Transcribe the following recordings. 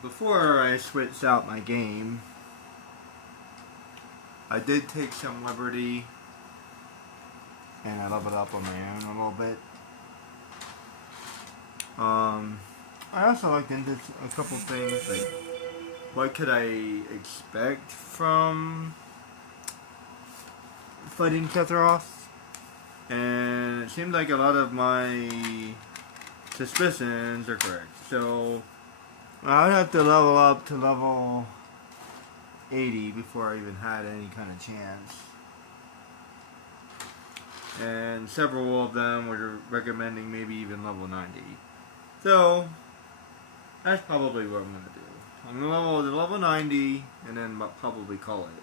Before I switched out my game, I did take some liberty and I leveled up on my own a little bit. I also looked into a couple things, like what could I expect from fighting Ketharoth, and it seemed like a lot of my suspicions are correct. So I would have to level up to level 80 before I even had any kind of chance. And several of them were recommending maybe even level 90. So that's probably what I'm going to do. I'm going to level to level 90 and then probably call it.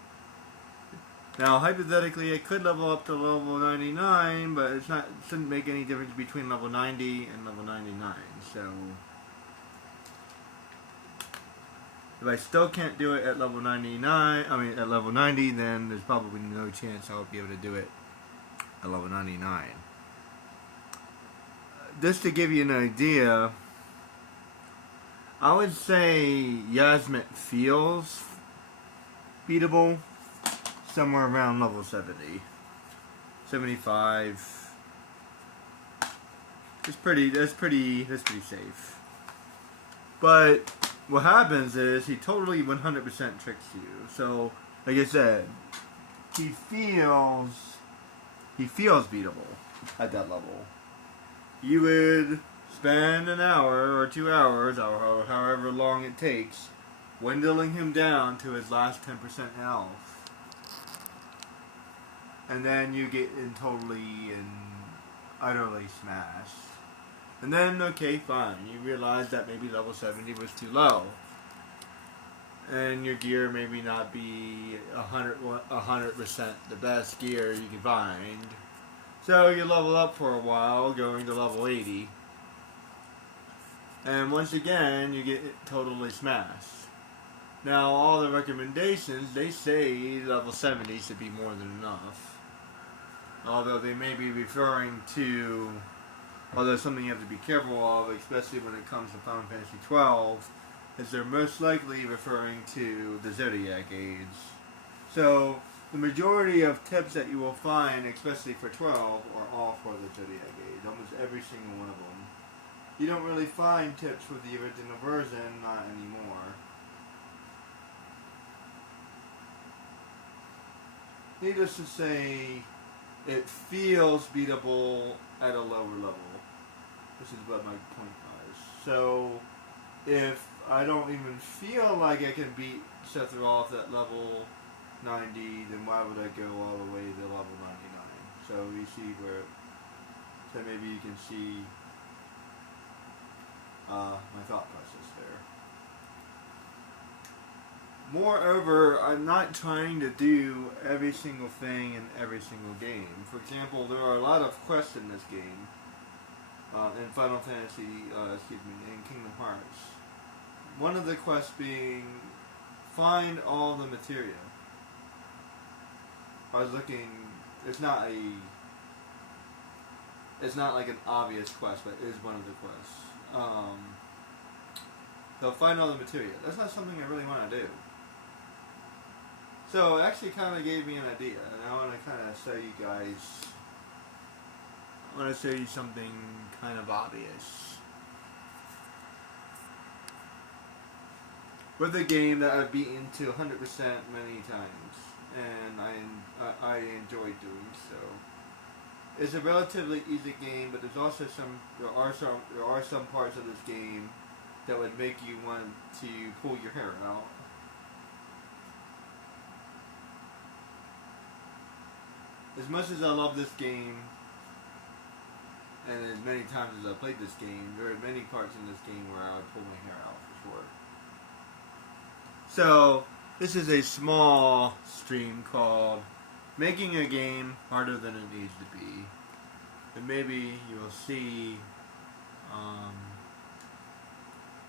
Now, hypothetically, I could level up to level 99, but it shouldn't make any difference between level 90 and level 99. So if I still can't do it at level 99, at level 90, then there's probably no chance I'll be able to do it at level 99. Just to give you an idea, I would say Yasmet feels beatable somewhere around level 70. 75. That's pretty safe. But what happens is he totally 100% tricks you. So, like I said, he feels beatable at that level. You would spend an hour or 2 hours, or however long it takes, dwindling him down to his last 10% health. And then you get totally and utterly smashed. And then, okay, fine, you realize that maybe level 70 was too low. And your gear maybe not be 100% the best gear you can find. So you level up for a while, going to level 80. And once again, you get totally smashed. Now, all the recommendations, they say level 70 should be more than enough. Although they may be referring to, although something you have to be careful of, especially when it comes to Final Fantasy 12, is they're most likely referring to the Zodiac Age. So, the majority of tips that you will find, especially for 12, are all for the Zodiac Age. Almost every single one of them. You don't really find tips for the original version, not anymore. Needless to say, it feels beatable at a lower level. This is what my point was. So, if I don't even feel like I can beat Sephiroth at level 90, then why would I go all the way to level 99? So you see where, so maybe you can see my thought process there. Moreover, I'm not trying to do every single thing in every single game. For example, there are a lot of quests in this game, in Final Fantasy, in Kingdom Hearts. One of the quests being, find all the materia. I was looking, it's not like an obvious quest, but it is one of the quests. So find all the materia. That's not something I really want to do. So it actually kind of gave me an idea, and I want to kind of show you guys, I want to show you something kind of obvious. With a game that I've beaten to 100% many times, and I enjoy doing so. It's a relatively easy game, but there are some parts of this game that would make you want to pull your hair out. As much as I love this game, and as many times as I played this game, there are many parts in this game where I would pull my hair out for sure. So, this is a small stream called Making a Game Harder Than It Needs to Be. And maybe you will see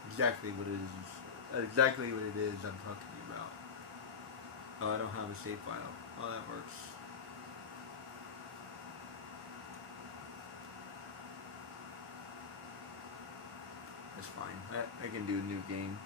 exactly what it is I'm talking about. Oh, I don't have a save file. Oh, that works. That's fine. I can do a new game.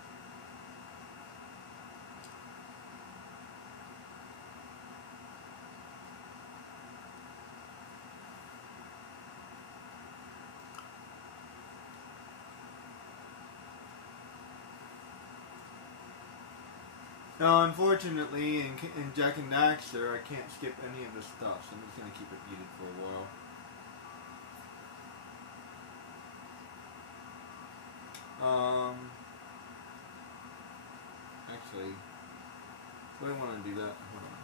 Now, unfortunately, in Jack and Daxter, I can't skip any of the stuff, so I'm just going to keep it muted for a while. Actually, do I want to do that? Hold on.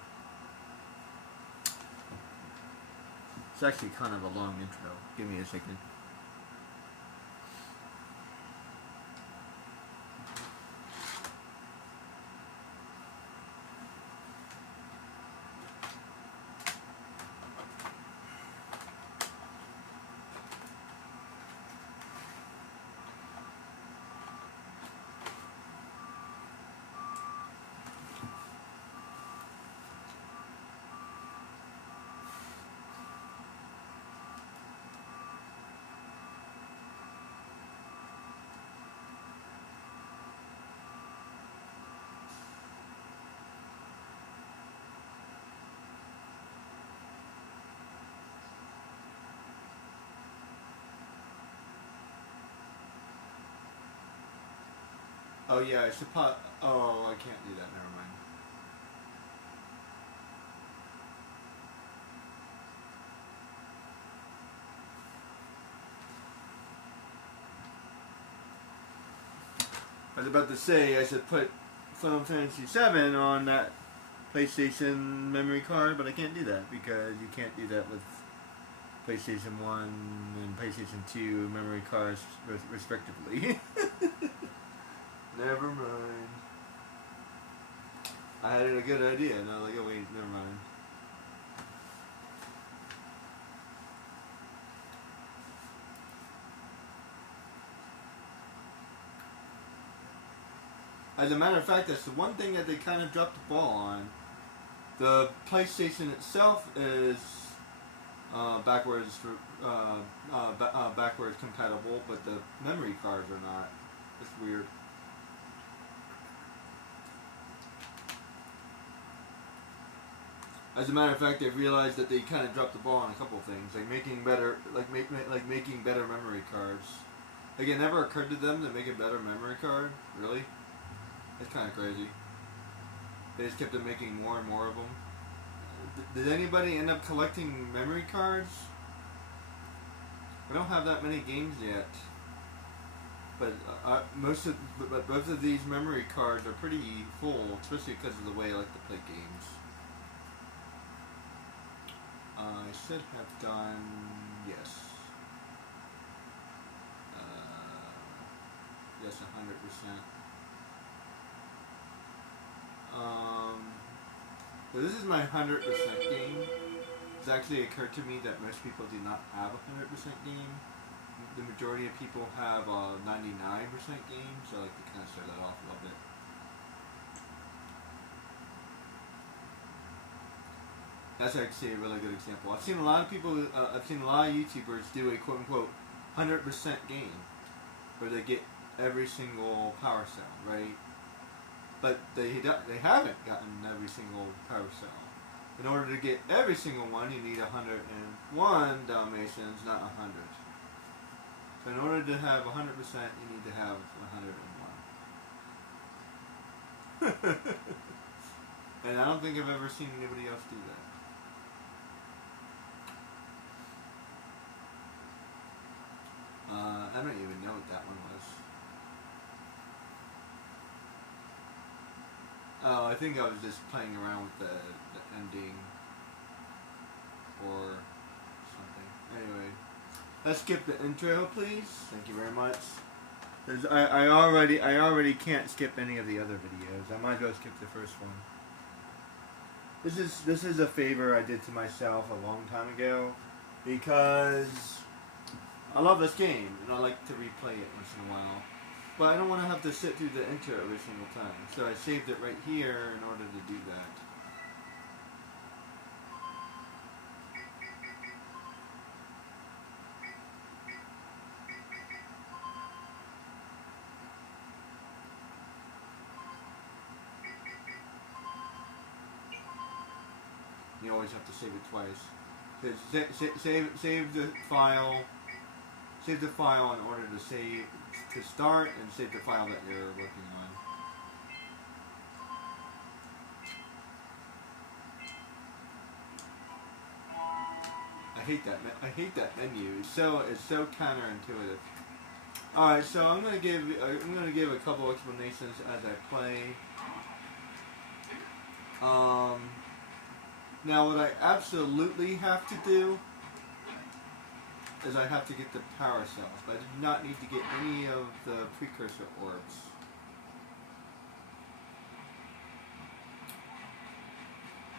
It's actually kind of a long intro. Give me a second. Oh yeah, I suppose. Oh, I can't do that. Never mind. I was about to say I should put Final Fantasy VII on that PlayStation memory card, but I can't do that because you can't do that with PlayStation 1 and PlayStation 2 memory cards respectively. Never mind. I had a good idea, and I was like, oh wait, never mind. As a matter of fact, that's the one thing that they kind of dropped the ball on. The PlayStation itself is backwards compatible, but the memory cards are not. It's weird. As a matter of fact, they realized that they kind of dropped the ball on a couple of things, like making better, making better memory cards. Like it never occurred to them to make a better memory card. Really, it's kind of crazy. They just kept on making more and more of them. Did anybody end up collecting memory cards? I don't have that many games yet, but but both of these memory cards are pretty full, especially because of the way I like to play games. I should have done yes. Yes, 100%. So this is my 100% game. It's actually occurred to me that most people do not have a 100% game. The majority of people have a 99% game, so I like to kind of start that off a little bit. That's actually a really good example. I've seen a lot of people, I've seen a lot of YouTubers do a quote-unquote 100% game, where they get every single power cell, right? But they haven't gotten every single power cell. In order to get every single one, you need 101 Dalmatians, not 100. So in order to have 100%, you need to have 101. And I don't think I've ever seen anybody else do that. I don't even know what that one was. Oh, I think I was just playing around with the ending or something. Anyway, let's skip the intro, please. Thank you very much. I already can't skip any of the other videos. I might as well skip the first one. This is a favor I did to myself a long time ago because I love this game and I like to replay it once in a while. But I don't want to have to sit through the intro every single time. So I saved it right here in order to do that. You always have to save it twice. Save the file. Save the file in order to start, and save the file that you're working on. I hate that. I hate that menu. It's so counterintuitive. All right, so I'm gonna give a couple explanations as I play. Now what I absolutely have to do is I have to get the power cells, but I do not need to get any of the precursor orbs.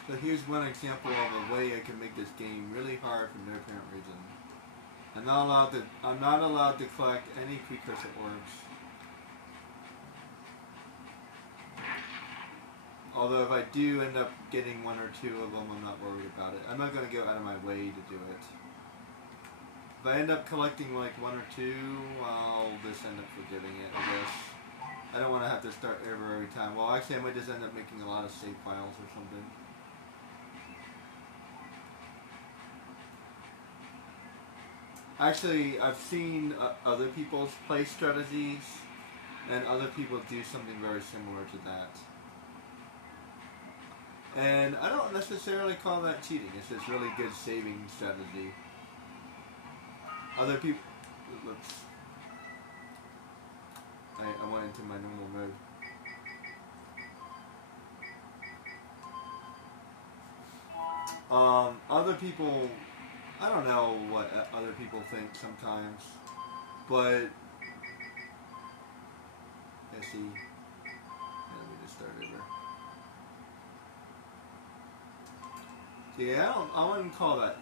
So here's one example of a way I can make this game really hard for no apparent reason. I'm not allowed to collect any precursor orbs. Although if I do end up getting one or two of them, I'm not worried about it. I'm not going to go out of my way to do it. If I end up collecting like one or two, I'll just end up forgiving it, I guess. I don't want to have to start over every time. Well, actually, I might just end up making a lot of save files or something. Actually, I've seen other people's play strategies, and other people do something very similar to that. And I don't necessarily call that cheating. It's just really good saving strategy. Other people... Oops. I went into my normal mode. Other people... I don't know what other people think sometimes. But... Let's see. Let me just start over. Yeah, I wouldn't call that...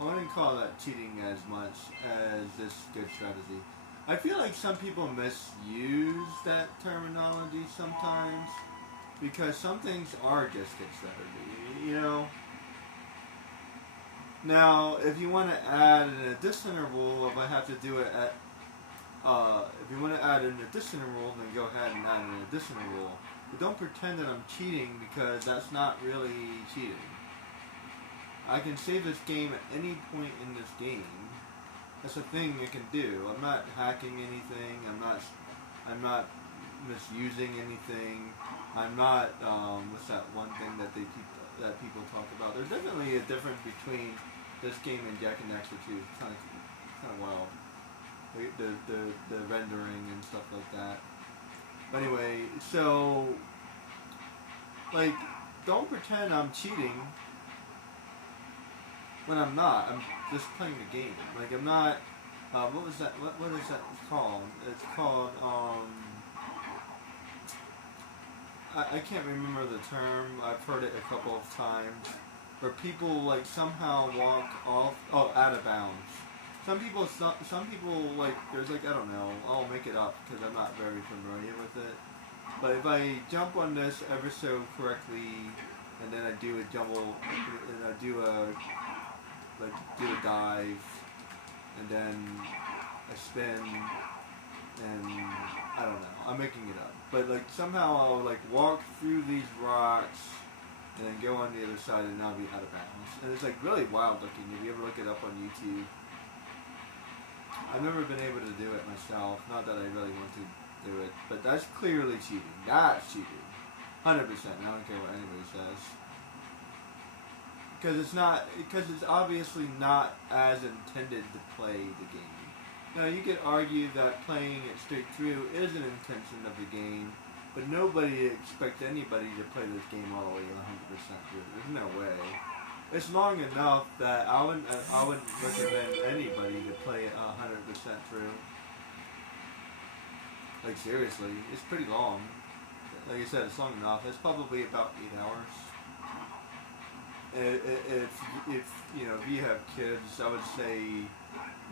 I wouldn't call that cheating as much as this good strategy. I feel like some people misuse that terminology sometimes, because some things are just good strategy, you know? Now, if you want to add an additional rule, if I have to do it at... if you want to add an additional rule, then go ahead and add an additional rule. But don't pretend that I'm cheating, because that's not really cheating. I can save this game at any point in this game. That's a thing you can do. I'm not hacking anything. I'm not misusing anything. I'm not. What's that one thing that people talk about? There's definitely a difference between this game and Jak and Daxter 2. It's kind of wild. The rendering and stuff like that. But anyway, so like, don't pretend I'm cheating when I'm not. I'm just playing the game. Like, I'm not... what was that? What is that called? It's called, I can't remember the term. I've heard it a couple of times. Where people, like, somehow walk off... Oh, out of bounds. Some people, like, there's, like, I don't know. I'll make it up because I'm not very familiar with it. But if I jump on this ever so correctly, and then I do a jumble, and I do a dive, and then I spin, and I don't know, I'm making it up. But like somehow I'll like walk through these rocks, and then go on the other side, and I'll be out of bounds. And it's like really wild looking. If you ever look it up on YouTube, I've never been able to do it myself. Not that I really want to do it, but that's clearly cheating. That's cheating, 100%. I don't care what anybody says. Because it's obviously not as intended to play the game. Now you could argue that playing it straight through is an intention of the game, but nobody expects anybody to play this game all the way 100% through. There's no way. It's long enough that I wouldn't recommend anybody to play it 100% through. Like seriously, it's pretty long. Like I said, it's long enough. It's probably about 8 hours. If you have kids, I would say,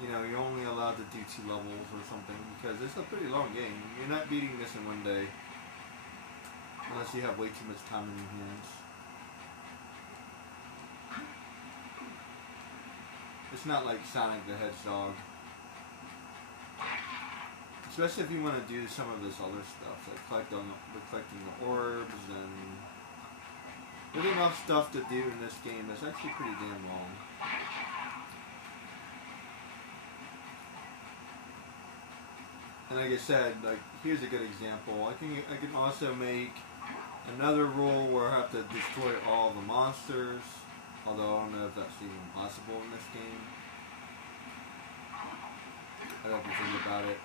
you're only allowed to do 2 levels or something, because it's a pretty long game. You're not beating this in one day, unless you have way too much time in your hands. It's not like Sonic the Hedgehog. Especially if you want to do some of this other stuff, like collecting the orbs and... There's enough stuff to do in this game that's actually pretty damn long. And like I said, like here's a good example. I can also make Another rule where I have to destroy all the monsters, although I don't know if that's even possible in this game. I'd have to think about it.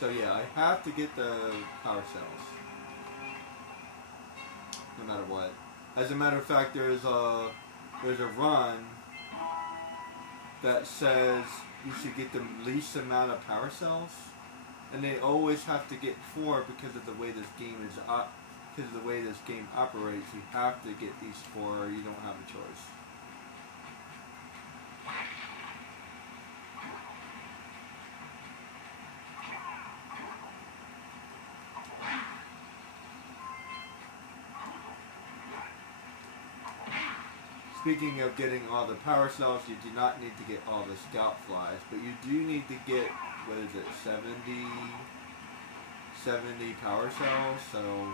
So yeah, I have to get the power cells, no matter what. As a matter of fact, there's a run that says you should get the least amount of power cells, and they always have to get 4 because of the way this game because of the way this game operates. You have to get these 4, or you don't have a choice. Speaking of getting all the power cells, you do not need to get all the scout flies, but you do need to get, what is it, 70 power cells, so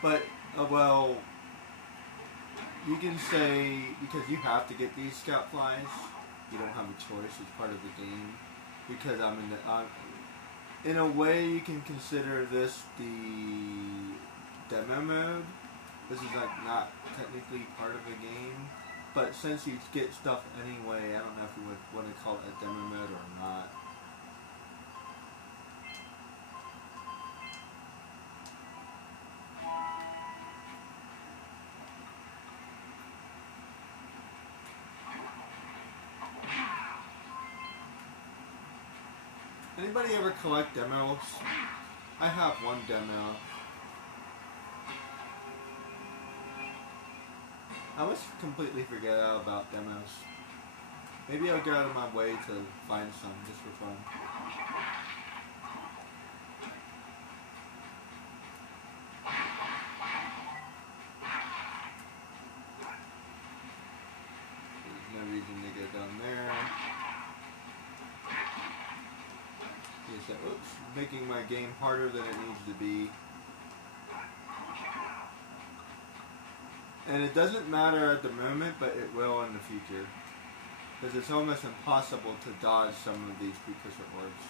but well, you can say because you have to get these scout flies, you don't have a choice, it's part of the game, because in a way, you can consider this the demo mode. This is like not technically part of the game, but since you get stuff anyway, I don't know if you would want to call it a demo mode or not. Anybody ever collect demos? I have one demo. I always completely forget about demos. Maybe I'll go out of my way to find some just for fun. There's no reason to go down there. Oops, making my game harder than it needs to be. And it doesn't matter at the moment, but it will in the future. Because it's almost impossible to dodge some of these precursor orbs.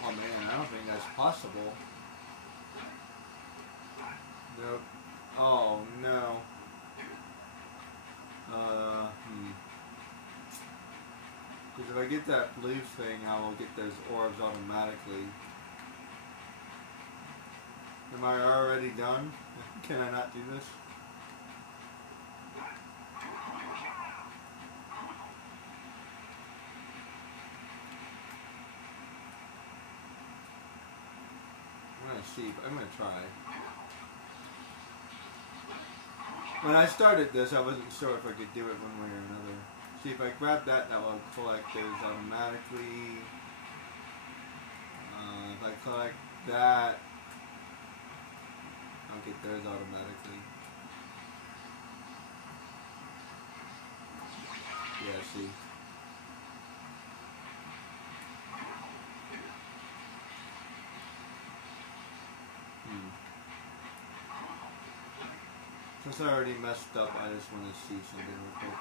Oh man, I don't think that's possible. Nope. Oh no. Because if I get that blue thing, I will get those orbs automatically. Am I already done? Can I not do this? I'm gonna see. I'm gonna try. When I started this, I wasn't sure if I could do it one way or another. See, if I grab that, that will collect those automatically. If I collect that, I'll get those automatically. Yeah, see. Since I already messed up, I just want to see something real quick.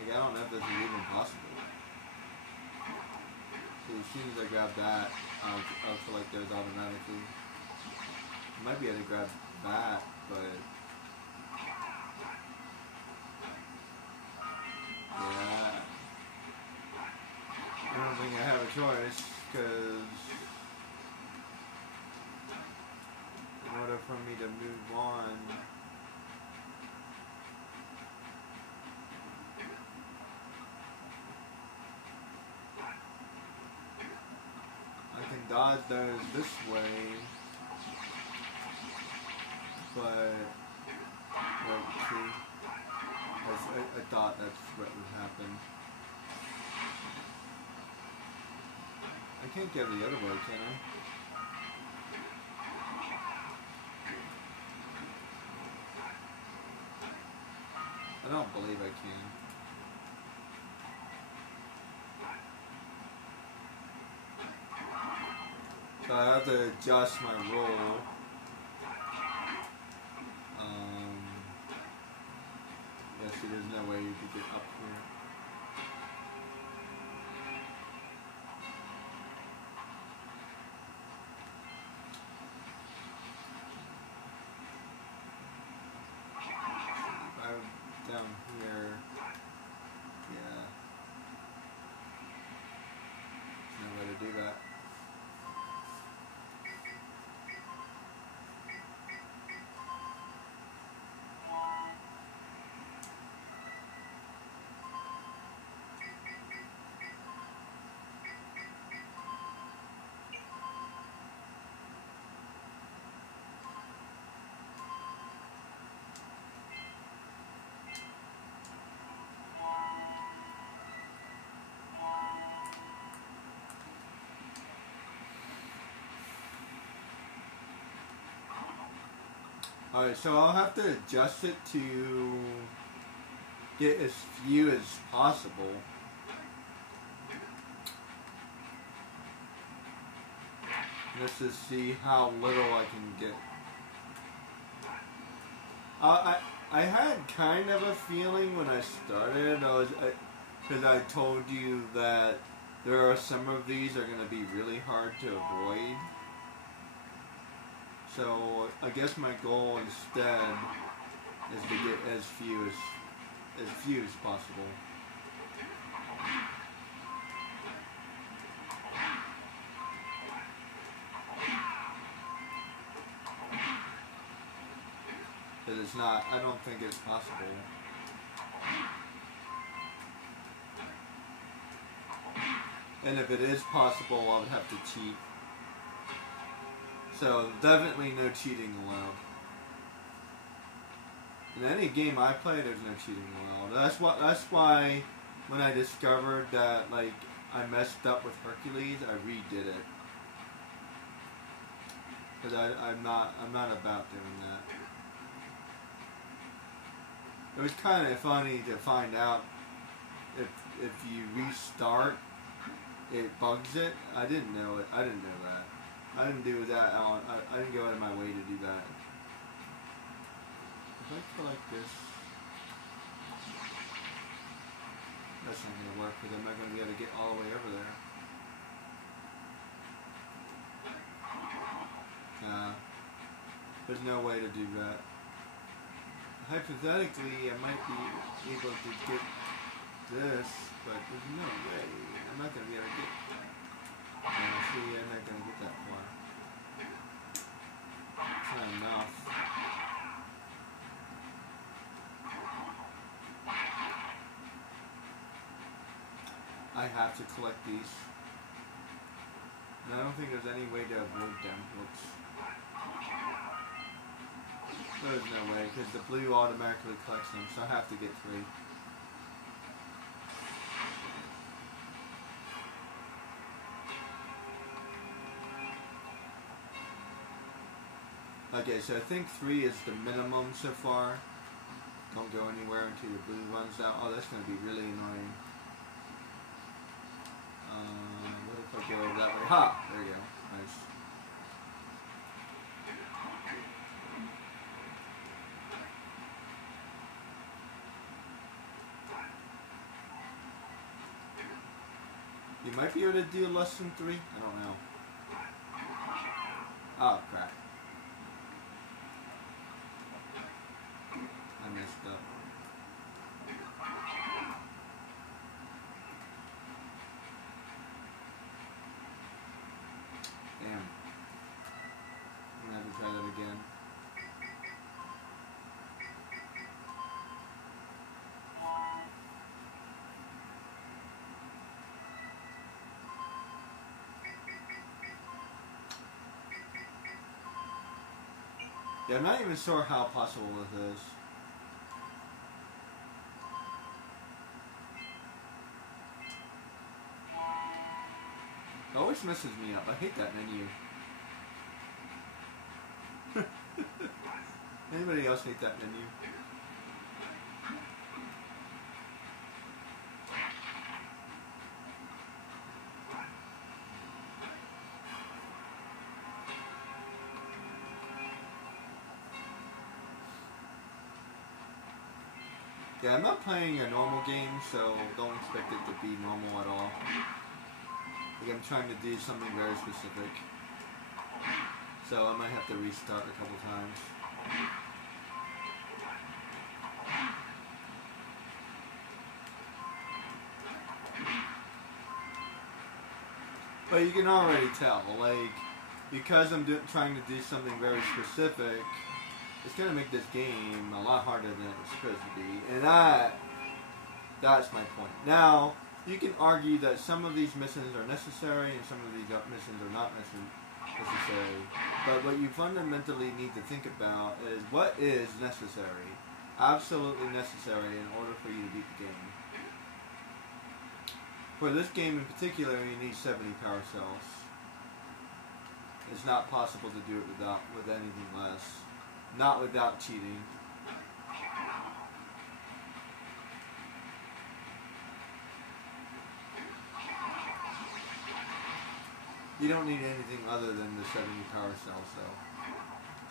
Like, I don't know if this is even possible. See, as soon as I grab that, I'll collect those automatically. I might be able to grab that, but yeah. I don't think I have a choice, because in order for me to move on, dodge those this way, but let's see. I thought that's what would happen. I can't go the other way, can I? I don't believe I can. So I have to adjust my roll. Yeah, see, there's no way you could get up here. If I was down here, yeah, there's no way to do that. Alright, so I'll have to adjust it to get as few as possible. Just to see how little I can get. I had kind of a feeling when I started, because I told you that there are some of these are going to be really hard to avoid. So I guess my goal instead is to get as few as possible. Because it's not, I don't think it's possible. And if it is possible, I would have to cheat. So definitely no cheating allowed. In any game I play, there's no cheating allowed. That's why when I discovered that like I messed up with Hercules, I redid it. Because I'm not about doing that. It was kind of funny to find out if you restart, it bugs it. I didn't know it. I didn't know that. I didn't do that. I didn't go out of my way to do that. If I collect this, that's not going to work because I'm not going to be able to get all the way over there. There's no way to do that. Hypothetically, I might be able to get this, but there's no way. I'm not going to be able to get. See, I'm not going to get that far. It's not enough. I have to collect these. And I don't think there's any way to avoid them. Oops. There's no way, because the blue automatically collects them, so I have to get 3. Okay, so I think 3 is the minimum so far. Don't go anywhere until your blue runs out. Oh, that's going to be really annoying. What if I go that way? Ha! There you go. Nice. You might be able to do less than 3. I don't know. Oh, crap. I messed up. Damn. I'm gonna have to try that again. Yeah, I'm not even sure how possible this is. It always messes me up. I hate that menu. Anybody else hate that menu? Yeah, I'm not playing a normal game, so don't expect it to be normal at all. Like, I'm trying to do something very specific. So I might have to restart a couple times. But you can already tell, like, because I'm trying to do something very specific, it's going to make this game a lot harder than it was supposed to be. And that's my point. Now, you can argue that some of these missions are necessary and some of these missions are not necessary. But what you fundamentally need to think about is what is necessary, absolutely necessary in order for you to beat the game. For this game in particular, you need 70 power cells. It's not possible to do it with anything less. Not without cheating. You don't need anything other than the 70 power cells, though.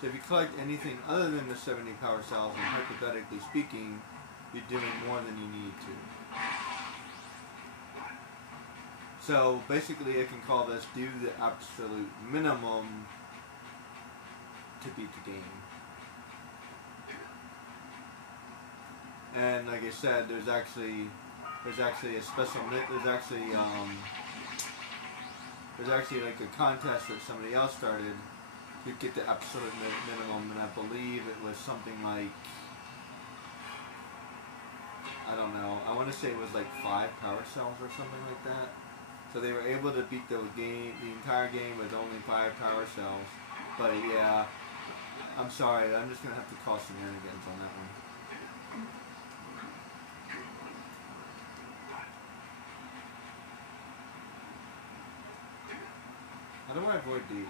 So if you collect anything other than the 70 power cells, and hypothetically speaking, you're doing more than you need to. So basically, I can call this do the absolute minimum to beat the game. And like I said, there's actually a special there's actually like a contest that somebody else started to get the absolute minimum, and I believe it was something like, I don't know, I want to say it was like 5 power cells or something like that. So they were able to beat the entire game with only 5 power cells. But yeah, I'm sorry, I'm just gonna have to call shenanigans on that one. How do I avoid these?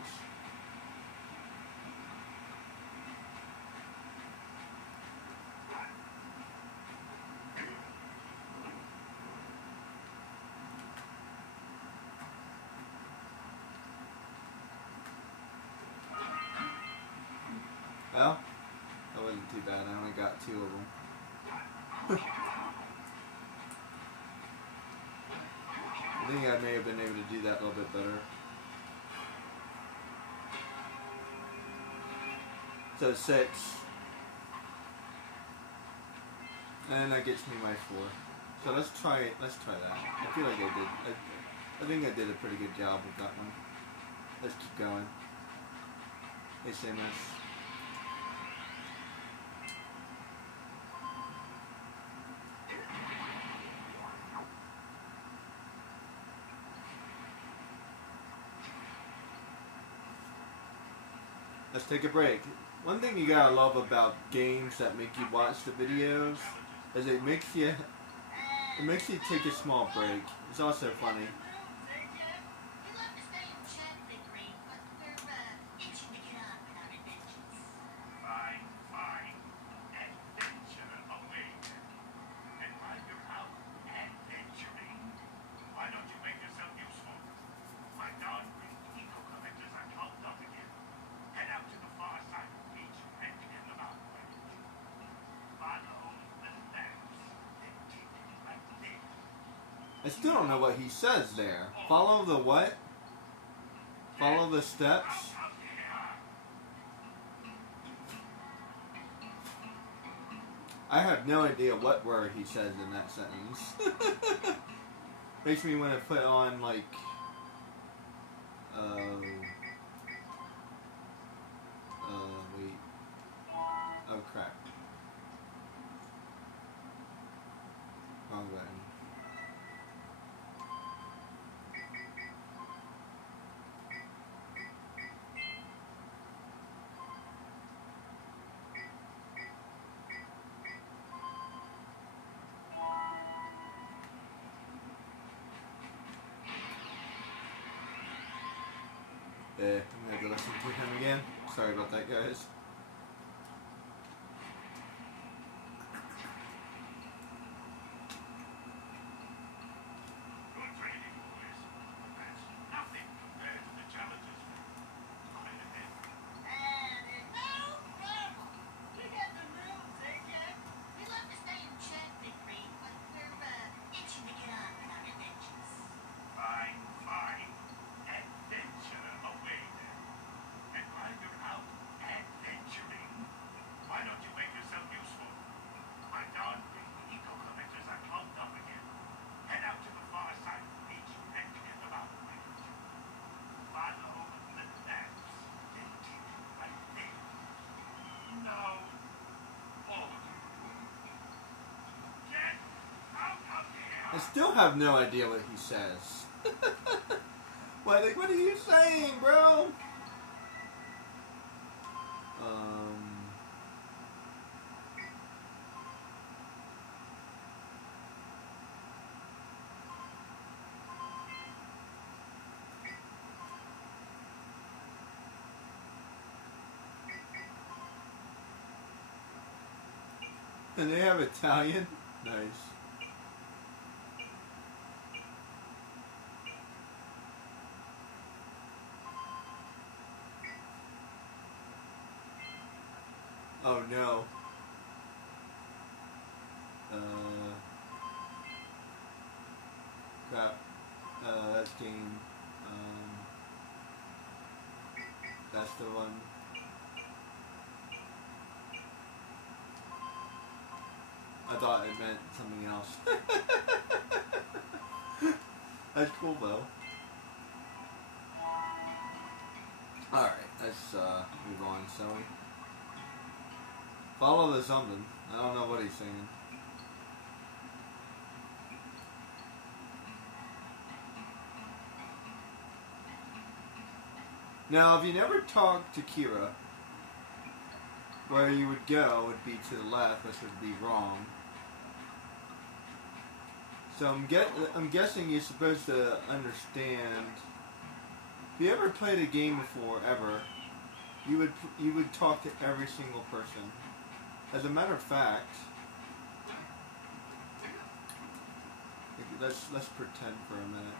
Well, that wasn't too bad. I only got 2 of them. I think I may have been able to do that a little bit better. So 6. And that gets me my 4. So let's try that. I feel like I think I did a pretty good job with that one. Let's keep going. SMS. Let's take a break. One thing you gotta love about games that make you watch the videos is it makes you take a small break. It's also funny. I still don't know what he says there. Follow the what? Follow the steps? I have no idea what word he says in that sentence. Makes me want to put on like wait. Oh crap. Wrong button. I'm gonna have to listen to him again. Sorry about that, guys. I still have no idea what he says. What are you saying, bro? And they have Italian? Nice. Oh no. Crap. That's game. That's the one. I thought it meant something else. That's cool though. Alright, let's move on, shall we? Follow the something. I don't know what he's saying. Now, if you never talked to Kira, where you would go would be to the left, which would be wrong. So I'm guessing you're supposed to understand. If you ever played a game before, ever, you would talk to every single person. As a matter of fact, let's pretend for a minute.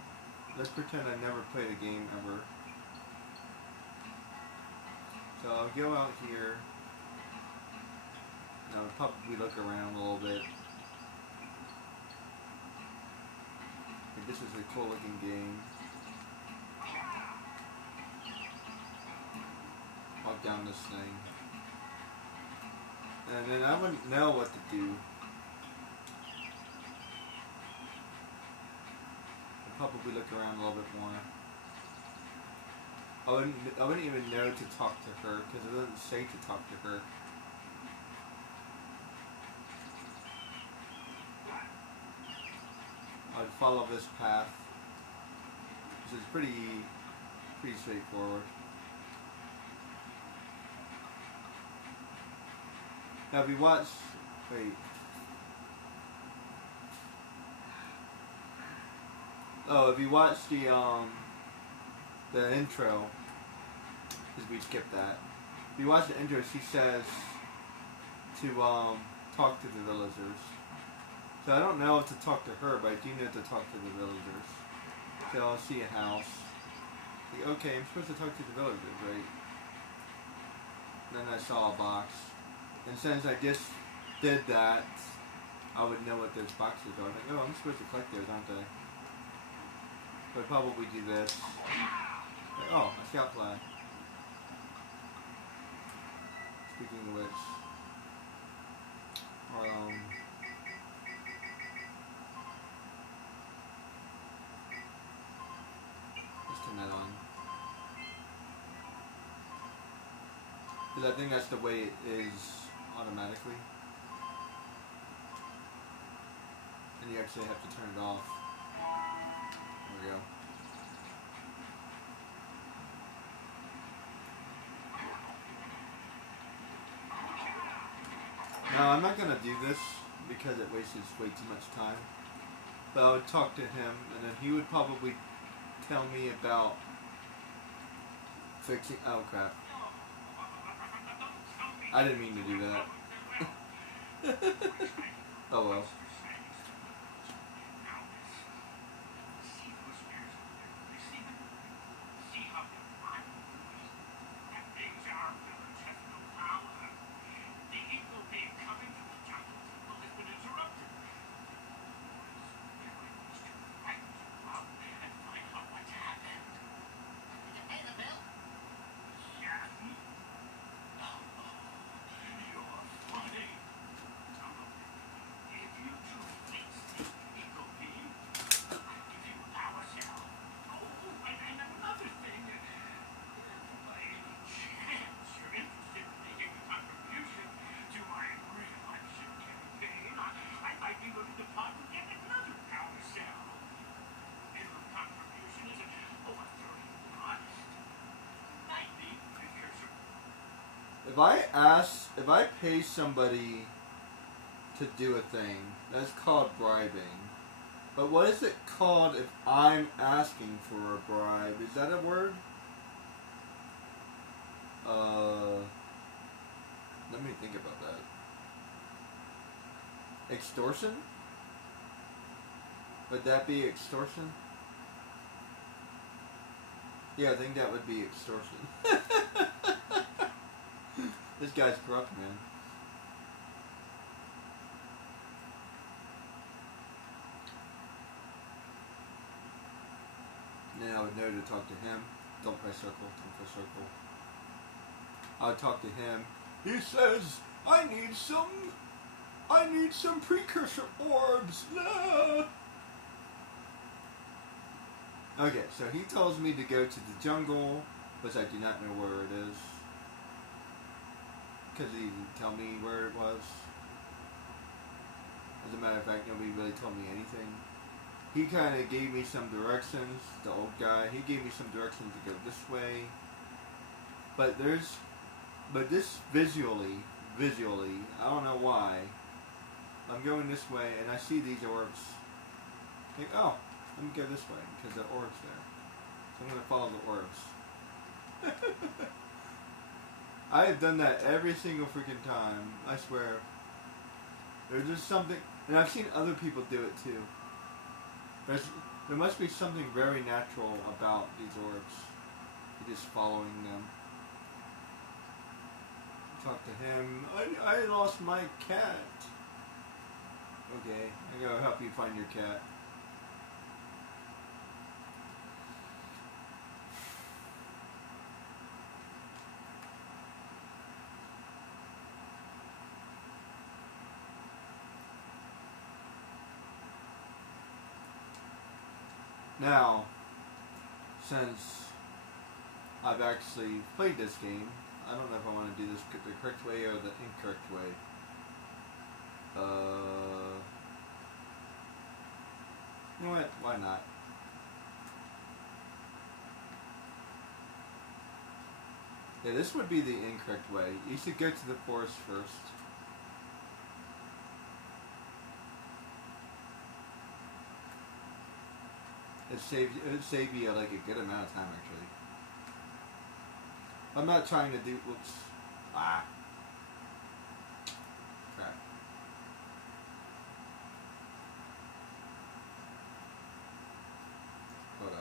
Let's pretend I never played a game ever. So I'll go out here. Now I'll probably look around a little bit. This is a cool looking game. Walk down this thing. And then I wouldn't know what to do. I'd probably look around a little bit more. I wouldn't even know to talk to her because it doesn't say to talk to her. I'd follow this path. This is pretty straightforward. Now if you watch, wait. Oh, if you watch the intro, because we skipped that. If you watch the intro, she says to talk to the villagers. So I don't know if to talk to her, but I do know to talk to the villagers. So I'll see a house. Like, okay, I'm supposed to talk to the villagers, right? Then I saw a box. And since I just did that, I would know what those boxes are. Like, oh, I'm supposed to collect those, aren't I? But I'd probably do this. Like, oh, a scout flag. Speaking of which, let's turn that on. Because I think that's the way it is automatically. And you actually have to turn it off. There we go. Now I'm not gonna do this because it wastes way too much time. But I would talk to him and then he would probably tell me about Fixing. Oh crap! I didn't mean to do that. Oh well. If I pay somebody to do a thing, that's called bribing. But what is it called if I'm asking for a bribe? Is that a word? Let me think about that. Extortion? Would that be extortion? Yeah, I think that would be extortion. This guy's corrupt, man. Then I would know to talk to him. Don't press circle, don't press circle. I would talk to him. He says, I need some precursor orbs. No. Okay, so he tells me to go to the jungle, which I do not know where it is. Because he didn't tell me where it was. As a matter of fact, nobody really told me anything. He kind of gave me some directions, the old guy. He gave me some directions to go this way. But this visually, I don't know why. I'm going this way and I see these orbs. Like, oh, let me go this way because the orb's there. So I'm going to follow the orbs. I have done that every single freaking time. I swear. There's just something, and I've seen other people do it too. There must be something very natural about these orbs. You're just following them. Talk to him. I lost my cat. Okay, I gotta help you find your cat. Now, since I've actually played this game, I don't know if I want to do this the correct way or the incorrect way. You know what? Why not? Yeah, this would be the incorrect way. You should go to the forest first. It would save you like a good amount of time actually. I'm not trying to do. Whoops. Ah. Crap. Hold on.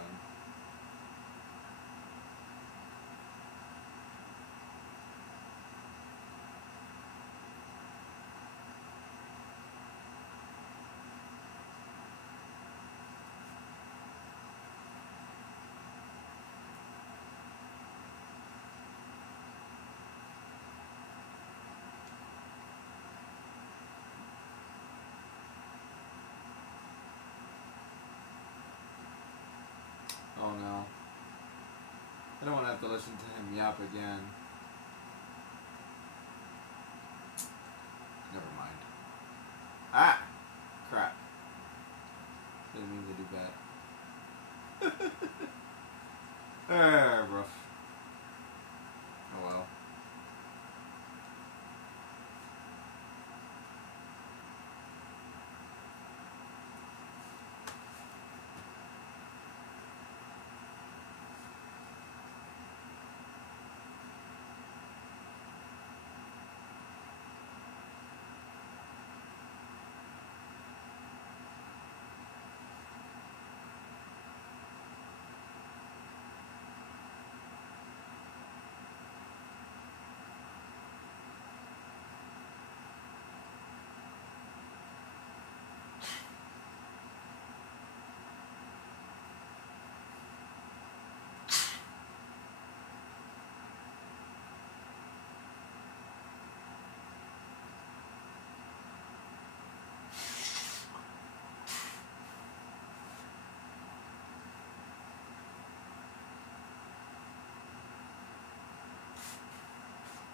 Oh no. I don't want to have to listen to him yap again. Never mind. Ah! Crap. Didn't mean to do that. Rough. Oh well.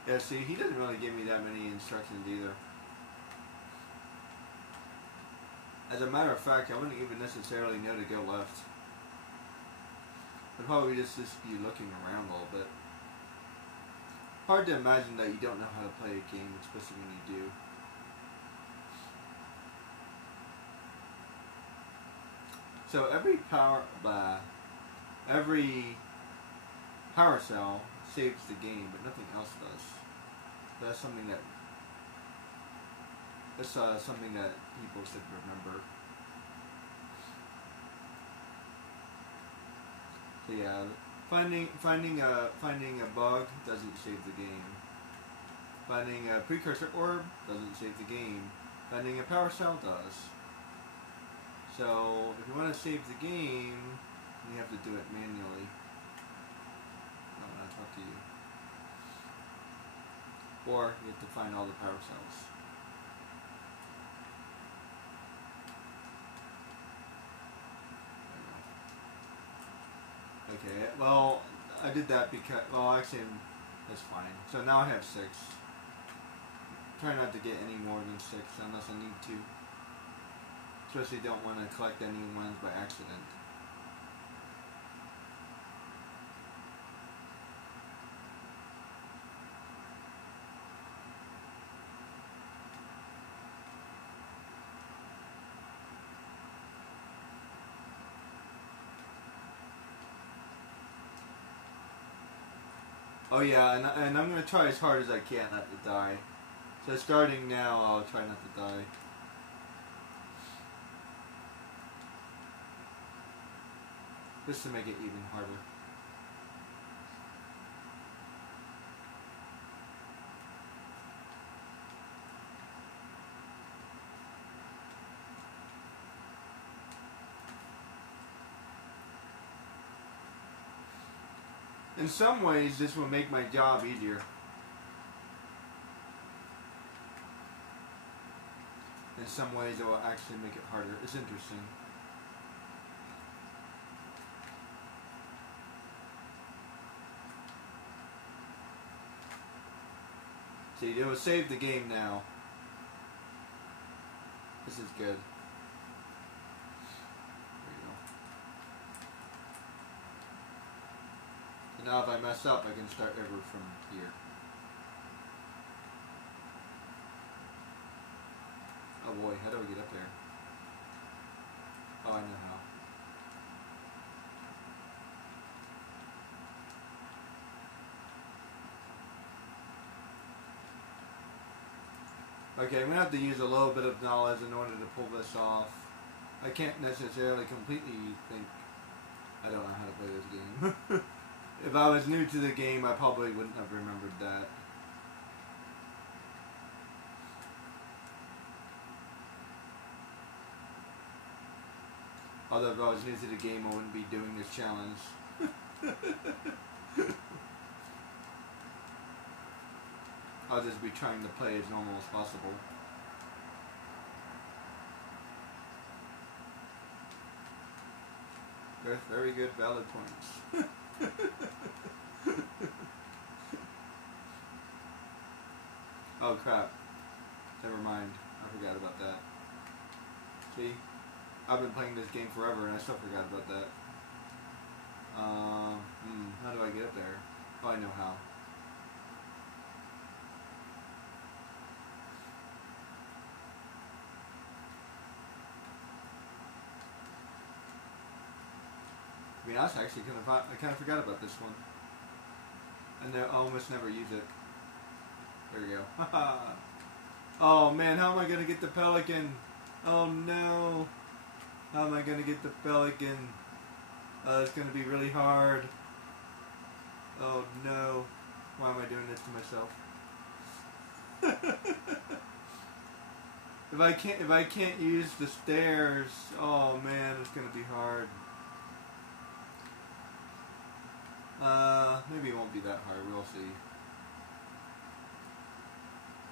Yeah, see, he doesn't really give me that many instructions either. As a matter of fact, I wouldn't even necessarily know to go left. I'd probably just be looking around a little bit. Hard to imagine that you don't know how to play a game, especially when you do. So every power cell saves the game, but nothing else does. That's something that people should remember. So yeah, finding a bug doesn't save the game. Finding a precursor orb doesn't save the game. Finding a power cell does. So if you want to save the game, you have to do it manually. I'm gonna talk to you. Or you have to find all the power cells. Okay, well, I did that because, well, actually, that's fine. So now I have 6. Try not to get any more than 6 unless I need to. Especially don't want to collect any ones by accident. Oh yeah, and I'm going to try as hard as I can not to die. So starting now, I'll try not to die. Just to make it even harder. In some ways, this will make my job easier. In some ways, it will actually make it harder. It's interesting. See, it will save the game now. This is good. There you go. So now if I mess up, I can start over from here. Oh boy, how do I get up there? Oh, I know how. Okay, I'm going to have to use a little bit of knowledge in order to pull this off. I can't necessarily completely think I don't know how to play this game. If I was new to the game, I probably wouldn't have remembered that. Although if I was new to the game, I wouldn't be doing this challenge. I'll just be trying to play as normal as possible. Very good, valid points. Oh crap. Never mind. I forgot about that. See? I've been playing this game forever and I still forgot about that. How do I get up there? Oh, I know how. I mean, I kind of forgot about this one. And I almost never use it. There we go. Oh man, how am I going to get the pelican? Oh no. How am I going to get the pelican? It's going to be really hard. Oh no. Why am I doing this to myself? If I can't use the stairs, oh man, it's going to be hard. Maybe it won't be that hard. We'll see.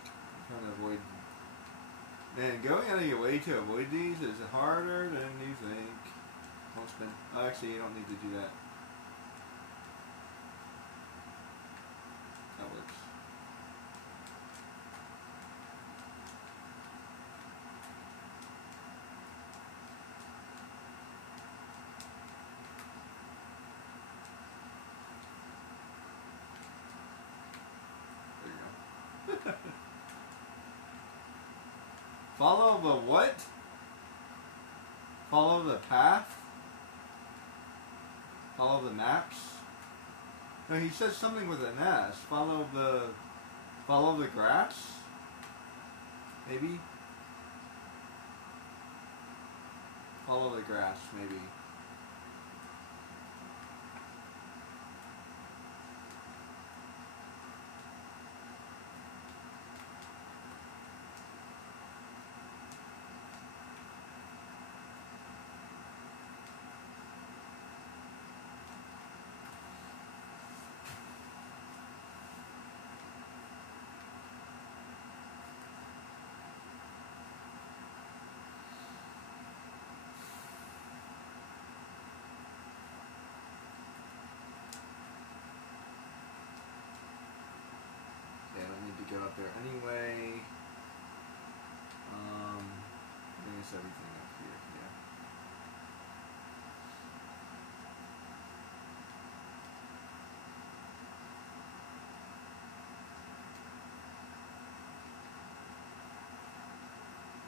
I'm trying to avoid. Man, going out of your way to avoid these is harder than you think. Don't spin. Oh, actually, you don't need to do that. That works. Follow the what? Follow the path? Follow the maps? No, he says something with an S. Follow the grass? Maybe? Follow the grass, maybe. Go up there anyway. Bring us everything up here. Yeah.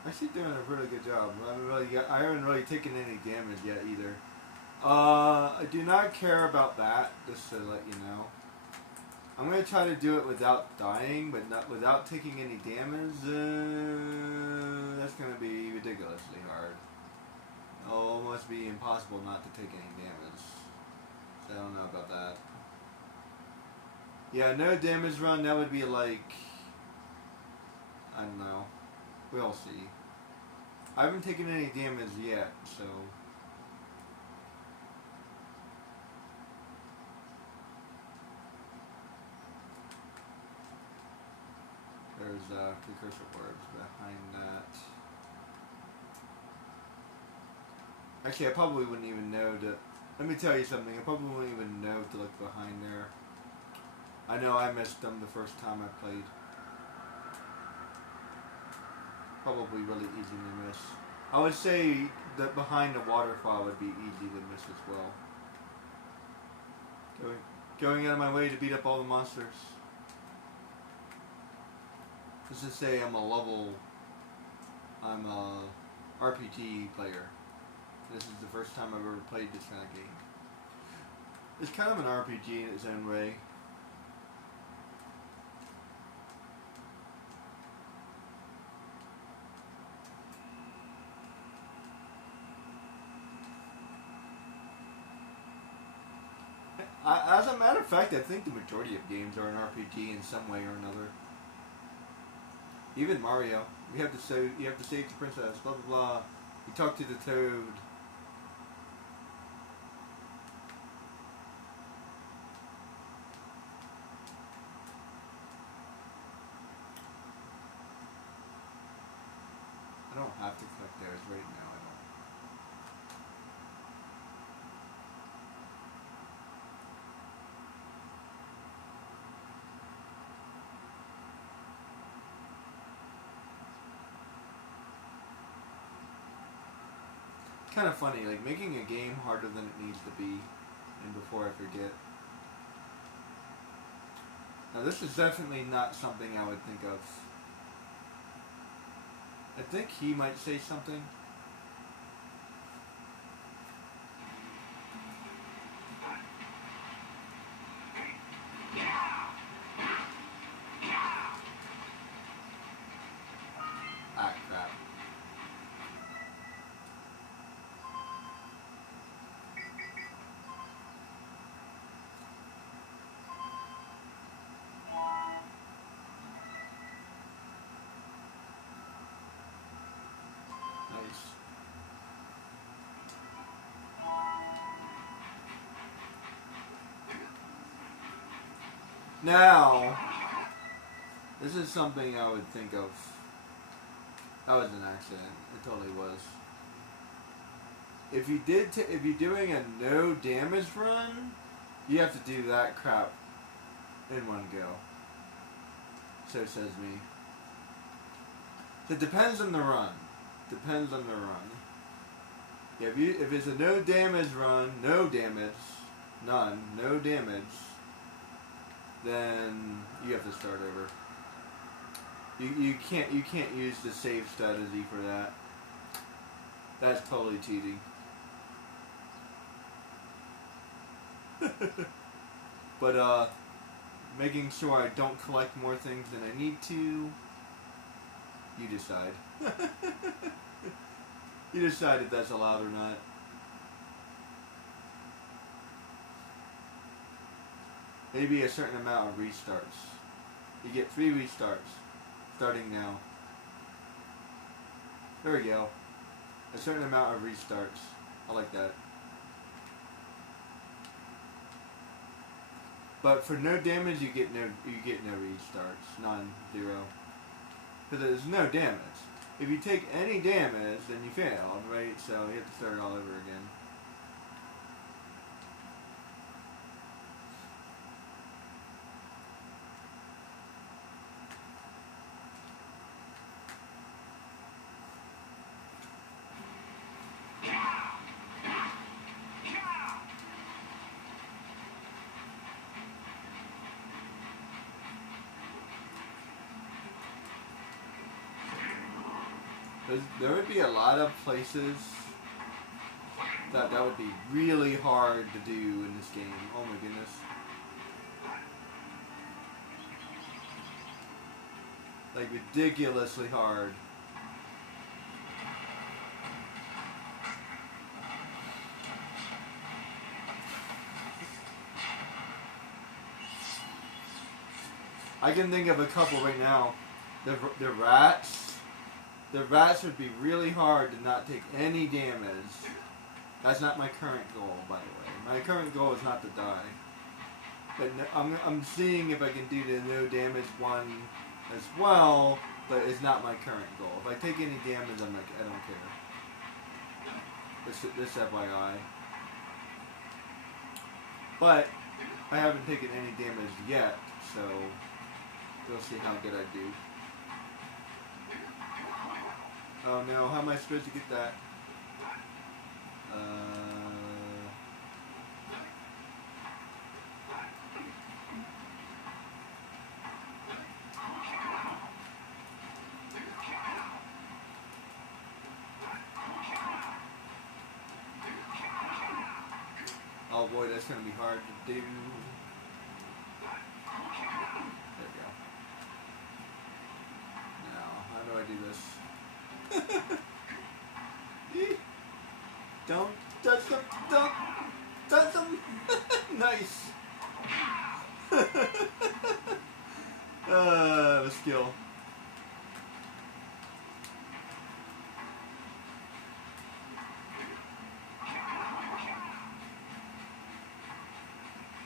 Actually doing a really good job. I haven't really taken any damage yet either. I do not care about that, just to let you know. I'm going to try to do it without dying, but not without taking any damage. That's going to be ridiculously hard. It'll almost be impossible not to take any damage. So I don't know about that. Yeah, no damage run, that would be like... I don't know. We'll see. I haven't taken any damage yet, so... There's precursor orbs behind that. Actually, I probably wouldn't even know to... Let me tell you something. I probably wouldn't even know to look behind there. I know I missed them the first time I played. Probably really easy to miss. I would say that behind the waterfall would be easy to miss as well. Going out of my way to beat up all the monsters. Let's just say I'm a RPG player. This is the first time I've ever played this kind of game. It's kind of an RPG in its own way. As a matter of fact, I think the majority of games are an RPG in some way or another. Even Mario, you have to save the princess, blah blah blah. You talk to the toad. I don't have to collect theirs right now. I don't. Kind of funny, like making a game harder than it needs to be, and before I forget. Now this is definitely not something I would think of. I think he might say something. Ah, crap. Now, this is something I would think of. That was an accident. It totally was. If you're doing a no damage run, you have to do that crap in one go. So says me. It depends on the run. Depends on the run. Yeah, if it's a no damage run, no damage, none, no damage, then you have to start over. You can't use the save strategy for that. That's totally cheating. But making sure I don't collect more things than I need to. You decide. You decide if that's allowed or not. Maybe a certain amount of restarts. You get 3 restarts. Starting now. There we go. A certain amount of restarts. I like that. But for no damage, you get no restarts. None. 0. Because there's no damage. If you take any damage, then you failed, right? So you have to start all over again. There would be a lot of places that would be really hard to do in this game. Oh my goodness. Like ridiculously hard. I can think of a couple right now. The rats. The rats would be really hard to not take any damage. That's not my current goal, by the way. My current goal is not to die. But I'm seeing if I can do the no damage one as well, but it's not my current goal. If I take any damage, I'm like, I don't care. This FYI. But I haven't taken any damage yet, so we'll see how good I do. Oh no, how am I supposed to get that? Oh boy, that's going to be hard to do. There we go. Now, how do I do this? Don't touch them! Don't touch them! Nice! The skill.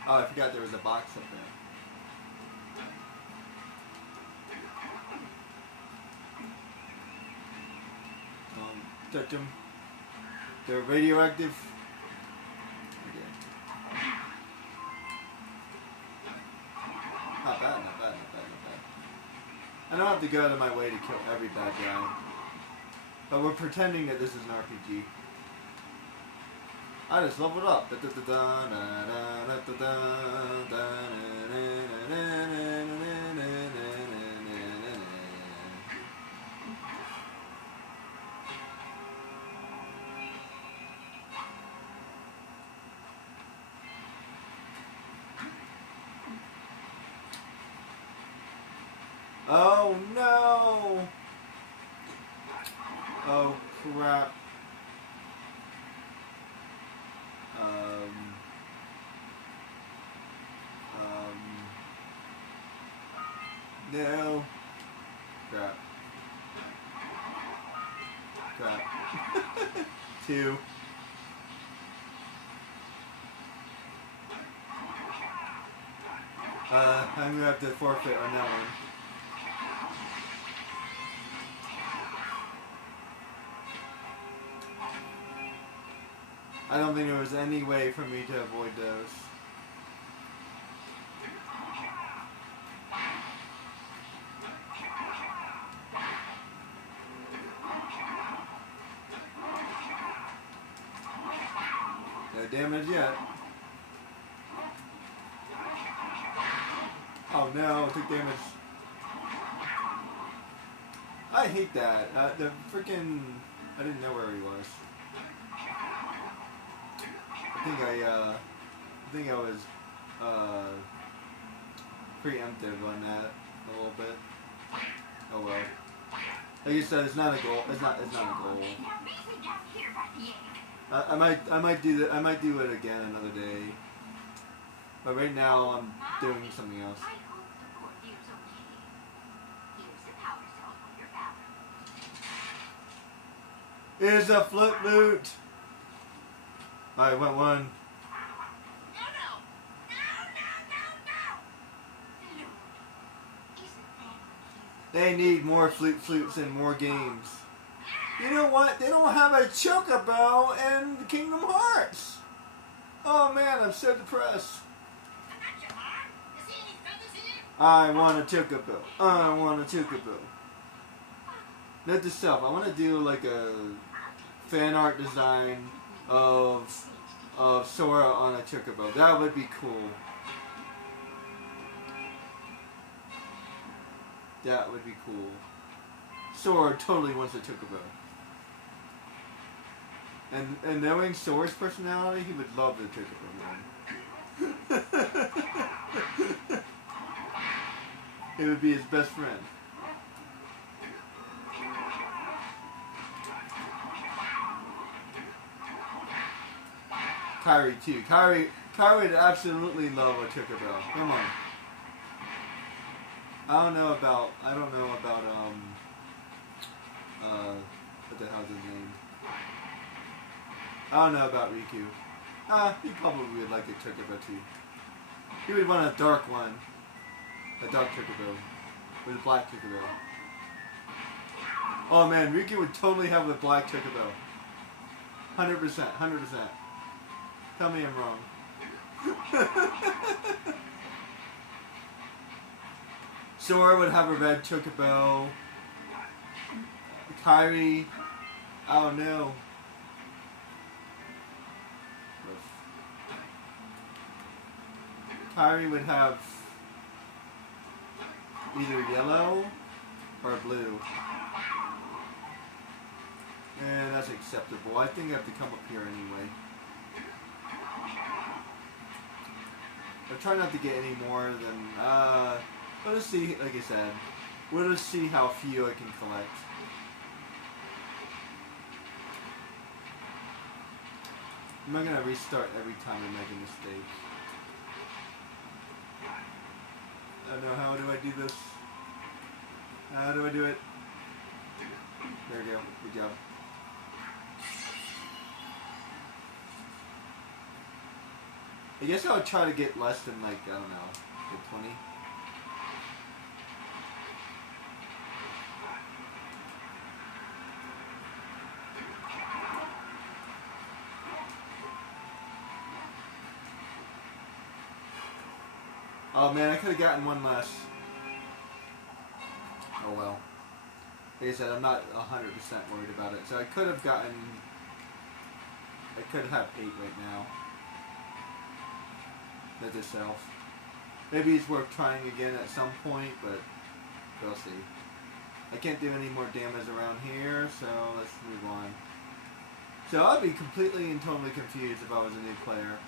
Oh, I forgot there was a box up there. Touch them. They're radioactive. Okay. Not bad, not bad, not bad, not bad. I don't have to go out of my way to kill every bad guy. But we're pretending that this is an RPG. I just leveled up. Oh no! Oh crap. No. Crap. Crap. 2. I'm gonna have to forfeit on that one. I don't think there was any way for me to avoid those. No damage yet. Oh no, took damage. I hate that. The freaking... I didn't know where he was. I think I was, preemptive on that a little bit. Oh well. Like you said, it's not a goal. It's not a goal. I might do that. I might do it again another day. But right now I'm doing something else. Here's a flip loot. Alright, went one. They need more flutes and more games. You know what? They don't have a Chocobo in Kingdom Hearts. Oh man, I'm so depressed. I want a Chocobo. I want a Chocobo. Note to self, I want to do like a fan art design of Sora on a Chocobo. That would be cool. That would be cool. Sora totally wants a Chocobo. And knowing Sora's personality, he would love the Chocobo, man. It would be his best friend. Kyrie too. Kyrie would absolutely love a Chocobo. Come on. I don't know about what the hell's his name? I don't know about Riku. He probably would like a Chocobo too. He would want a dark one. A dark Chocobo. With a black Chocobo. Oh man, Riku would totally have a black Chocobo. 100%, 100%. Tell me I'm wrong. Sora would have a red Chocobo. Kyrie, I don't know. Kyrie would have either yellow or blue. And that's acceptable. I think I have to come up here anyway. I'll try not to get any more than, we'll just see, like I said, we'll just see how few I can collect. I'm not going to restart every time I make a mistake. I don't know, how do I do this? How do I do it? There we go, good job. I guess I would try to get less than like, I don't know, like 20. Oh man, I could have gotten one less. Oh well. Like I said, I'm not 100% worried about it. So I could have gotten... I could have 8 right now. That's itself. Maybe it's worth trying again at some point, but we'll see. I can't do any more damage around here, so let's move on. So I'd be completely and totally confused if I was a new player.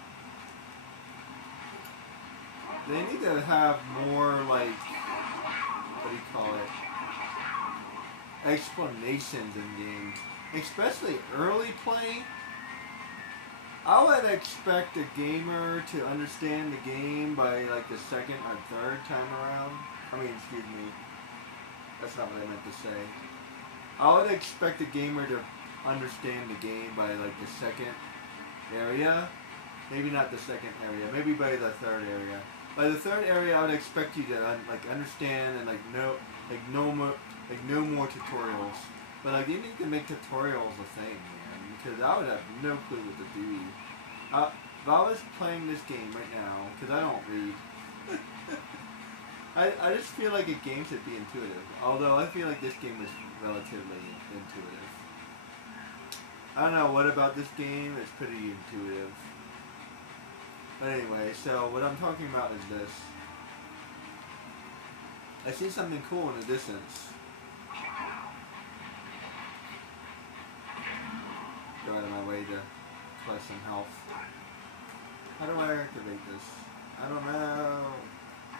They need to have more, like, what do you call it, explanations in games. Especially early play. I would expect a gamer to understand the game by, like, the second or third time around. I mean, excuse me. That's not what I meant to say. I would expect a gamer to understand the game by, like, the second area. Maybe not the second area. Maybe by the third area. By the third area, I would expect you to understand and no more tutorials. But like, you need to make tutorials a thing, man, because I would have no clue what to do. If I was playing this game right now, because I don't read, I just feel like a game should be intuitive. Although I feel like this game is relatively intuitive. I don't know what about this game. It's pretty intuitive. But anyway, so what I'm talking about is this. I see something cool in the distance. go out of my way to collect some health. How do I activate this? I don't know.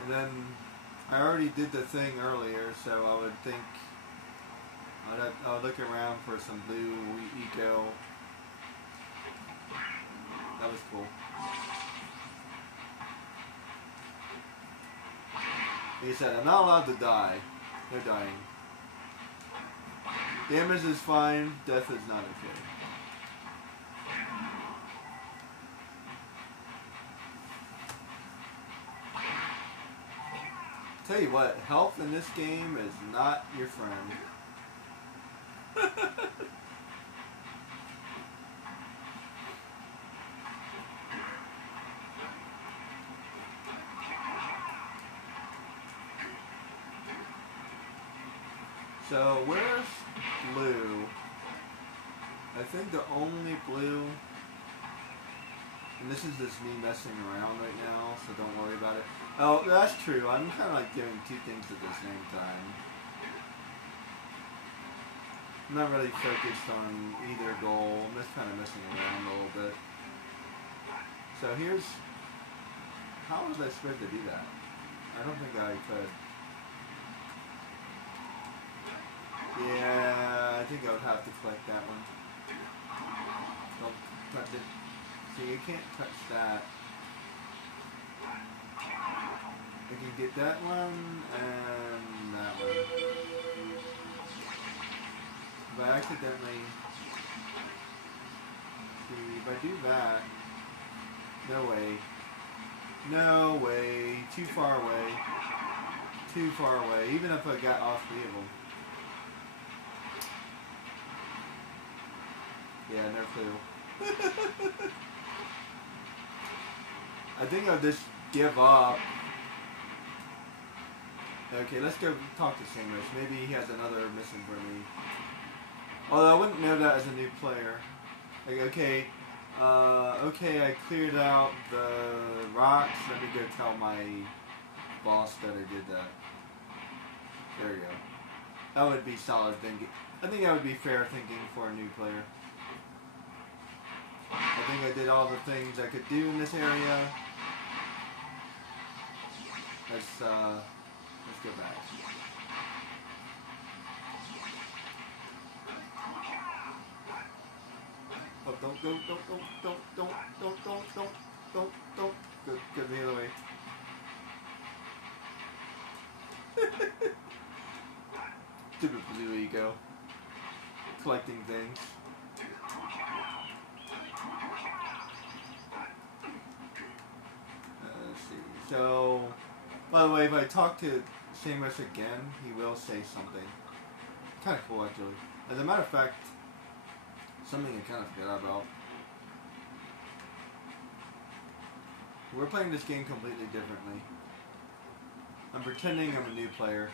And then I already did the thing earlier, so I would think I'll look around for some blue eco. That was cool. He said, I'm not allowed to die. No dying. Damage is fine, death is not okay. Tell you what, health in this game is not your friend. So, where's blue? I think the only blue, and this is just me messing around right now, so don't worry about it. Oh, that's true. I'm kind of like doing two things at the same time. I'm not really focused on either goal. I'm just kind of messing around a little bit. So here's, how was I supposed to do that? I don't think I could. Yeah, I think I would have to collect that one. Don't touch it. See, you can't touch that. I can get that one and that one. If I accidentally, see, if I do that, no way. No way. Too far away. Too far away. Even if I got all three of them. Yeah, no clue. I think I'll just give up. Okay, let's go talk to Samus. Maybe he has another mission for me. Although I wouldn't know that as a new player. Like, okay, okay, I cleared out the rocks. Let me go tell my boss that I did that. There you go. That would be solid thinking. I think that would be fair thinking for a new player. I think I did all the things I could do in this area. Let's go back. Oh, don't go the other way. Stupid blue ego. Collecting things. Let's see. So, by the way, if I talk to Samus again, he will say something. Kind of cool, actually. As a matter of fact, something I kind of forgot about. We're playing this game completely differently. I'm pretending I'm a new player.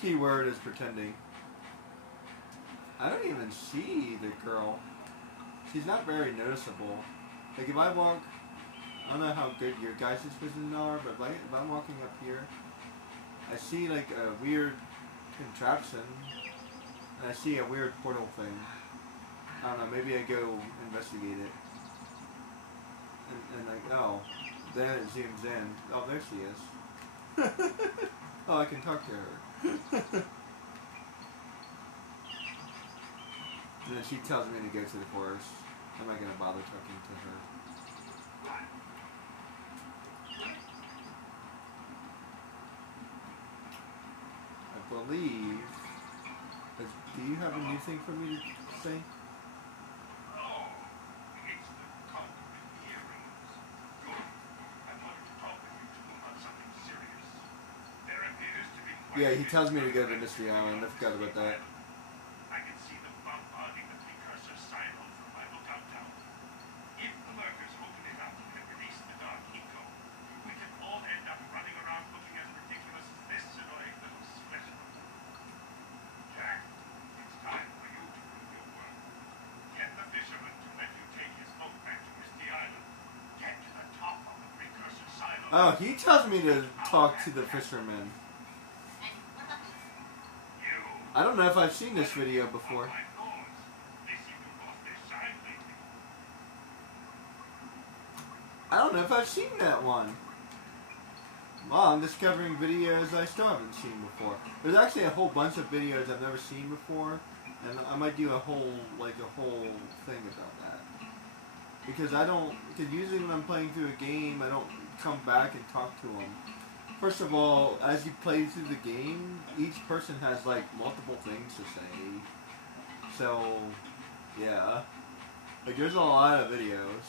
Key word is pretending. I don't even see the girl. She's not very noticeable. Like if I walk, I don't know how good your guys' vision are, but if I'm walking up here, I see like a weird contraption, and I see a weird portal thing. I don't know, maybe I go investigate it. And like, oh, then it zooms in. Oh, there she is. Oh, I can talk to her. And then she tells me to go to the forest. I'm not going to bother talking to her. I believe... Do you have a new thing for me to say? Yeah, he tells me to go to Mystery Island. I forgot about that. I can see the bump hogging the precursor silo from my lookout tower. If the lurkers open it up and release the dark eco, we can all end up running around looking as ridiculous as this annoying little specimen. Jack, it's time for you to do your work. Get the fisherman to let you take his boat back to Misty Island. Get to the top of the precursor silo. Oh, he tells me to talk to the fisherman. I don't know if I've seen this video before. They seem to have lost their shine lately. I don't know if I've seen that one. Wow, I'm discovering videos I still haven't seen before. There's actually a whole bunch of videos I've never seen before, and I might do a whole thing about that. Because because usually when I'm playing through a game, I don't come back and talk to them. First of all, as you play through the game, each person has like multiple things to say. So, yeah. Like there's a lot of videos.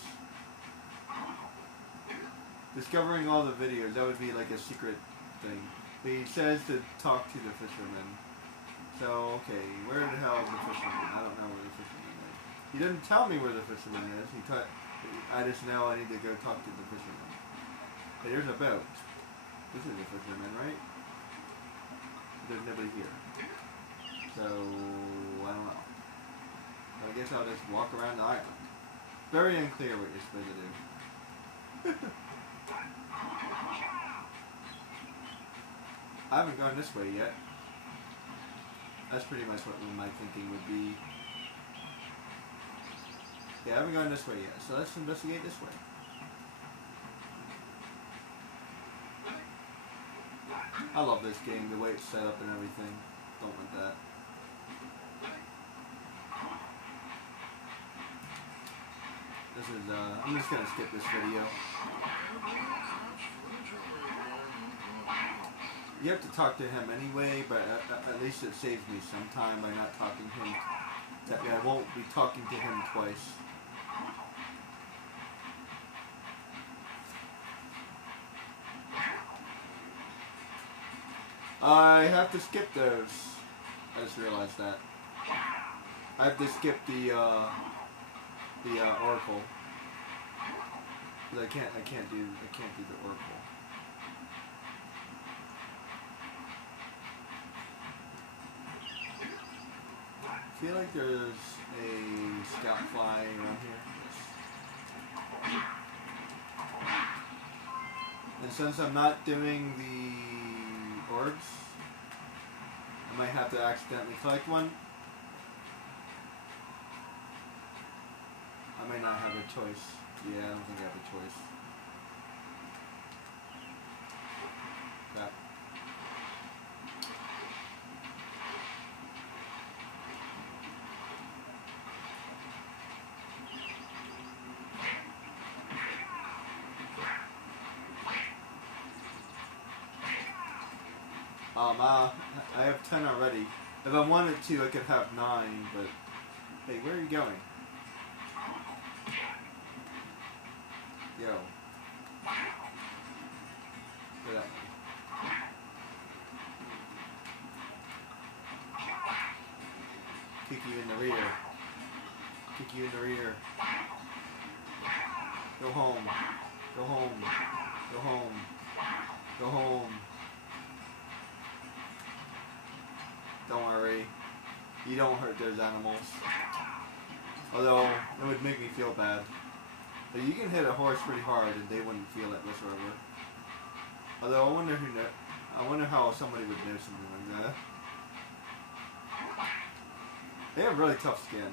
Discovering all the videos, that would be like a secret thing. But he says to talk to the fisherman. So, okay, where the hell is the fisherman? I don't know where the fisherman is. He didn't tell me where the fisherman is. I just know I need to go talk to the fisherman. Hey, there's a boat. This is a fisherman, right? There's nobody here. So, I don't know. So I guess I'll just walk around the island. Very unclear what you're supposed to do. I haven't gone this way yet. That's pretty much what my thinking would be. Yeah, I haven't gone this way yet, so let's investigate this way. I love this game, the way it's set up and everything. Don't want that. This is, I'm just gonna skip this video. You have to talk to him anyway, but at least it saves me some time by not talking to him. That way I won't be talking to him twice. I have to skip those. I just realized that. I have to skip the oracle. Because I can't do the oracle. I feel like there's a scout fly around here. Yes. And since I'm not doing the orbs, I might have to accidentally collect one. I might not have a choice. Yeah, I don't think I have a choice. Crap. I have 10 already. If I wanted to, I could have 9, but... Hey, where are you going? Yo. Get up. Kick you in the rear. Kick you in the rear. Go home. Go home. Go home. Go home. Don't worry. You don't hurt those animals. Although, it would make me feel bad. But you can hit a horse pretty hard and they wouldn't feel it whatsoever. Although, I wonder how somebody would know something like that. They have really tough skin.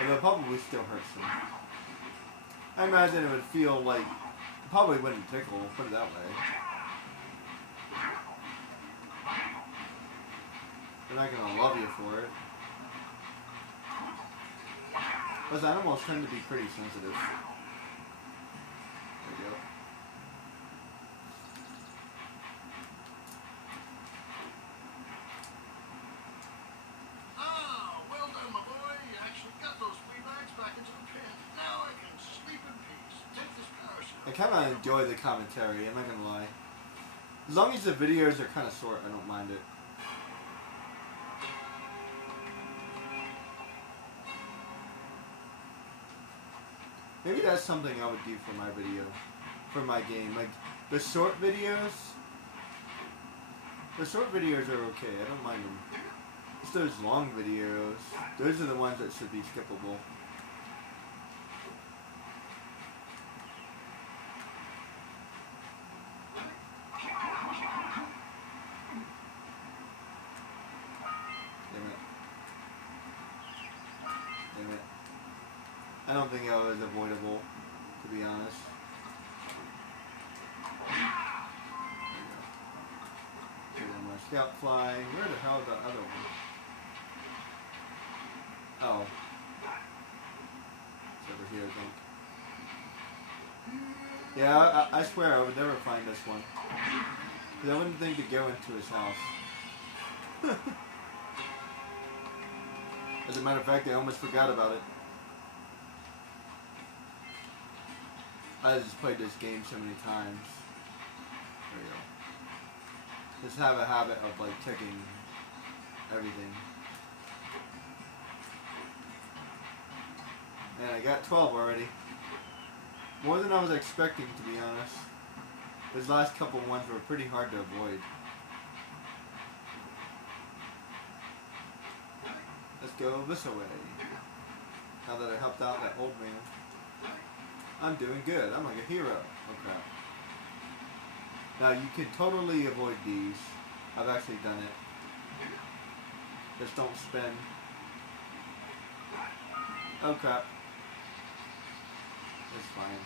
Although it probably still hurts them. I imagine it would feel like, it probably wouldn't tickle, put it that way. They're not gonna love you for it. Those animals tend to be pretty sensitive. There you go. Ah, well done, my boy. You actually got those flea bags back into the pen. Now I can sleep in peace. Take this parachute. I kinda enjoy the commentary, I'm not gonna lie. As long as the videos are kinda short, I don't mind it. Maybe that's something I would do for my video, for my game. Like, the short videos are okay, I don't mind them. It's those long videos, those are the ones that should be skippable. I don't think that was avoidable, to be honest. There we go. My scout flying. Where the hell is the other one? Oh. It's over here, I think. Yeah, I swear I would never find this one. Because I wouldn't think to go into his house. As a matter of fact, I almost forgot about it. I just played this game so many times. There we go. Just have a habit of like checking everything. And I got 12 already. More than I was expecting, to be honest. Those last couple ones were pretty hard to avoid. Let's go this way. Now that I helped out that old man. I'm doing good. I'm like a hero. Okay. Now you can totally avoid these. I've actually done it. Just don't spin. Oh crap. It's fine.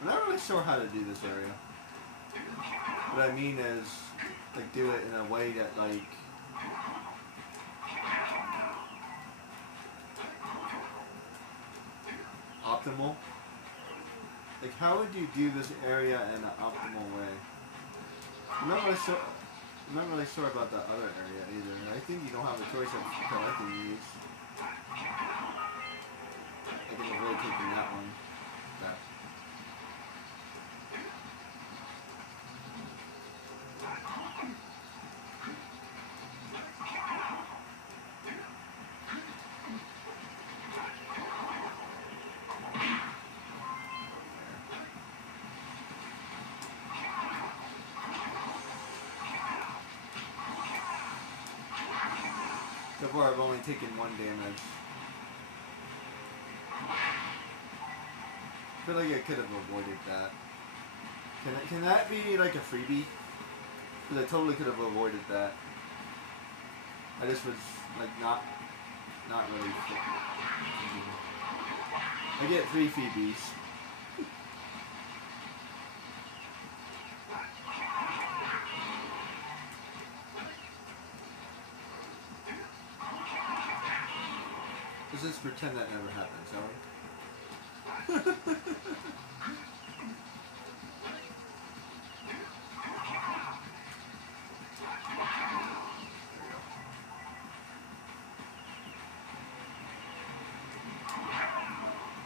I'm not really sure how to do this area. What I mean is, like, do it in a way that, like, optimal. Like, how would you do this area in an optimal way? I'm not really sure about that other area either. I think you don't have a choice of collecting these. I can avoid taking that one. That. So far I've only taken 1 damage. I feel like I could have avoided that. Can that be like a freebie? Because I totally could have avoided that. I just was like not really thinking. I get 3 freebies. Let's just pretend that never happened, shall we?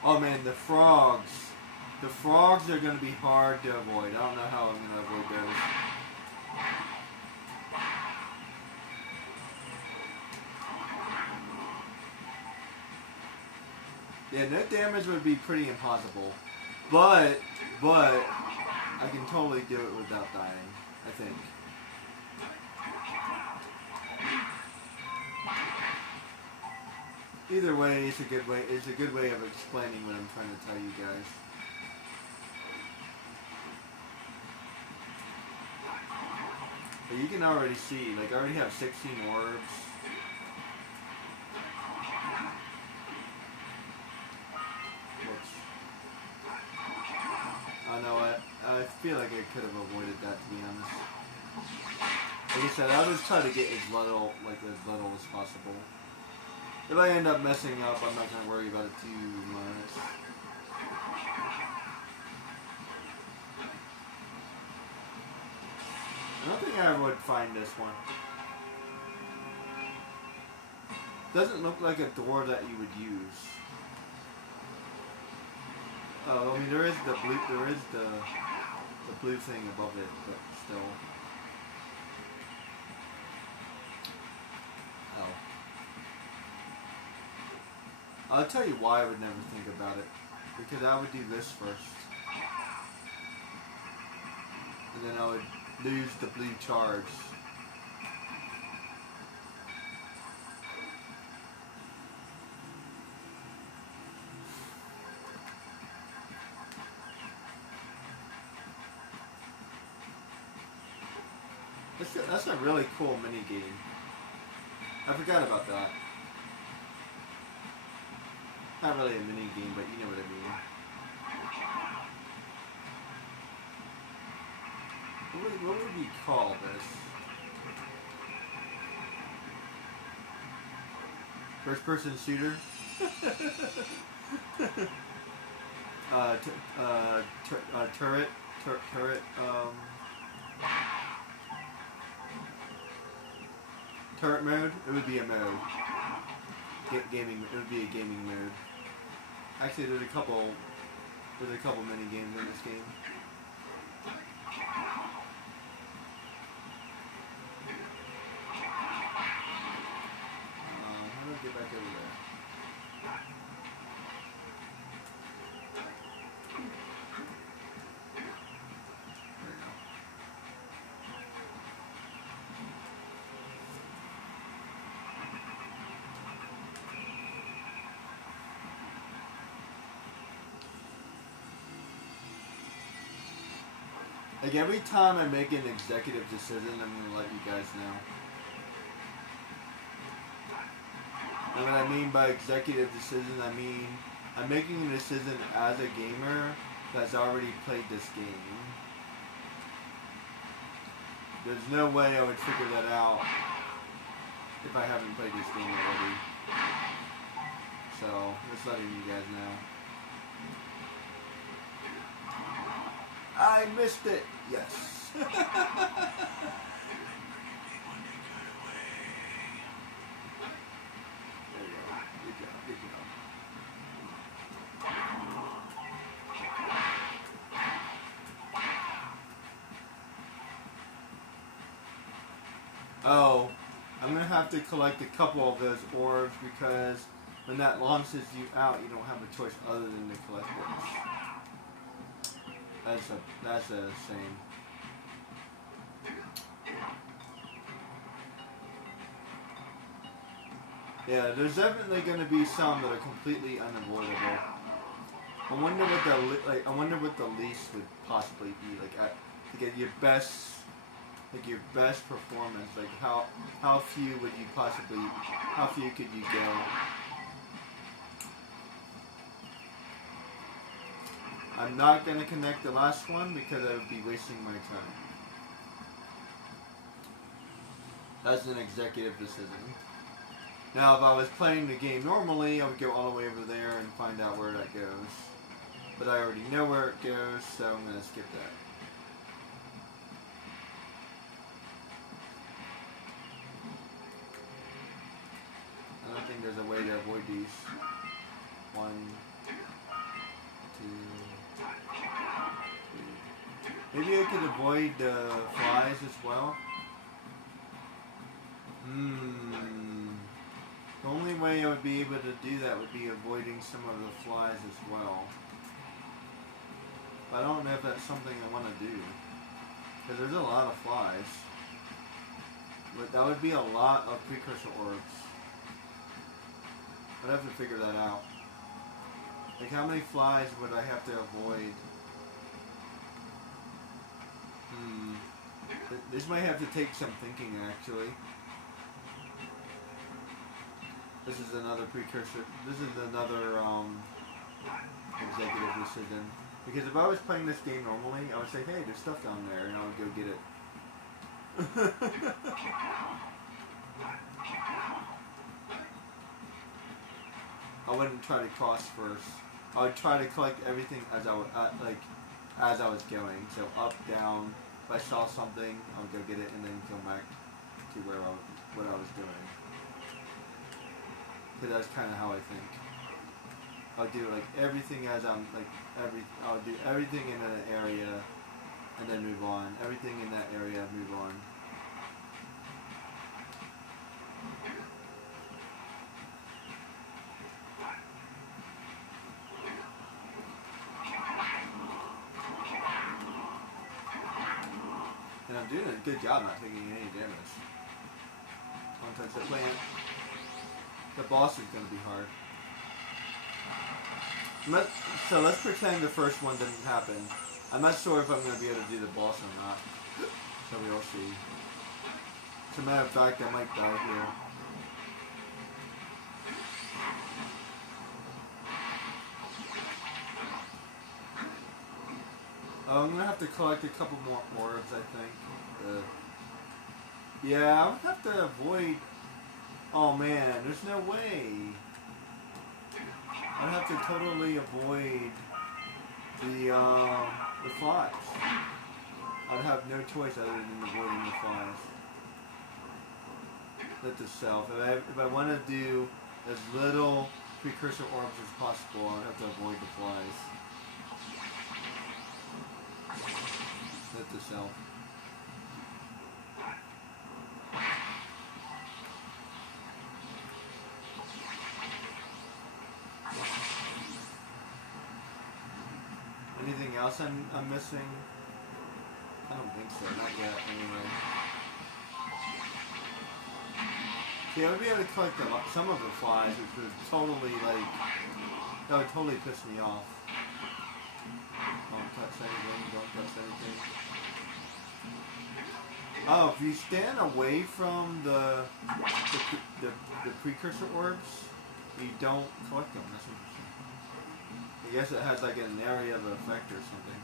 Oh man, the frogs. The frogs are going to be hard to avoid. I don't know how I'm going to avoid those. Yeah, no damage would be pretty impossible. But I can totally do it without dying, I think. Either way, it's a good way of explaining what I'm trying to tell you guys. But you can already see, like I already have 16 orbs. I know I feel like I could have avoided that, to be honest. Like I said, I was trying to get as little as possible. If I end up messing up, I'm not gonna worry about it too much. I don't think I would find this one. Doesn't look like a door that you would use. Oh, I mean there is the blue thing above it, but still. Oh. I'll tell you why I would never think about it. Because I would do this first. And then I would lose the blue charge. That's a really cool mini game. I forgot about that. Not really a mini game, but you know what I mean. What would we call this? First person shooter? Turret? Turret, turret mode? It would be a mode. Gaming, it would be a gaming mode. Actually, there's a couple mini games in this game. How do I get back over there? There we go. Like every time I make an executive decision, I'm gonna let you guys know. And what I mean by executive decision, I mean I'm making a decision as a gamer that's already played this game. There's no way I would figure that out if I haven't played this game already. So, just letting you guys know. I missed it! Yes. There you go. Good job. Good job. Oh, I'm gonna have to collect a couple of those orbs because when that launches you out, you don't have a choice other than to collect those. That's a shame. Yeah, there's definitely going to be some that are completely unavoidable. I wonder what the least would possibly be to get your best performance. Like how few could you go? I'm not going to connect the last one because I would be wasting my time. That's an executive decision. Now, if I was playing the game normally, I would go all the way over there and find out where that goes. But I already know where it goes, so I'm going to skip that. I don't think there's a way to avoid these. 1, 2, 3. Maybe I could avoid the flies as well. The only way I would be able to do that would be avoiding some of the flies as well. But I don't know if that's something I want to do. Because there's a lot of flies. But that would be a lot of precursor orbs. I'd have to figure that out. Like how many flies would I have to avoid? This might have to take some thinking actually. This is another precursor. This is another executive decision. Because if I was playing this game normally, I would say, hey, there's stuff down there, and I would go get it. I wouldn't try to cross first. I would try to collect everything as I was going. So up, down. If I saw something, I would go get it, and then come back to what I was doing. But that's kind of how I think. I'll do like everything as I'm I'll do everything in an area and then move on. Everything in that area, move on. And I'm doing a good job not taking any damage. One touch that plant. The boss is going to be hard. So let's pretend the first one didn't happen. I'm not sure if I'm going to be able to do the boss or not. So we'll see. As a matter of fact, I might die here. Oh, I'm gonna have to collect a couple more orbs, I think. Yeah, I would have to avoid. Oh man, there's no way. I'd have to totally avoid the flies. I'd have no choice other than avoiding the flies. Let the self. If I want to do as little precursor orbs as possible, I'd have to avoid the flies. Let the self. Anything else I'm missing? I don't think so. Not yet. Anyway. See, I would be able to collect some of the flies, which would totally that would totally piss me off. Don't touch anything. Don't touch anything. Oh, if you stand away from the precursor orbs, you don't collect them. That's interesting. I guess it has like an area of effect or something.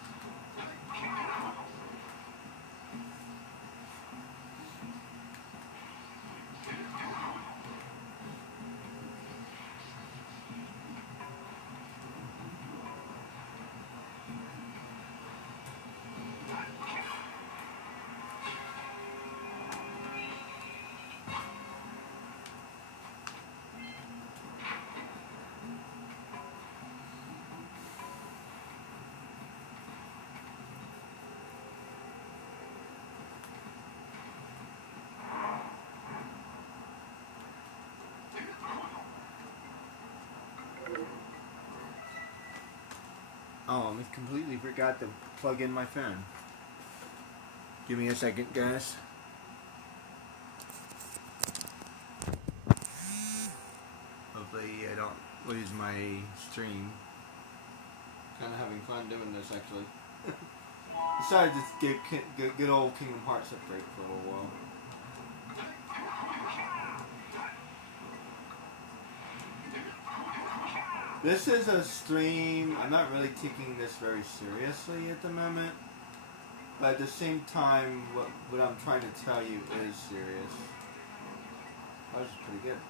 Oh, I completely forgot to plug in my phone. Give me a second, guys. Hopefully I don't lose my stream. Kind of having fun doing this, actually. Decided to give good old Kingdom Hearts a break for a little while. This is a stream. I'm not really taking this very seriously at the moment. But at the same time, what I'm trying to tell you is serious. That was pretty good.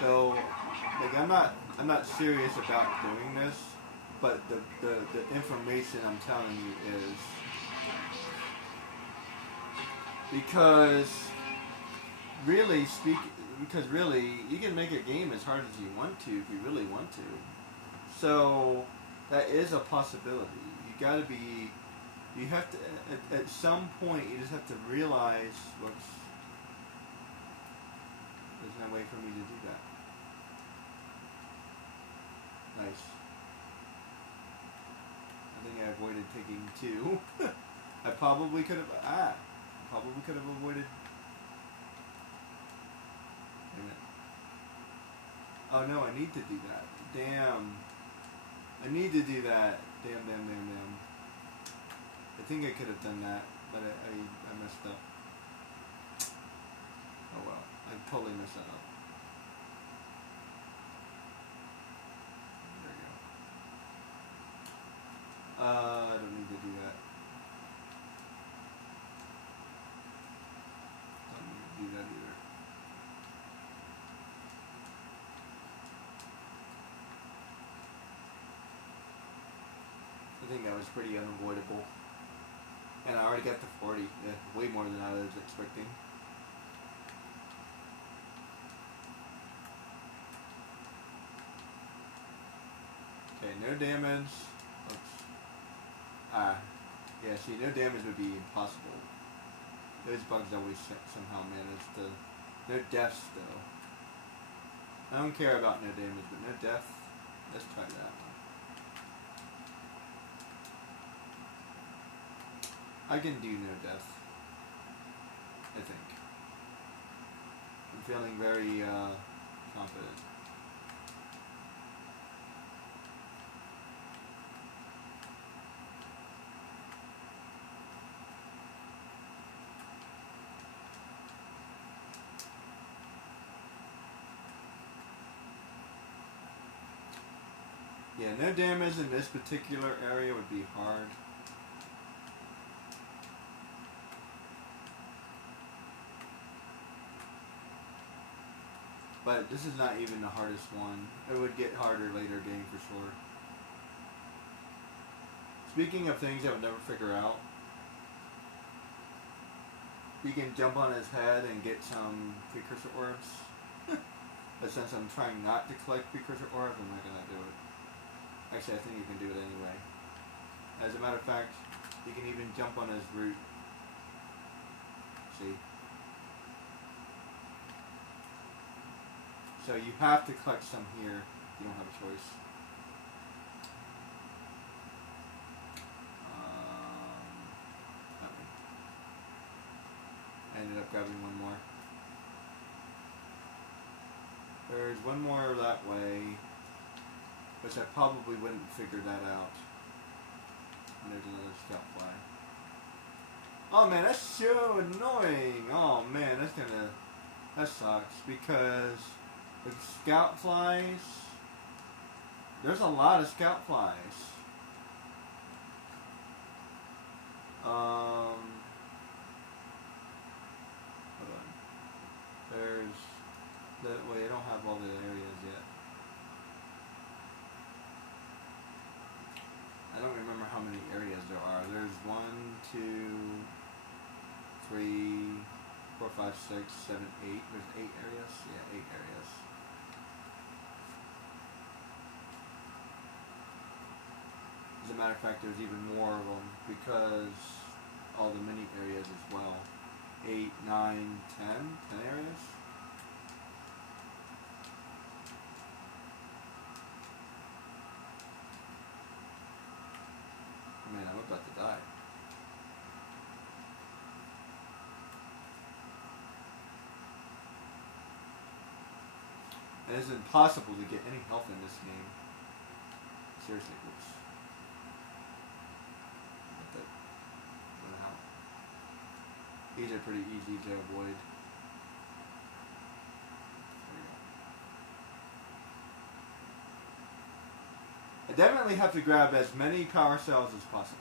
So, like, I'm not serious about doing this, but the information I'm telling you is because really you can make a game as hard as you want to if you really want to. So that is a possibility. You have to at some point you just have to realize, whoops, there's no way for me to do that. Nice. I think I avoided taking 2. I probably could have avoided. Wait a minute. Oh no, I need to do that. Damn. I need to do that. Damn. I think I could have done that, but I messed up. Oh well. I totally messed that up. There you go. I don't need to do that. Don't need to do that either. I think that was pretty unavoidable. And I already got to 40. Yeah, way more than I was expecting. Okay, no damage. Oops. Yeah, see, no damage would be impossible. Those bugs always somehow manage to... No deaths, though. I don't care about no damage, but no death. Let's try that one. I can do no death. I think. I'm feeling very confident. Yeah, no damage in this particular area would be hard. But this is not even the hardest one. It would get harder later game for sure. Speaking of things I would never figure out, you can jump on his head and get some precursor orbs. But since I'm trying not to collect precursor orbs, I'm not going to do it. Actually, I think you can do it anyway. As a matter of fact, you can even jump on his root. See? So you have to collect some here. You don't have a choice. That one. I ended up grabbing one more. There's one more that way, which I probably wouldn't figure that out. And there's another scout fly. Oh man, that's so annoying. Oh man, that sucks because the scout flies, there's a lot of scout flies. Hold on. There's that way. I don't have all the areas yet. I don't remember how many areas there are. There's 1, 2, 3, 4, 5, 6, 7, 8. There's 8 areas. Yeah, 8 areas. As a matter of fact, there's even more of them because all the mini areas as well. 8, 9, 10 areas. Man, I'm about to die. It is impossible to get any health in this game. Seriously, oops. These are pretty easy to avoid. I definitely have to grab as many power cells as possible.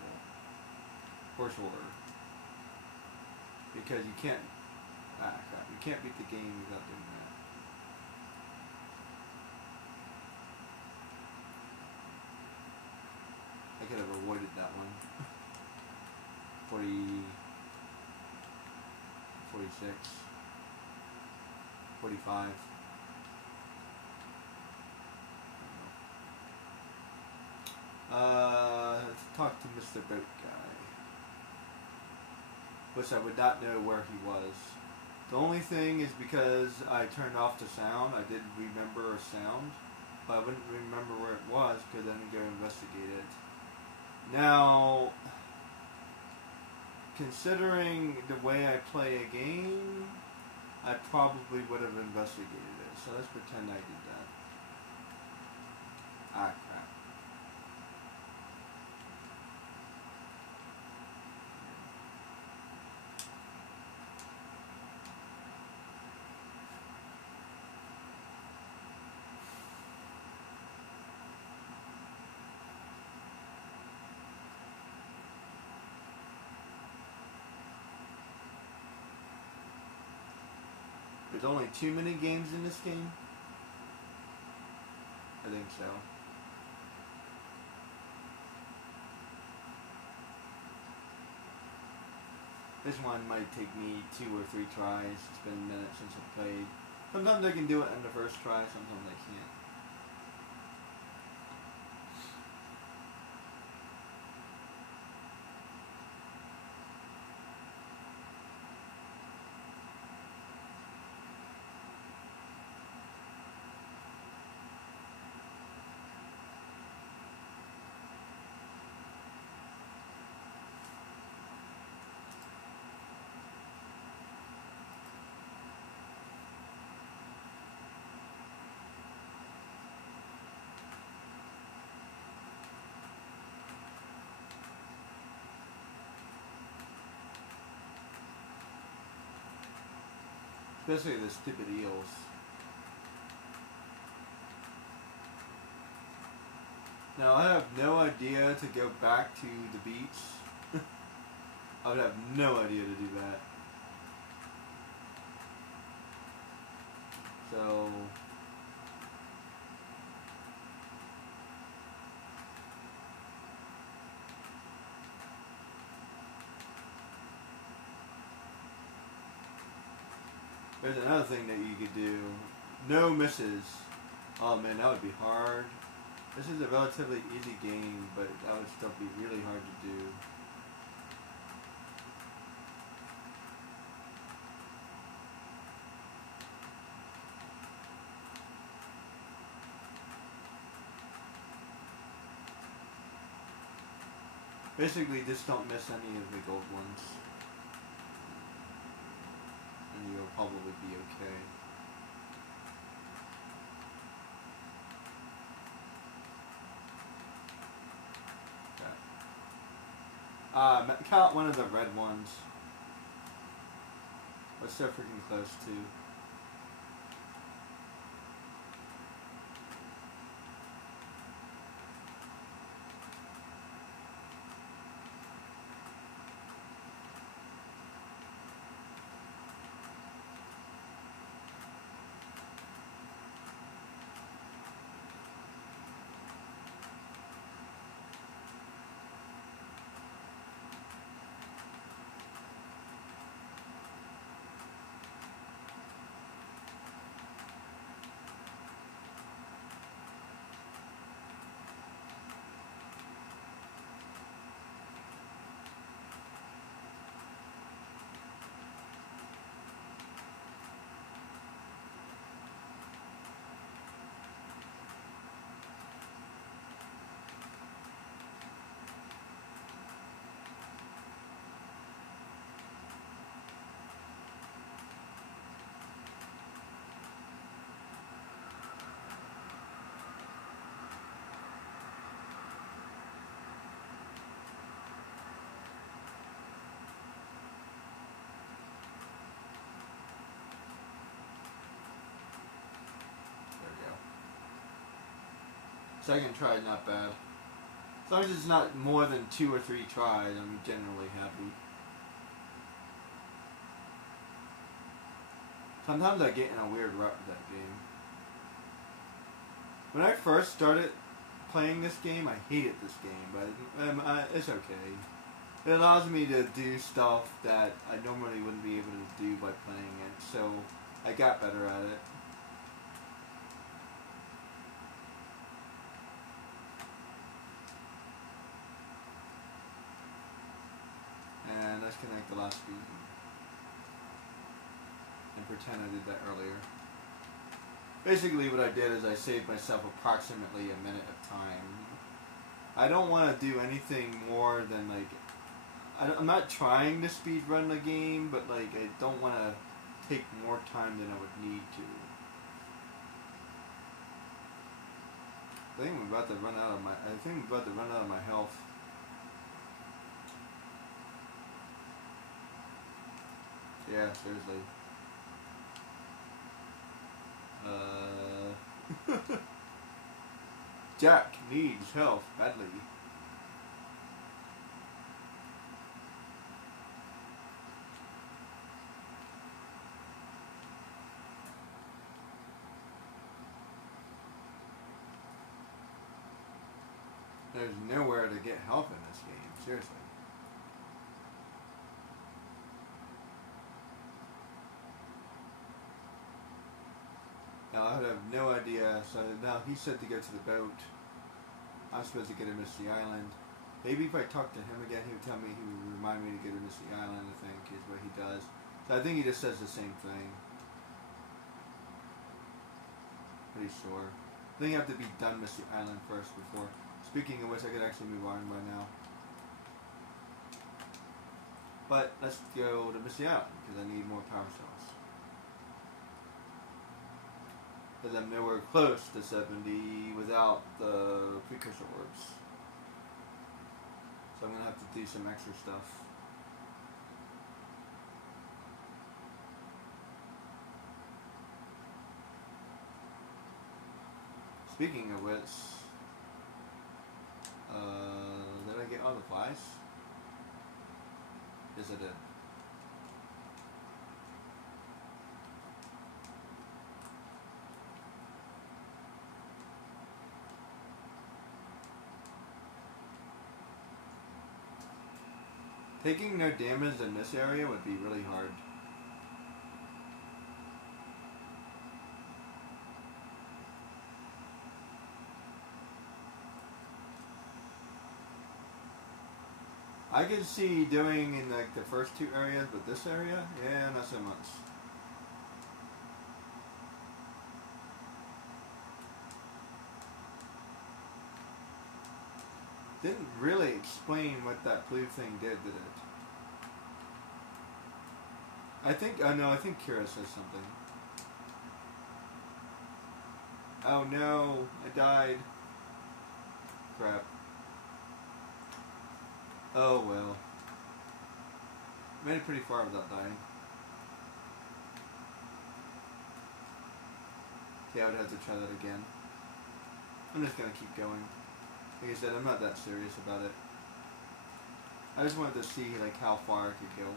For sure. Because you can't... crap. You can't beat the game without doing that. I could have avoided that one. 46. 45. Let's talk to Mr. Boat Guy. Which I would not know where he was. The only thing is because I turned off the sound, I did remember a sound, but I wouldn't remember where it was because I didn't go investigate it. Now, considering the way I play a game, I probably would have investigated it. So let's pretend I did that. Ah, crap. There's only 2 mini games in this game? I think so. This one might take me 2 or 3 tries. It's been a minute since I've played. Sometimes I can do it in the first try, sometimes I can't. Especially the stupid eels. Now I have no idea to go back to the beach. I would have no idea to do that. So there's another thing that you could do. No misses. Oh man, that would be hard. This is a relatively easy game, but that would still be really hard to do. Basically, just don't miss any of the gold ones, and you'll probably be okay. Count one of the red ones. We're so freaking close to. There we go. Second try, not bad. As long as it's not more than 2 or 3 tries, I'm generally happy. Sometimes I get in a weird rut with that game. When I first started playing this game, I hated this game, but it's okay. It allows me to do stuff that I normally wouldn't be able to do by playing it, so I got better at it. And let's connect the last speed. And pretend I did that earlier. Basically what I did is I saved myself approximately a minute of time. I don't want to do anything more than like... I'm not trying to speed run the game, but like I don't want to take more time than I would need to. I think I'm about to run out of my health. Yeah, seriously. Jack needs health badly. There's nowhere to get help in this game, seriously. Now I have no idea, so now he said to go to the boat. I'm supposed to get him to Misty Island. Maybe if I talk to him again, he would tell me, he would remind me to get him to Misty Island, I think, is what he does. So I think he just says the same thing. Pretty sure. I think you have to be done Misty Island first before. Speaking of which, I could actually move on by now. But let's go to Misty Island, because I need more power cells. Because I'm nowhere close to 70 without the precursor orbs. So I'm going to have to do some extra stuff. Speaking of which, all the flies? Yes, I did. Taking no damage in this area would be really hard. I could see doing in like the first two areas, but this area, yeah, not so much. Didn't really explain what that blue thing did it? I think, no, I think Kira says something. Oh no, I died. Crap. Oh well. Made it pretty far without dying. Yeah, I would have to try that again. I'm just gonna keep going. Like I said, I'm not that serious about it. I just wanted to see like how far I could go.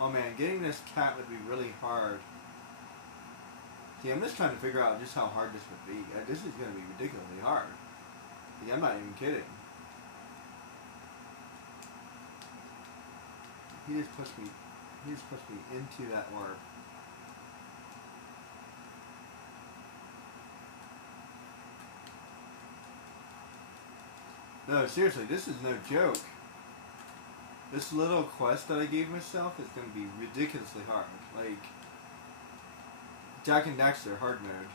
Oh man, getting this cat would be really hard. See, I'm just trying to figure out just how hard this would be. This is going to be ridiculously hard. See, I'm not even kidding. He just pushed me into that orb. No, seriously, this is no joke. This little quest that I gave myself is going to be ridiculously hard. Like, Jack and Daxter hard mode.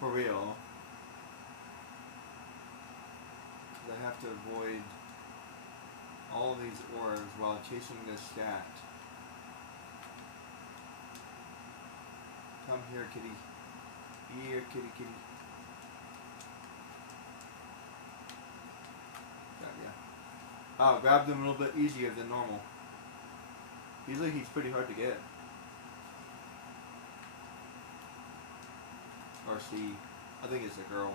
For real. I have to avoid all these orbs while chasing this scat. Come here, kitty. Here, kitty, kitty. Got ya. Oh, grabbed him a little bit easier than normal. Usually he's pretty hard to get. Or see. I think it's a girl.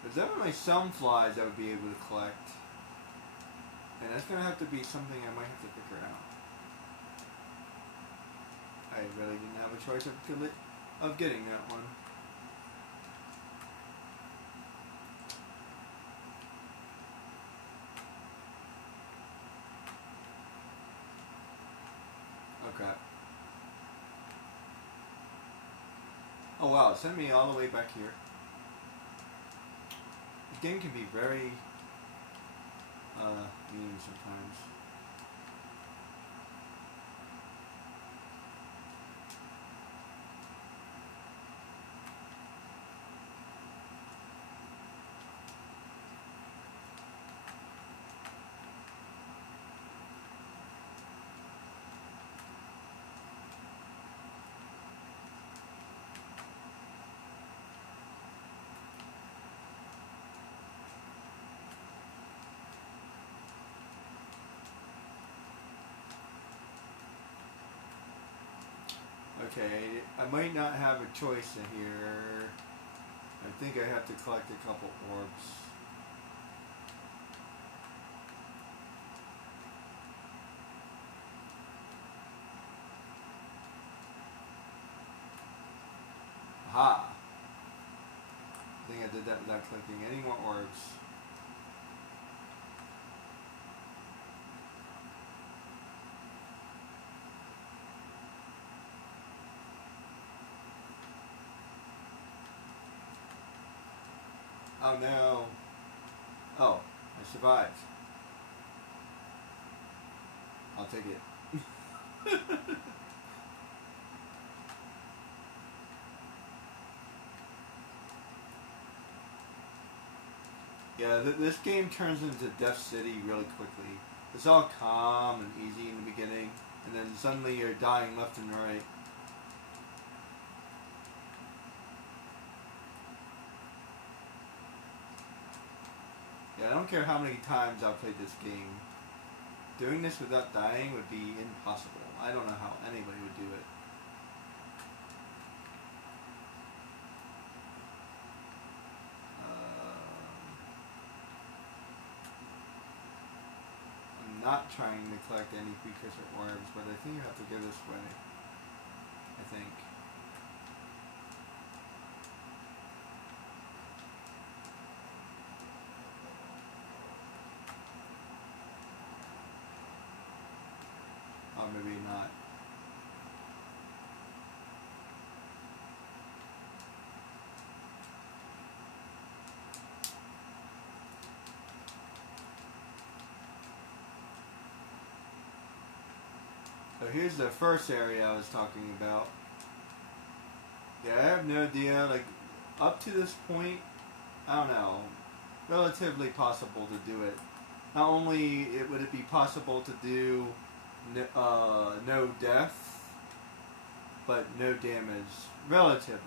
There's definitely some flies I would be able to collect. And that's going to have to be something I might have to figure out. I really didn't have a choice of getting that one. Okay. Oh wow, send me all the way back here. This game can be very mean sometimes. Okay, I might not have a choice in here. I think I have to collect a couple orbs. Aha! I think I did that without collecting any more orbs. Oh no. Oh, I survived. I'll take it. Yeah, this game turns into Death City really quickly. It's all calm and easy in the beginning, and then suddenly you're dying left and right. Yeah, I don't care how many times I've played this game. Doing this without dying would be impossible. I don't know how anybody would do it. I'm not trying to collect any precursor orbs, but I think you have to go this way. I think. Or maybe not. So here's the first area I was talking about. Yeah, I have no idea. Like, up to this point, I don't know, relatively possible to do it. Not only would it be possible to do no death, but no damage. Relatively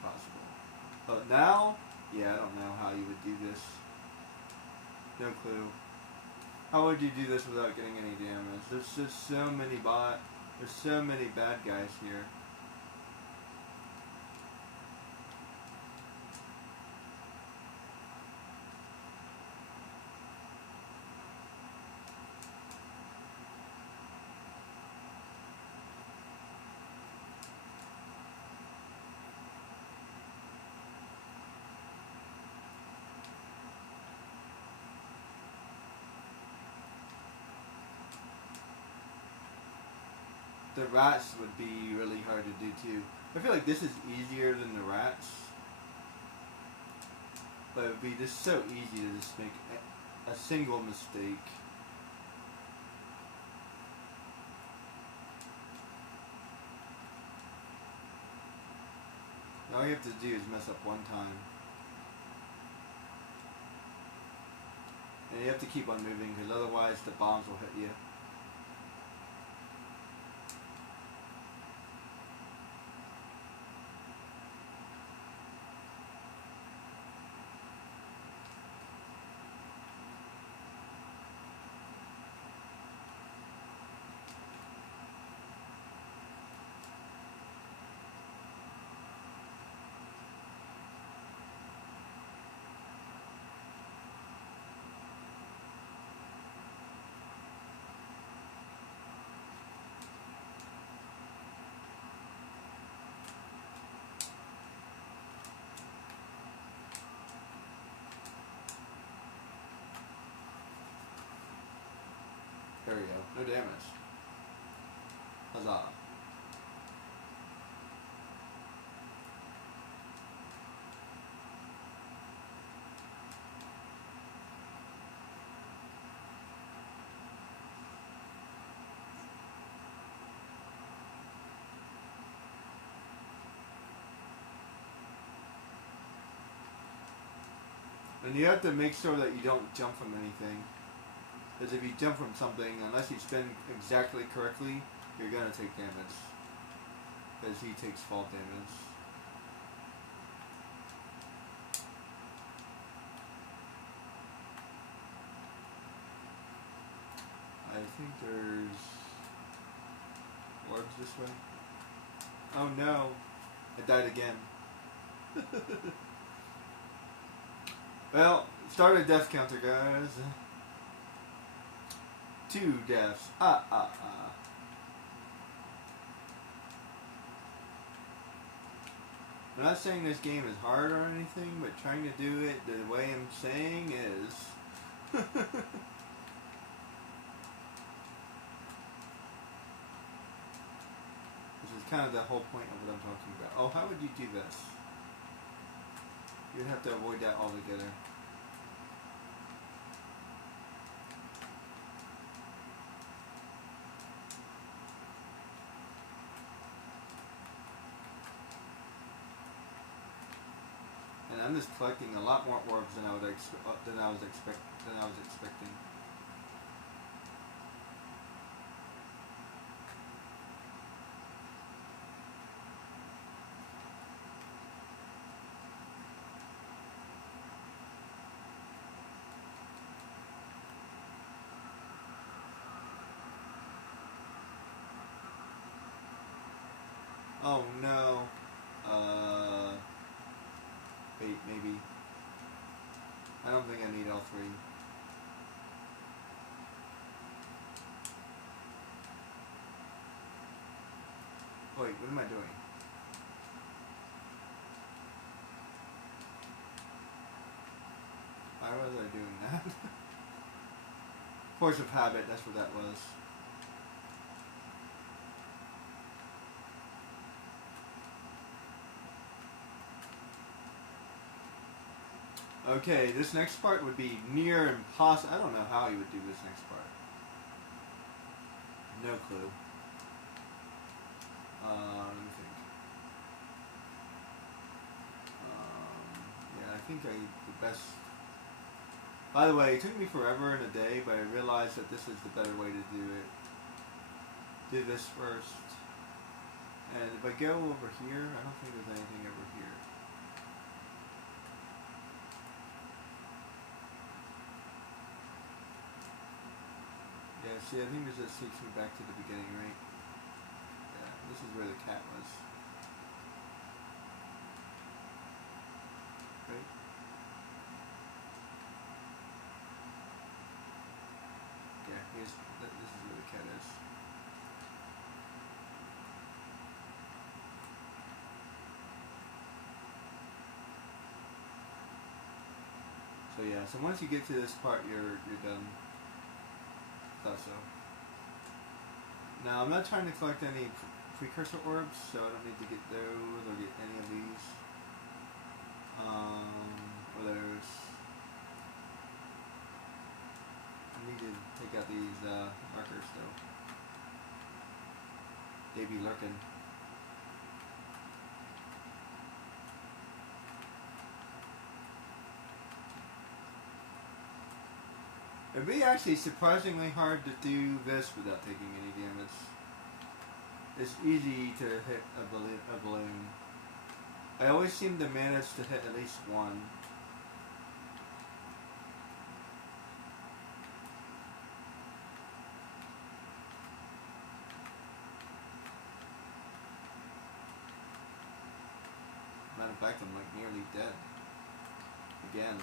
possible. But now, yeah, I don't know how you would do this. No clue. How would you do this without getting any damage? There's just so many there's so many bad guys here. The rats would be really hard to do too. I feel like this is easier than the rats. But it would be just so easy to just make a single mistake. All you have to do is mess up one time. And you have to keep on moving because otherwise the bombs will hit you. There we go. No damage. Huzzah. And you have to make sure that you don't jump from anything. Because if you jump from something, unless you spin exactly correctly, you're going to take damage. Because he takes fall damage. I think there's orbs this way. Oh no! I died again. Well, start a death counter, guys. 2 deaths. I'm not saying this game is hard or anything, but trying to do it the way I'm saying is. This is kind of the whole point of what I'm talking about. Oh, how would you do this? You'd have to avoid that altogether. I'm just collecting a lot more orbs than I was expecting. Oh no. Wait, maybe. I don't think I need all three. Wait, what am I doing? Why was I doing that? Force of habit, that's what that was. Okay, this next part would be near impossible. I don't know how you would do this next part. No clue. Let me think. Yeah, I think the best. By the way, it took me forever and a day, but I realized that this is the better way to do it. Do this first. And if I go over here, I don't think there's anything over here. Yeah, see, I think this just takes me back to the beginning, right? Yeah, this is where the cat was. Right? Yeah, this is where the cat is. So yeah, so once you get to this part, you're done. Thought so. Now I'm not trying to collect any precursor orbs, so I don't need to get those or get any of these. Or those. I need to take out these markers though. They be lurking. It'd be actually surprisingly hard to do this without taking any damage. It's easy to hit a balloon. I always seem to manage to hit at least one. Matter of fact, I'm like nearly dead. Again.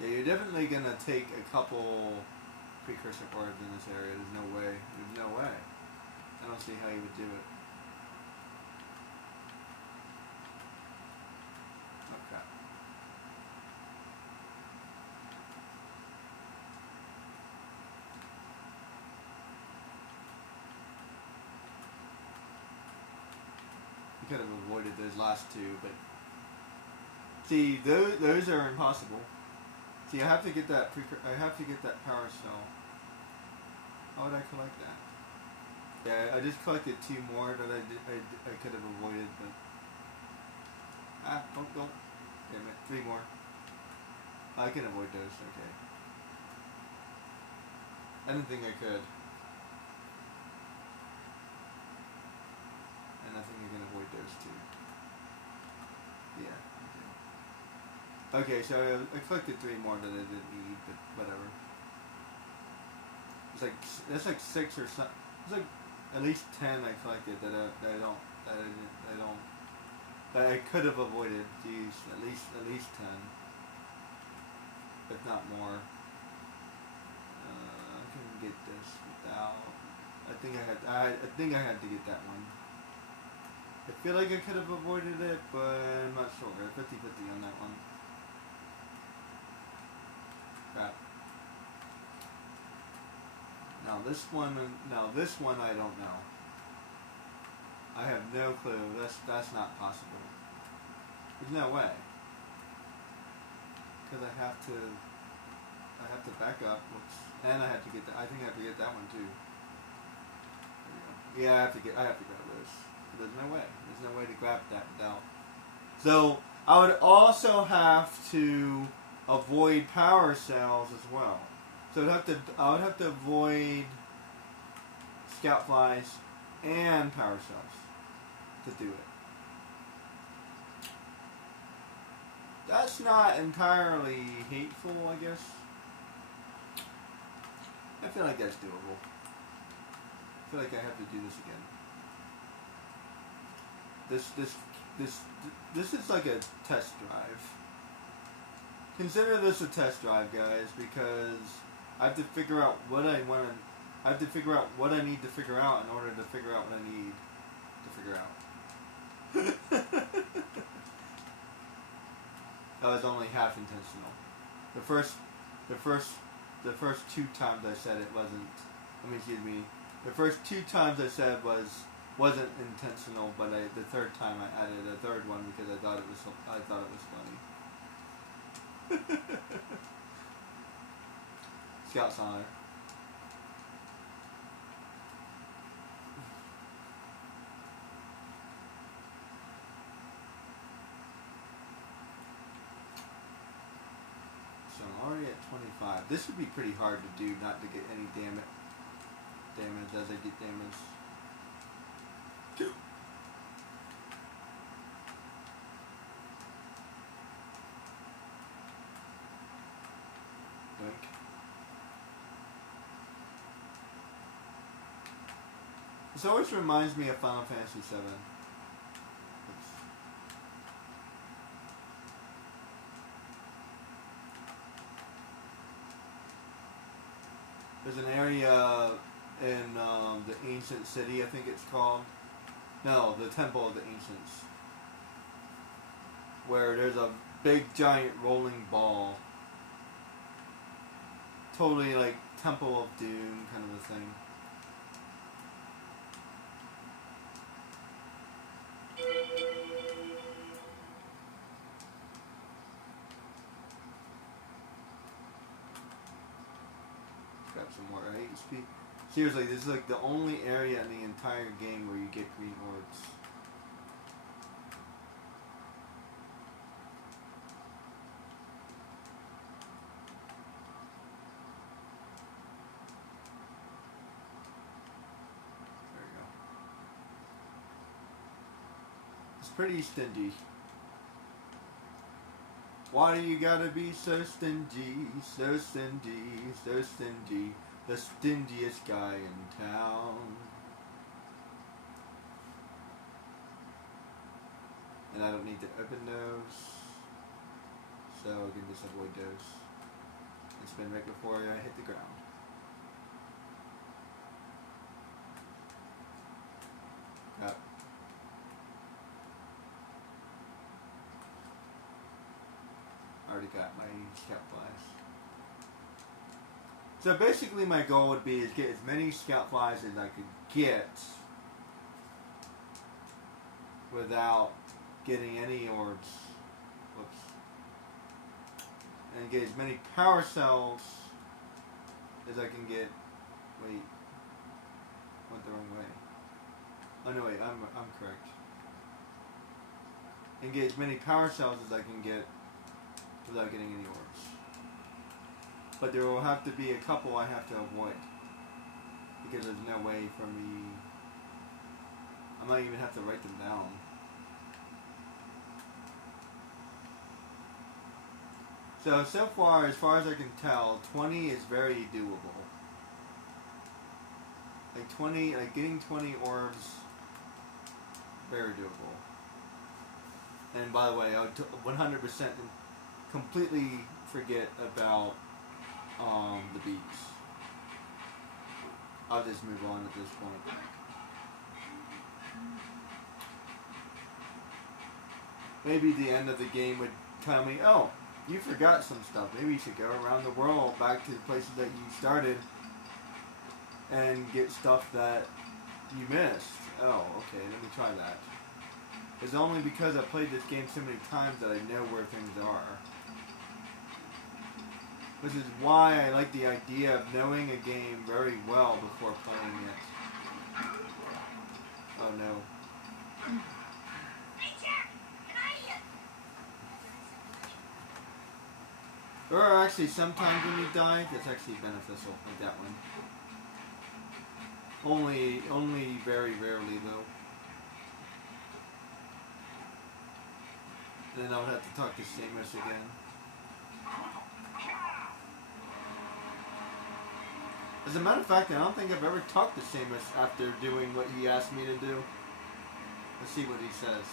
Yeah, you're definitely gonna take a couple precursor orbs in this area. There's no way. There's no way. I don't see how you would do it. Okay. You could have avoided those last two, but see, those are impossible. See, I have to get that power cell. How would I collect that? Yeah, I just collected two more that I could have avoided, but don't. Damn it, three more. I can avoid those. Okay. I didn't think I could. And I think I can avoid those two. Yeah. Okay, so I collected three more that I didn't need, but whatever. It's like that's like 6 or something. It's like at least 10 I collected that I could have avoided. Geez, at least 10, if not more. I can get this without. I think I had to get that one. I feel like I could have avoided it, but I'm not sure. 50-50 on that one. Crap. Now this one I don't know. I have no clue. That's not possible. There's no way. Because I have to back up. Whoops. And I have to get that. I think I have to get that one too. Yeah, I have to grab this. There's no way. There's no way to grab that without. So I would also have to avoid power cells as well. So I would have to avoid scout flies and power cells to do it. That's not entirely hateful, I guess. I feel like that's doable. I feel like I have to do this again. This is like a test drive. Consider this a test drive, guys, because I have to figure out what I want to. I have to figure out what I need to figure out in order to figure out what I need to figure out. That was only half intentional. The first two times I said it wasn't. Excuse me. The first two times I said wasn't intentional, but the third time I added a third one because I thought it was funny. Scout Sonic. So I'm already at 25. This would be pretty hard to do, not to get any damage as I get damage. Blink. This always reminds me of Final Fantasy VII. There's an area in the Ancient City, I think it's called. No, the Temple of the Ancients. Where there's a big giant rolling ball. Totally like Temple of Doom kind of a thing. Grab some more HP. Seriously, this is like the only area in the entire game where you get green orbs. There we go. It's pretty stingy. Why do you gotta be so stingy, so stingy, so stingy? The stingiest guy in town. And I don't need to open those, so I can just avoid those. And spin right before I hit the ground. Yep. Already got my scout flies. So basically my goal would be to get as many scout flies as I could get without getting any orbs. Whoops. And get as many power cells as I can get. Wait. Went the wrong way. Oh no, wait, I'm correct. And get as many power cells as I can get without getting any orbs. But there will have to be a couple I have to avoid. Because there's no way for me. I might even have to write them down. So far as I can tell, 20 is very doable. Getting 20 orbs, very doable. And by the way, I would 100% completely forget about the beats. I'll just move on at this point. Maybe the end of the game would tell me, oh, you forgot some stuff. Maybe you should go around the world back to the places that you started and get stuff that you missed. Oh, okay, let me try that. It's only because I played this game so many times that I know where things are. Which is why I like the idea of knowing a game very well before playing it. Oh no. Hey, Jack! Can I... There are actually sometimes when you die that's actually beneficial, like that one. Only very rarely though. Then I would have to talk to Seamus again. As a matter of fact, I don't think I've ever talked to Seamus after doing what he asked me to do. Let's see what he says.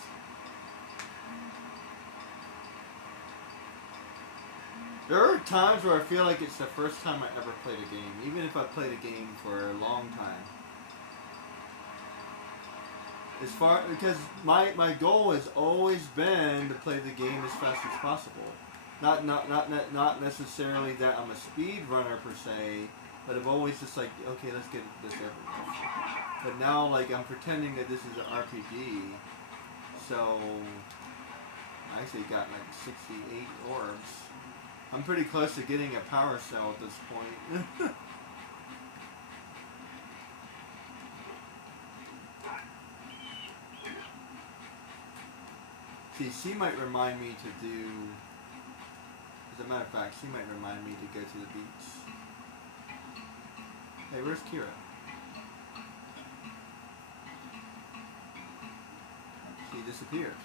There are times where I feel like it's the first time I ever played a game, even if I played a game for a long time. Because my goal has always been to play the game as fast as possible. Not necessarily that I'm a speed runner per se, but I've always just like, okay, let's get this over with. But now, like, I'm pretending that this is an RPG, so I actually got like 68 orbs. I'm pretty close to getting a power cell at this point. See, she might remind me to do... As a matter of fact, she might remind me to go to the beach. Hey, where's Kira? She disappeared.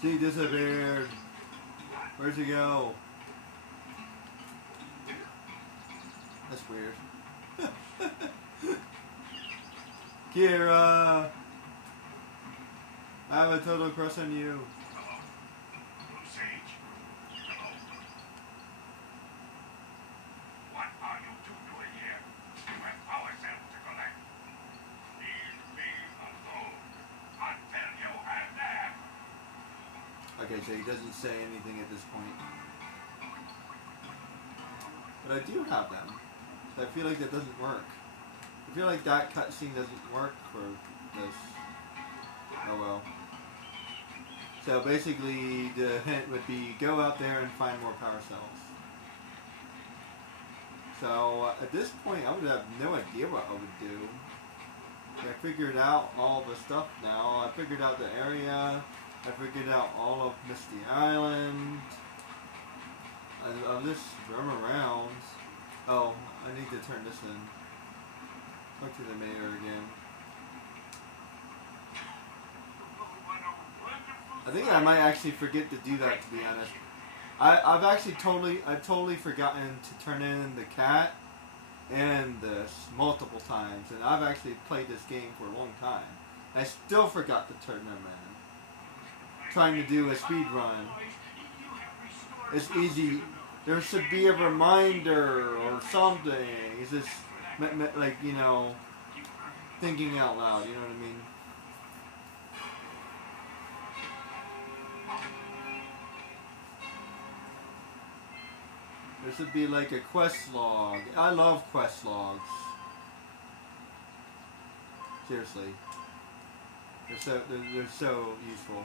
She disappeared. Where'd she go? That's weird. Kira! I have a total crush on you. Hello. Blue Sage. Hello. What are you two doing here? You have power cells to collect. Leave me alone. Until you have them. Okay, so he doesn't say anything at this point. But I do have them. So I feel like that doesn't work. I feel like that cutscene doesn't work for this. Oh well. So basically the hint would be go out there and find more power cells. So at this point I would have no idea what I would do. I figured out all the stuff now. I figured out the area. I figured out all of Misty Island. I'll just roam around. Oh, I need to turn this in. Talk to the mayor again. I think I might actually forget to do that, to be honest. I've totally forgotten to turn in the cat and this multiple times, and I've actually played this game for a long time. I still forgot to turn them in. Trying to do a speed run. It's easy. There should be a reminder or something. It's just like, you know, thinking out loud. You know what I mean? There should be like a quest log. I love quest logs. Seriously. They're so useful.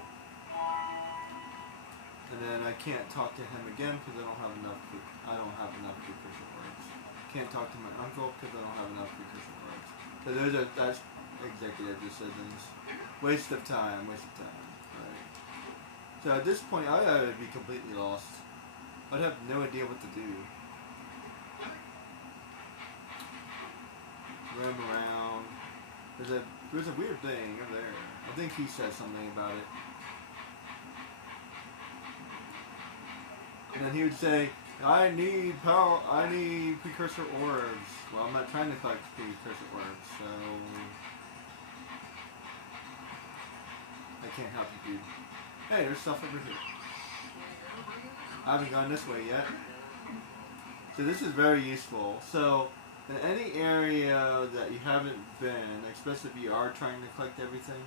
And then I can't talk to him again because I don't have enough precursor words. Can't talk to my uncle because I don't have enough precursor words. So that's executive decisions. Waste of time. Right. So at this point I would be completely lost. I'd have no idea what to do. Roam around. There's a weird thing over there. I think he says something about it. And then he would say, I need precursor orbs. Well, I'm not trying to collect precursor orbs, so I can't help you, dude. Hey, there's stuff over here. I haven't gone this way yet. So this is very useful. So in any area that you haven't been, especially if you are trying to collect everything,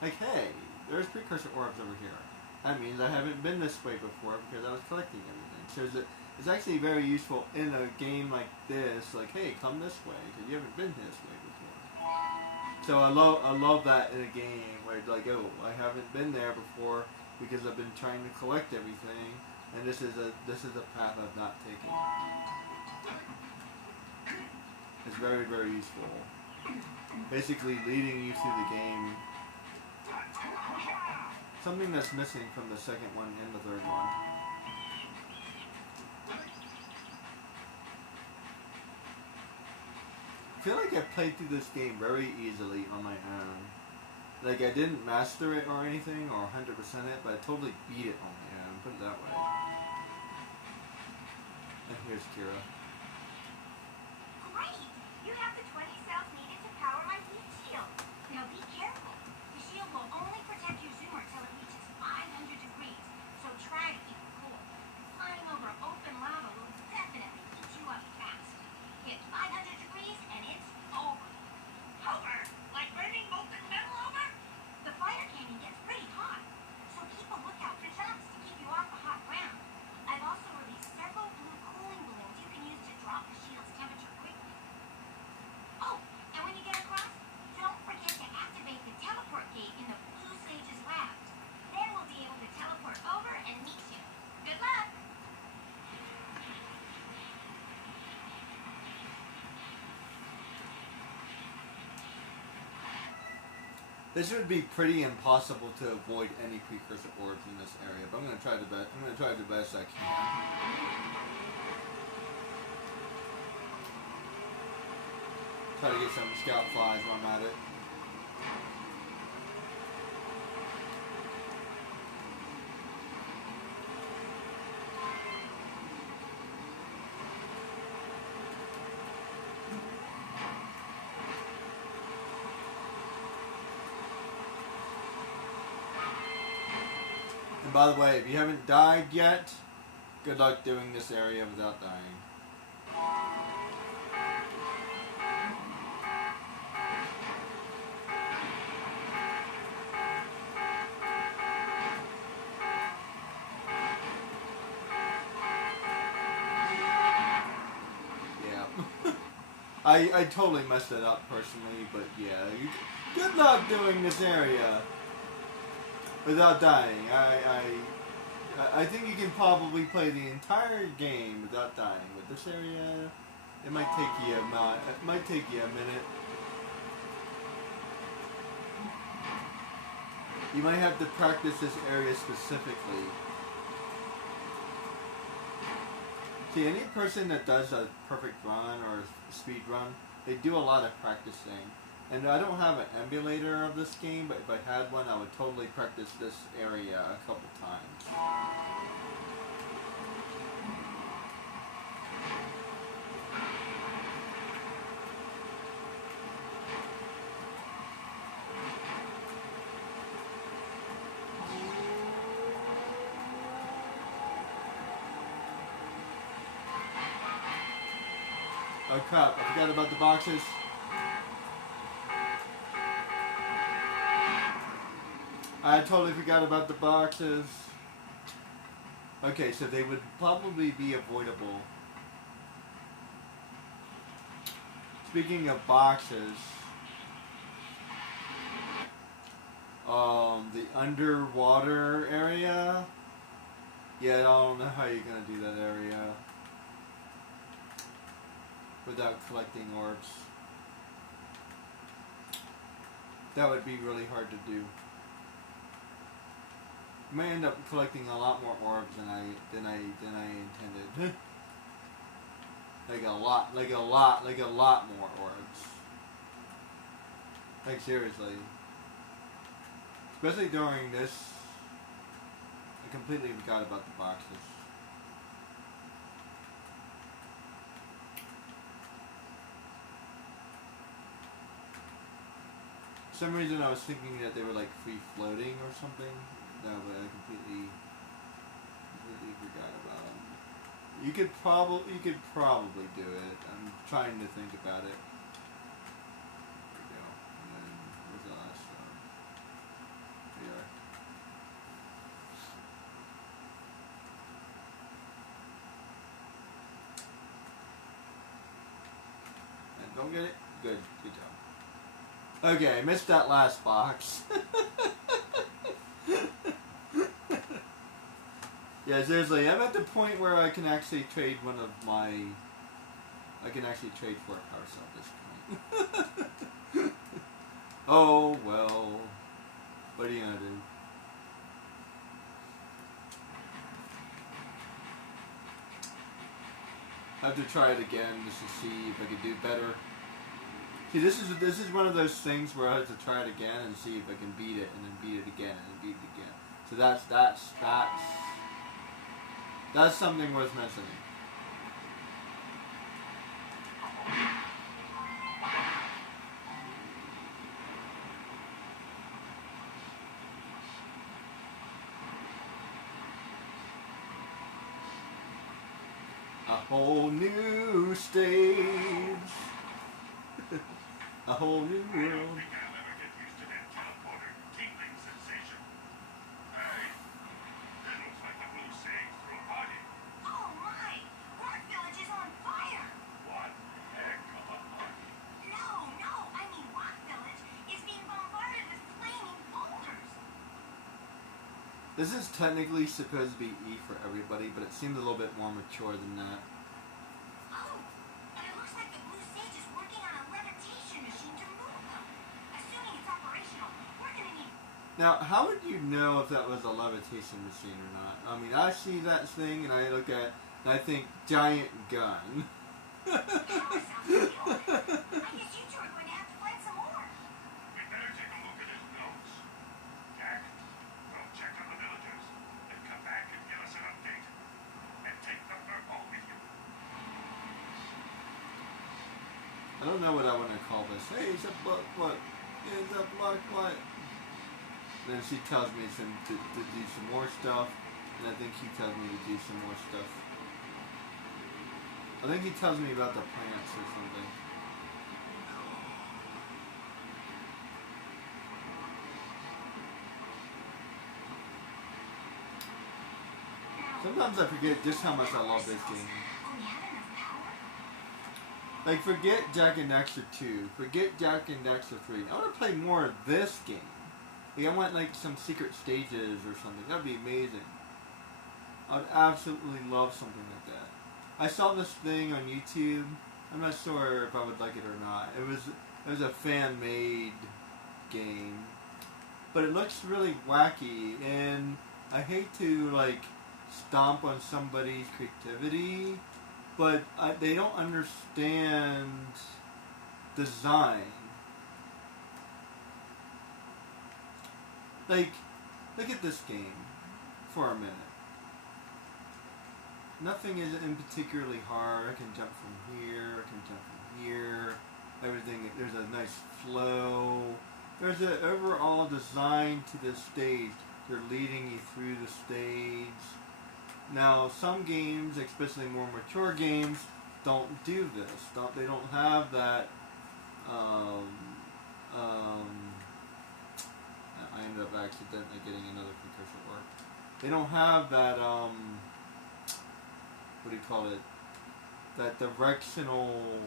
like, hey, there's precursor orbs over here. That means I haven't been this way before because I was collecting everything. So it's actually very useful in a game like this, like, hey, come this way because you haven't been this way before. So I love that in a game where it's like, oh, I haven't been there before because I've been trying to collect everything. And this is a path I've not taken. It's very, very useful. basically leading you through the game. Something that's missing from the second one and the third one. I feel like I played through this game very easily on my own. Like I didn't master it or anything or 100% it, but I totally beat it on my own, put it that way. And here's Kira. Great! You have the 20 cells needed to power my heat shield. Now be careful. The shield will only protect your zoomer till it reaches 500 degrees, so try to keep it cool. Flying over open lava will definitely heat you up fast. Hit 500 degrees and it's over. Over? Like burning molten metal over? The fire canyon gets pretty hot, so keep a lookout for jumps to keep you off the hot ground. I've also released several blue cooling balloons you can use to drop the shield's temperature quickly. Oh, and when you get across, don't forget to activate the teleport gate in the Blue Sage's lab. Then we'll be able to teleport over and meet you. Good luck! This would be pretty impossible to avoid any precursor orbs in this area, but I'm gonna try the best I can. Try to get some scout flies while I'm at it. And by the way, if you haven't died yet, good luck doing this area without dying. Yeah. I totally messed it up personally, but yeah, good luck doing this area without dying. I think you can probably play the entire game without dying, but this area, it might take you a minute. You might have to practice this area specifically. See, any person that does a perfect run or speed run, they do a lot of practicing. And I don't have an emulator of this game, but if I had one, I would totally practice this area a couple times. Oh crap, I forgot about the boxes. I totally forgot about the boxes. Okay, so they would probably be avoidable. Speaking of boxes, the underwater area. Yeah, I don't know how you're gonna do that area without collecting orbs. That would be really hard to do. You may end up collecting a lot more orbs than I intended. like a lot more orbs. Like seriously. Especially during this, I completely forgot about the boxes. For some reason I was thinking that they were like free floating or something. No, but I completely forgot about them. You could probably do it. I'm trying to think about it. There we go. And then where's the last one? Here. And don't get it? Good job. Okay, I missed that last box. Yeah, seriously, I'm at the point where I can actually trade I can actually trade for a power cell at this point. Oh well. What are you gonna do? I have to try it again just to see if I can do better. See, this is one of those things where I have to try it again and see if I can beat it, and then beat it again, and then beat it again. So that's something worth mentioning. A whole new stage, a whole new I don't world. think I'll ever get used to that teleporter tingling sensation. Hey, that looks like the blue sage threw a party. Oh my! Rock Village is on fire! One heck of a party. No, I mean Rock Village is being bombarded with flaming boulders. This is technically supposed to be E for everybody, but it seems a little bit more mature than that. Oh, and it looks like the blue sage is working on a levitation machine to move them. Assuming it's operational, we're gonna need... Now, how would you know if that was a levitation machine or not? I mean, I see that thing and I look at it and I think giant gun. Power sounds pretty good. I guess you two are going to have to find some more. We better take a look at his notes. Jack, go check on the villagers, then come back and give us an update. And take the purple with you. I don't know what I want to call this. Hey, it's a black what? It's a black light. Then she tells me to do some more stuff, and I think he tells me to do some more stuff. I think he tells me about the plants or something. Sometimes I forget just how much I love this game. Will we have enough power? Like, forget Jak and Daxter 2. Forget Jak and Daxter 3. I want to play more of this game. Like, I want, like, some secret stages or something. That'd be amazing. I'd absolutely love something like that. I saw this thing on YouTube. I'm not sure if I would like it or not. It was a fan-made game. But it looks really wacky, and I hate to, like, stomp on somebody's creativity, but they don't understand design. Like, look at this game for a minute. Nothing is in particularly hard. I can jump from here, I can jump from here. Everything, there's a nice flow. There's an overall design to this stage. They're leading you through the stage. Now, some games, especially more mature games, don't do this. They don't have that. I ended up accidentally getting another precursor work. They don't have that. What do you call it? That directional,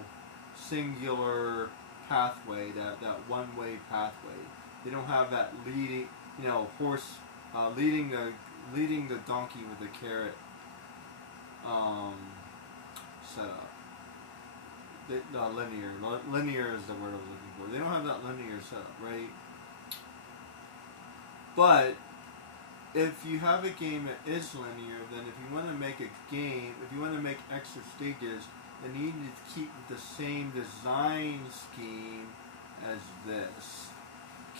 singular pathway. That one-way pathway. They don't have that leading. Horse leading the donkey with the carrot setup. Linear. Linear is the word I was looking for. They don't have that linear setup, right? But if you have a game that is linear, then if you want to make a game, if you want to make extra stages, then you need to keep the same design scheme as this.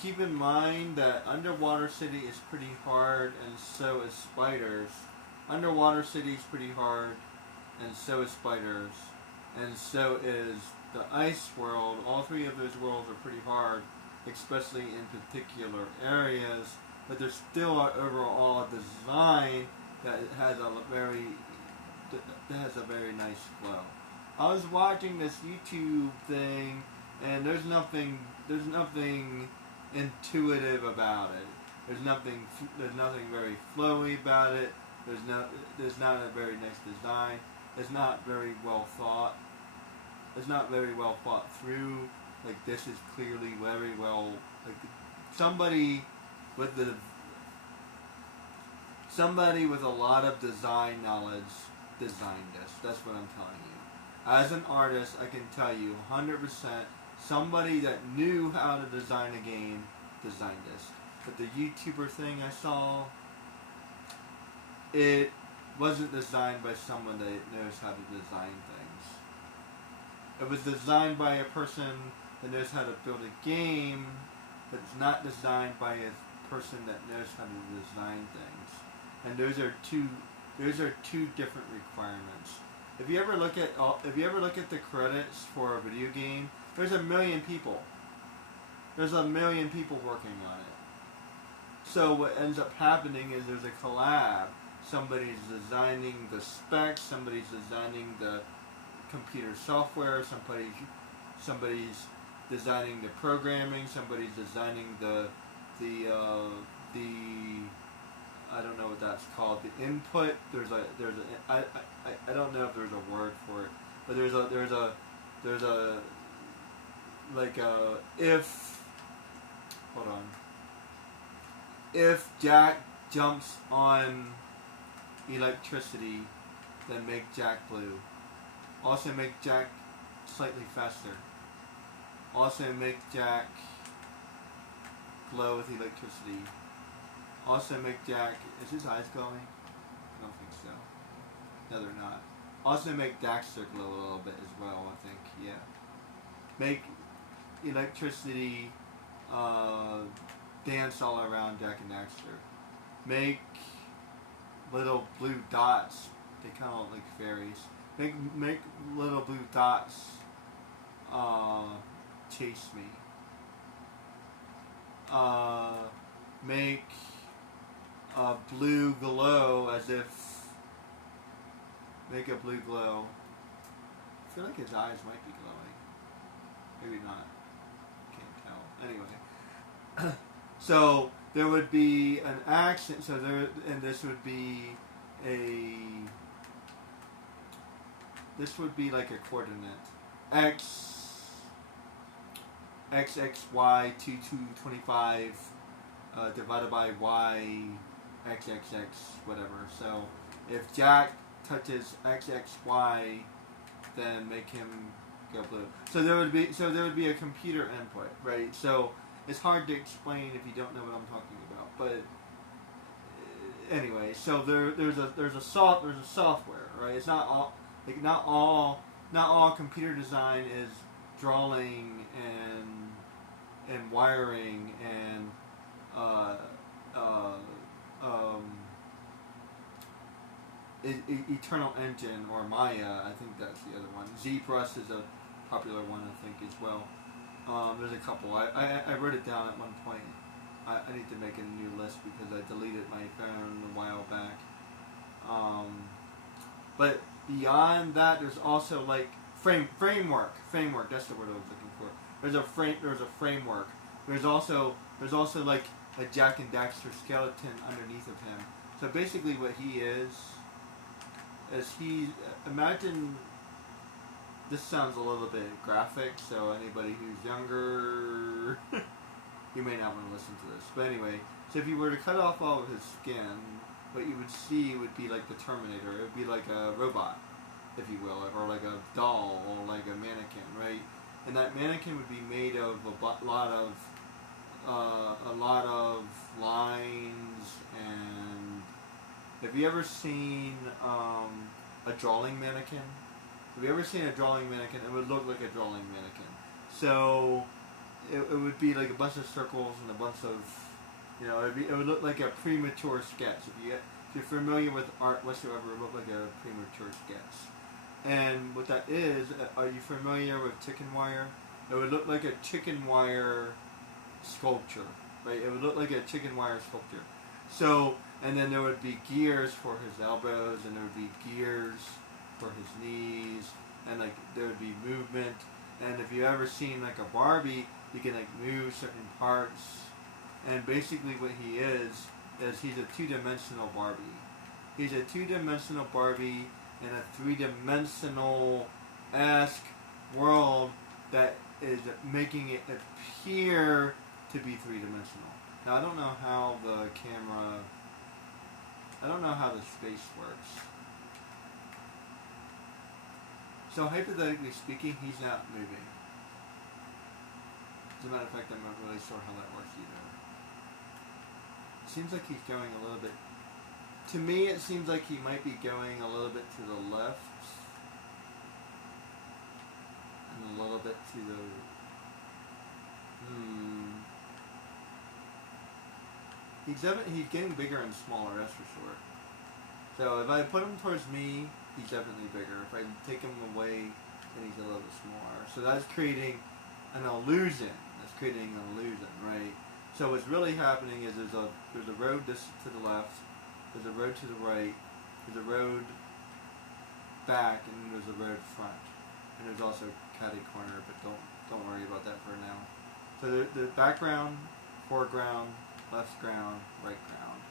Keep in mind that Underwater City is pretty hard, and so is Spiders. Underwater City is pretty hard, and so is Spiders. And so is the Ice World. All three of those worlds are pretty hard, especially in particular areas. But there's still an overall design that has a very nice flow. I was watching this YouTube thing, and there's nothing intuitive about it. There's nothing very flowy about it. There's not a very nice design. It's not very well thought. It's not very well thought through. Like, this is clearly very well, like, somebody with a lot of design knowledge designed this. That's what I'm telling you. As an artist, I can tell you 100% somebody that knew how to design a game designed this. But the YouTuber thing I saw, it wasn't designed by someone that knows how to design things. It was designed by a person that knows how to build a game, but it's not designed by a person that knows how to design things. And those are two different requirements. If you ever look at the credits for a video game, there's a million people. There's a million people working on it. So what ends up happening is there's a collab. Somebody's designing the specs, somebody's designing the computer software, somebody's designing the programming, somebody's designing the I don't know what that's called, the input. I don't know if there's a word for it, but there's a like if Jack jumps on electricity, then make Jack blue. Also make Jack slightly faster. Also make Jack glow with electricity. Also make Jack, is his eyes glowing? I don't think so. No, they're not. Also make Daxter glow a little bit as well, I think, yeah. Make electricity dance all around Jack and Daxter. Make little blue dots, they kind of look like fairies. Make little blue dots chase me. Make a blue glow as if, make a blue glow. I feel like his eyes might be glowing. Maybe not. Can't tell. Anyway. So there would be an accent, this would be like a coordinate. XXY 2225 divided by Y XXX whatever. So if Jack touches XXY, then make him go blue. So there would be a computer input, right? So it's hard to explain if you don't know what I'm talking about. But anyway, so there's a software, right? It's not all computer design is drawing and wiring and Eternal Engine or Maya. I think that's the other one. ZPress is a popular one, I think, as well. There's a couple. I wrote it down at one point. I need to make a new list because I deleted my phone a while back. But beyond that, there's also like framework. That's the word I was looking for. There's a framework. There's also like a Jack and Daxter skeleton underneath of him. So basically, what he is imagine. This sounds a little bit graphic, so anybody who's younger, you may not want to listen to this. But anyway, so if you were to cut off all of his skin, what you would see would be like the Terminator. It would be like a robot, if you will, or like a doll, or like a mannequin, right? And that mannequin would be made of a lot of lines. And have you ever seen a drawing mannequin? Have you ever seen a drawing mannequin? It would look like a drawing mannequin. So it would be like a bunch of circles and a bunch of, it would look like a premature sketch. If you're familiar with art whatsoever, it would look like a premature sketch. And what that is, are you familiar with chicken wire? It would look like a chicken wire sculpture, right? It would look like a chicken wire sculpture. So, and then there would be gears for his elbows, and there would be gears for his knees, and like there would be movement. And if you ever seen like a Barbie, you can like move certain parts. And basically what he is he's a two-dimensional Barbie. He's a two-dimensional Barbie in a three-dimensional-esque world that is making it appear to be three-dimensional. Now I don't know how the space works. So hypothetically speaking, he's not moving. As a matter of fact, I'm not really sure how that works either. Seems like he's going a little bit. To me, it seems like he might be going a little bit to the left. And a little bit to the... He's getting bigger and smaller, that's for sure. So if I put him towards me, he's definitely bigger. If I take him away, then he's a little bit smaller. So that's creating an illusion. That's creating an illusion, right? So what's really happening is there's a road to the left, there's a road to the right, there's a road back, and then there's a road front. And there's also catty corner, but don't worry about that for now. So the background, foreground, left ground, right ground,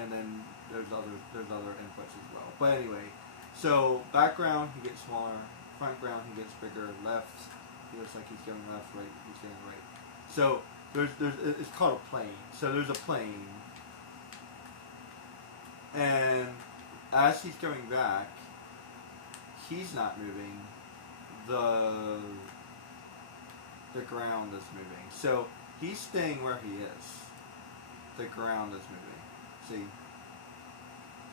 and then there's other inputs as well. But anyway, so background he gets smaller, front ground he gets bigger, left he looks like he's going left, right he's going right. So it's called a plane. So there's a plane, and as he's going back, he's not moving. The ground is moving. So he's staying where he is. The ground is moving. See?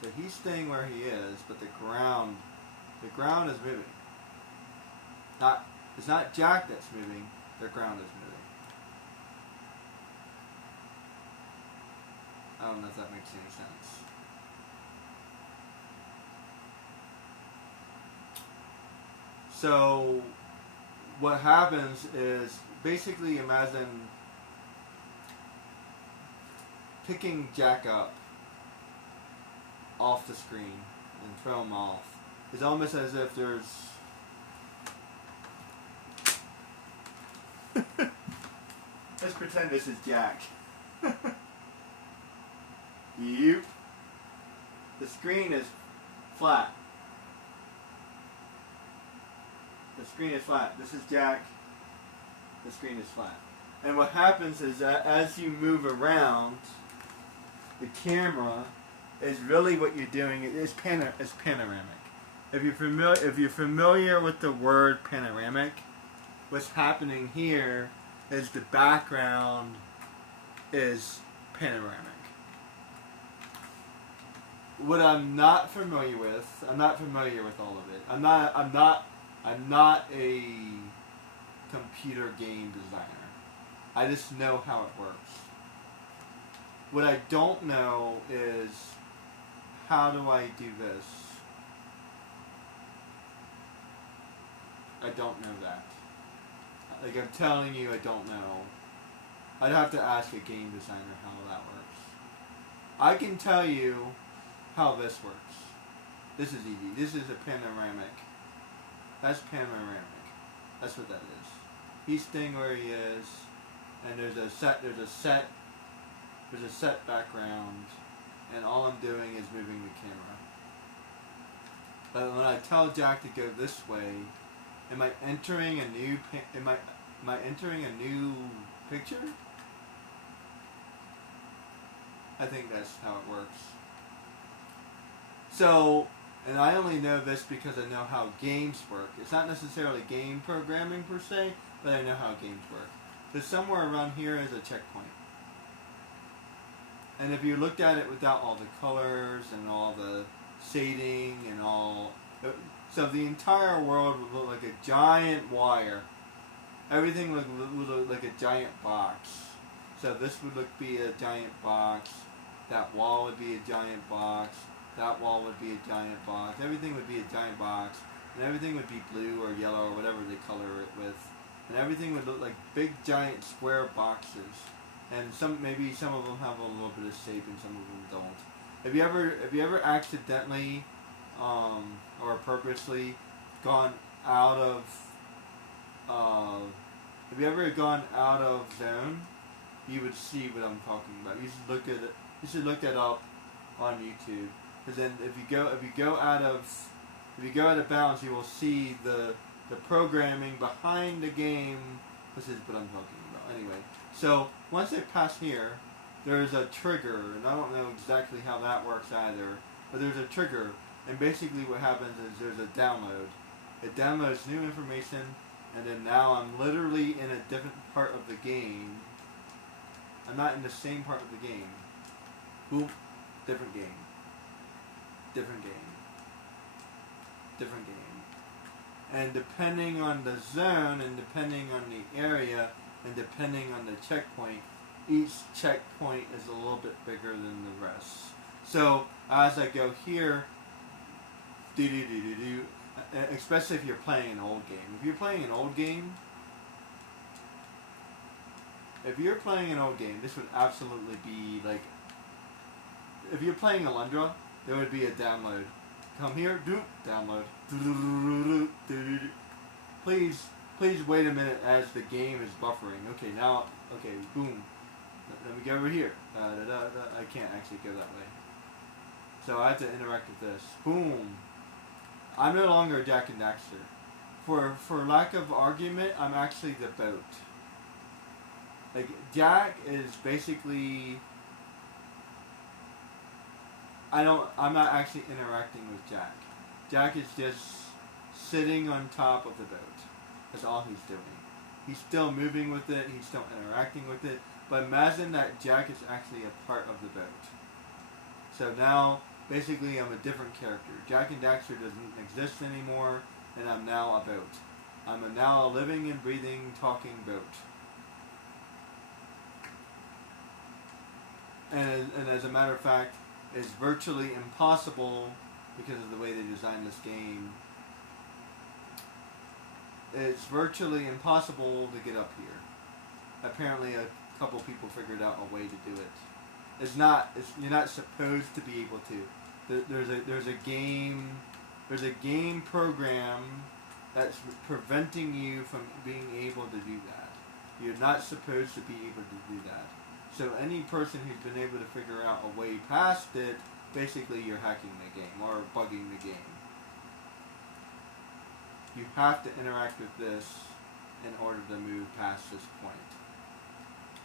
So he's staying where he is, but the ground is moving. It's not Jack that's moving, the ground is moving. I don't know if that makes any sense. So what happens is, basically imagine picking Jack up off the screen and throw him off. It's almost as if there's let's pretend this is Jack. Yep. The screen is flat. The screen is flat. This is Jack. The screen is flat. And what happens is that as you move around, the camera is really what you're doing. It's panoramic. If you're familiar with the word panoramic, what's happening here is the background is panoramic. What I'm not familiar with all of it. I'm not a computer game designer. I just know how it works. What I don't know is, how do I do this? I don't know that. Like, I'm telling you, I don't know. I'd have to ask a game designer how that works. I can tell you how this works. This is easy. This is a panoramic. That's panoramic. That's what that is. He's staying where he is, and there's a set background, and all I'm doing is moving the camera. But when I tell Jack to go this way, am I entering a new picture? I think that's how it works. So, and I only know this because I know how games work. It's not necessarily game programming per se, but I know how games work. So somewhere around here is a checkpoint. And if you looked at it without all the colors and all the shading and all... So the entire world would look like a giant wire. Everything would look like a giant box. So this would be a giant box. That wall would be a giant box. That wall would be a giant box. Everything would be a giant box. And everything would be blue or yellow or whatever they color it with. And everything would look like big giant square boxes. And maybe some of them have a little bit of shape and some of them don't. Have you ever accidentally or purposely gone out of have you ever gone out of zone? You would see what I'm talking about. You should look at it. You should look that up on YouTube. Because then if you go out of bounds, you will see the programming behind the game. This is what I'm talking about. Anyway, so once I pass here, there's a trigger, and I don't know exactly how that works either. But there's a trigger, and basically what happens is there's a download. It downloads new information, and then now I'm literally in a different part of the game. I'm not in the same part of the game. Boom, different game. Different game. Different game. And depending on the zone, and depending on the area, and depending on the checkpoint, each checkpoint is a little bit bigger than the rest. So as I go here, especially if you're playing an old game. If you're playing an old game, this would absolutely be like, if you're playing Alundra, there would be a download. Come here, download. Please wait a minute as the game is buffering. Okay, now, boom. Let me go over here. I can't actually go that way. So I have to interact with this. Boom. I'm no longer Jack and Daxter. For lack of argument, I'm actually the boat. Like, Jack is basically... I'm not actually interacting with Jack. Jack is just sitting on top of the boat. That's all he's doing. He's still moving with it, he's still interacting with it, but imagine that Jack is actually a part of the boat. So now, basically, I'm a different character. Jack and Daxter doesn't exist anymore, and I'm now a boat. I'm now a living and breathing, talking boat. And as a matter of fact, it's virtually impossible, because of the way they designed this game, it's virtually impossible to get up here. Apparently a couple people figured out a way to do it. You're not supposed to be able to. There's a game program that's preventing you from being able to do that. You're not supposed to be able to do that. So any person who's been able to figure out a way past it, basically you're hacking the game or bugging the game. You have to interact with this in order to move past this point.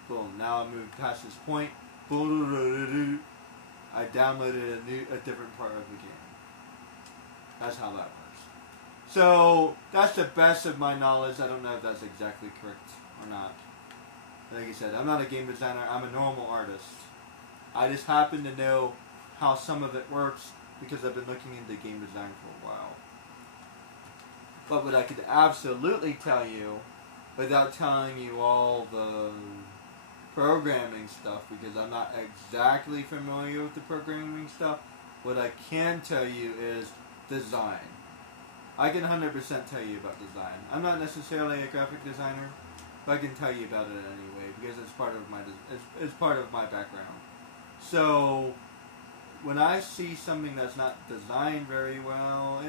Boom, now I moved past this point. I downloaded a different part of the game. That's how that works. So, that's the best of my knowledge. I don't know if that's exactly correct or not. Like I said, I'm not a game designer, I'm a normal artist. I just happen to know how some of it works because I've been looking into game design for a while. But what I could absolutely tell you, without telling you all the programming stuff, because I'm not exactly familiar with the programming stuff, what I can tell you is design. I can 100% tell you about design. I'm not necessarily a graphic designer, but I can tell you about it anyway because it's part of my background. So when I see something that's not designed very well,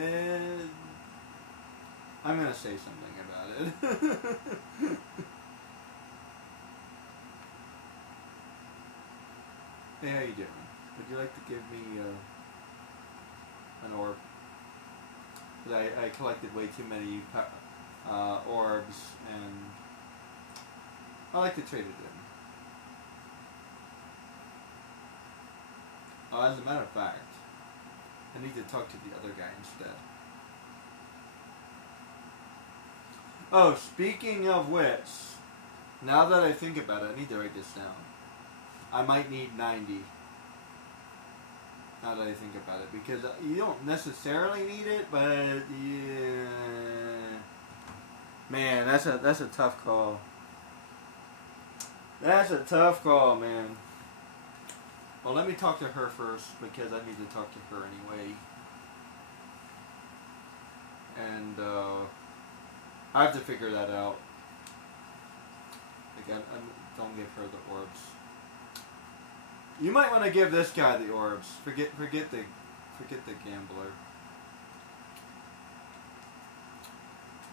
I'm gonna say something about it. Hey, how you doing? Would you like to give me an orb? Because I collected way too many orbs, and I like to trade it in. Oh, as a matter of fact, I need to talk to the other guy instead. Oh, speaking of which, now that I think about it, I need to write this down. I might need 90. Now that I think about it, because you don't necessarily need it, but yeah, man, that's a tough call. That's a tough call, man. Well, let me talk to her first because I need to talk to her anyway, and I have to figure that out. Like, I don't give her the orbs. You might want to give this guy the orbs. Forget the gambler.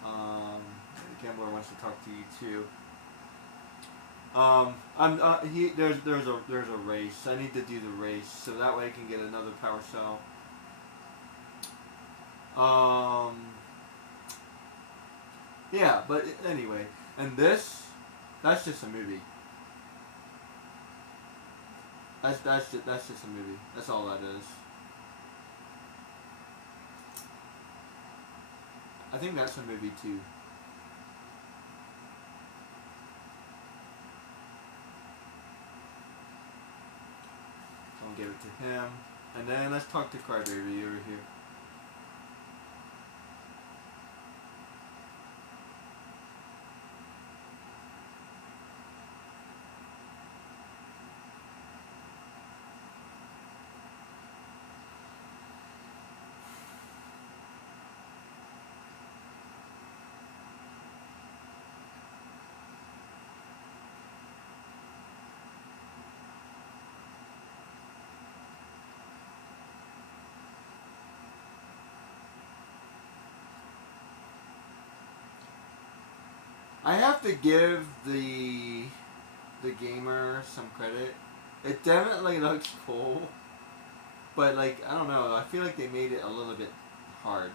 The gambler wants to talk to you too. There's a race. I need to do the race so that way I can get another power cell. Yeah, but anyway, and that's just a movie. That's just a movie. That's all that is. I think that's a movie too. give it to him. And then let's talk to Crybaby over here. I have to give the gamer some credit. It definitely looks cool, but like I don't know. I feel like they made it a little bit hard.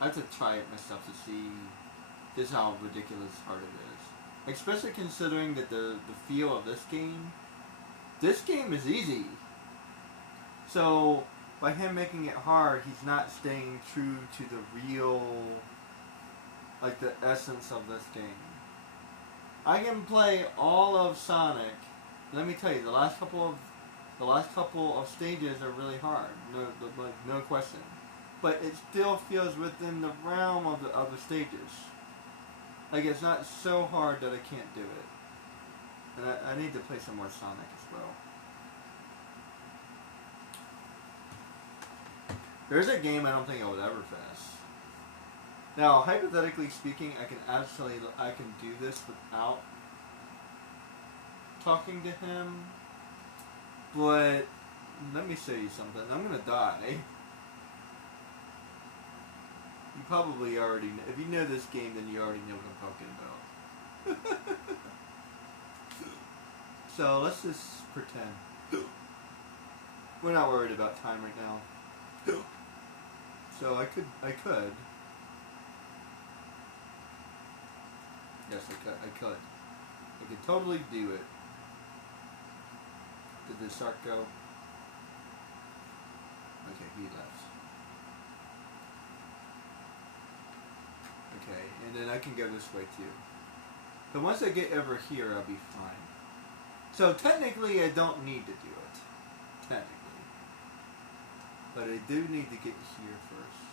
I have to try it myself to see just how ridiculous hard it is. Especially considering that the feel of this game is easy. So by him making it hard, he's not staying true to the real, like the essence of this game. I can play all of Sonic. Let me tell you, the last couple of stages are really hard. No question. But it still feels within the realm of the other stages. Like it's not so hard that I can't do it. And I need to play some more Sonic as well. There's a game I don't think I would ever finish. Now, hypothetically speaking, I can do this without talking to him. But let me show you something. I'm gonna die. You probably already know. If you know this game, then you already know what I'm talking about. So let's just pretend. We're not worried about time right now. So I could. Yes, I could. I could totally do it. Did the shark go? Okay, he left. Okay, and then I can go this way too. But once I get over here, I'll be fine. So technically, I don't need to do it. Technically. But I do need to get here first.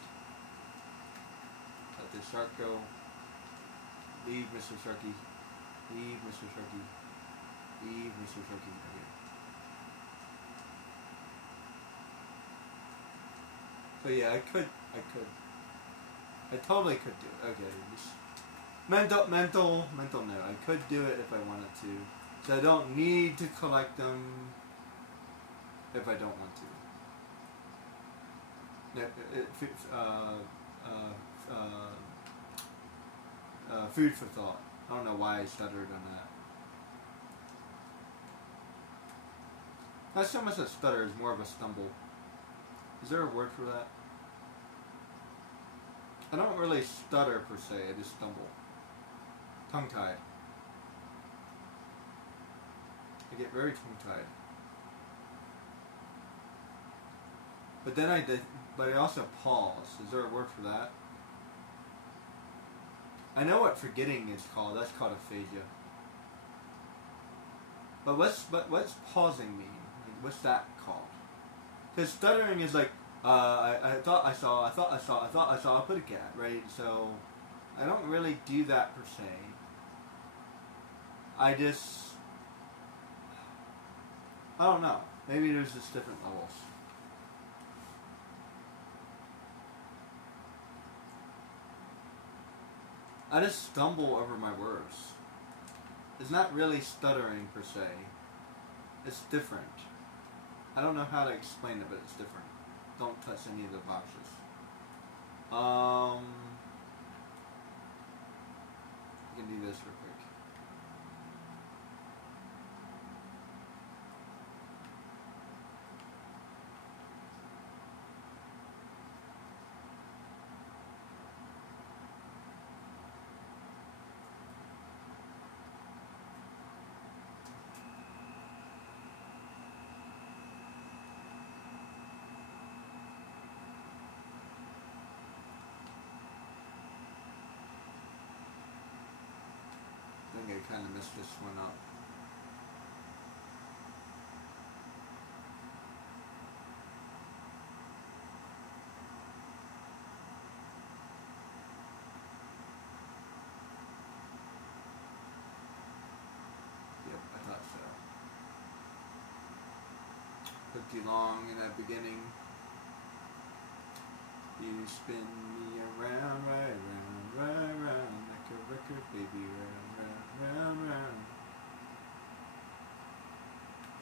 Let the shark go. Leave Mr. Sharky. Leave Mr. Sharky. Leave Mr. Sharky. Okay. So yeah, I totally could do it. Okay. Just mental no. I could do it if I wanted to. So I don't need to collect them if I don't want to. Food for thought. I don't know why I stuttered on that. Not so much a stutter, it's more of a stumble. Is there a word for that? I don't really stutter per se, I just stumble. Tongue-tied. I get very tongue-tied. But I also pause. Is there a word for that? I know what forgetting is called. That's called aphasia. But what's pausing mean? What's that called? Because stuttering is like, I thought I saw a putty cat, right? So I don't really do that per se. I don't know. Maybe there's just different levels. I just stumble over my words. It's not really stuttering per se. It's different. I don't know how to explain it, but it's different. Don't touch any of the boxes. I can do this real quick. I think I kind of messed this one up. Took too long in that beginning. You spin me around, right round, right round, like a record, baby, round, round, round, round.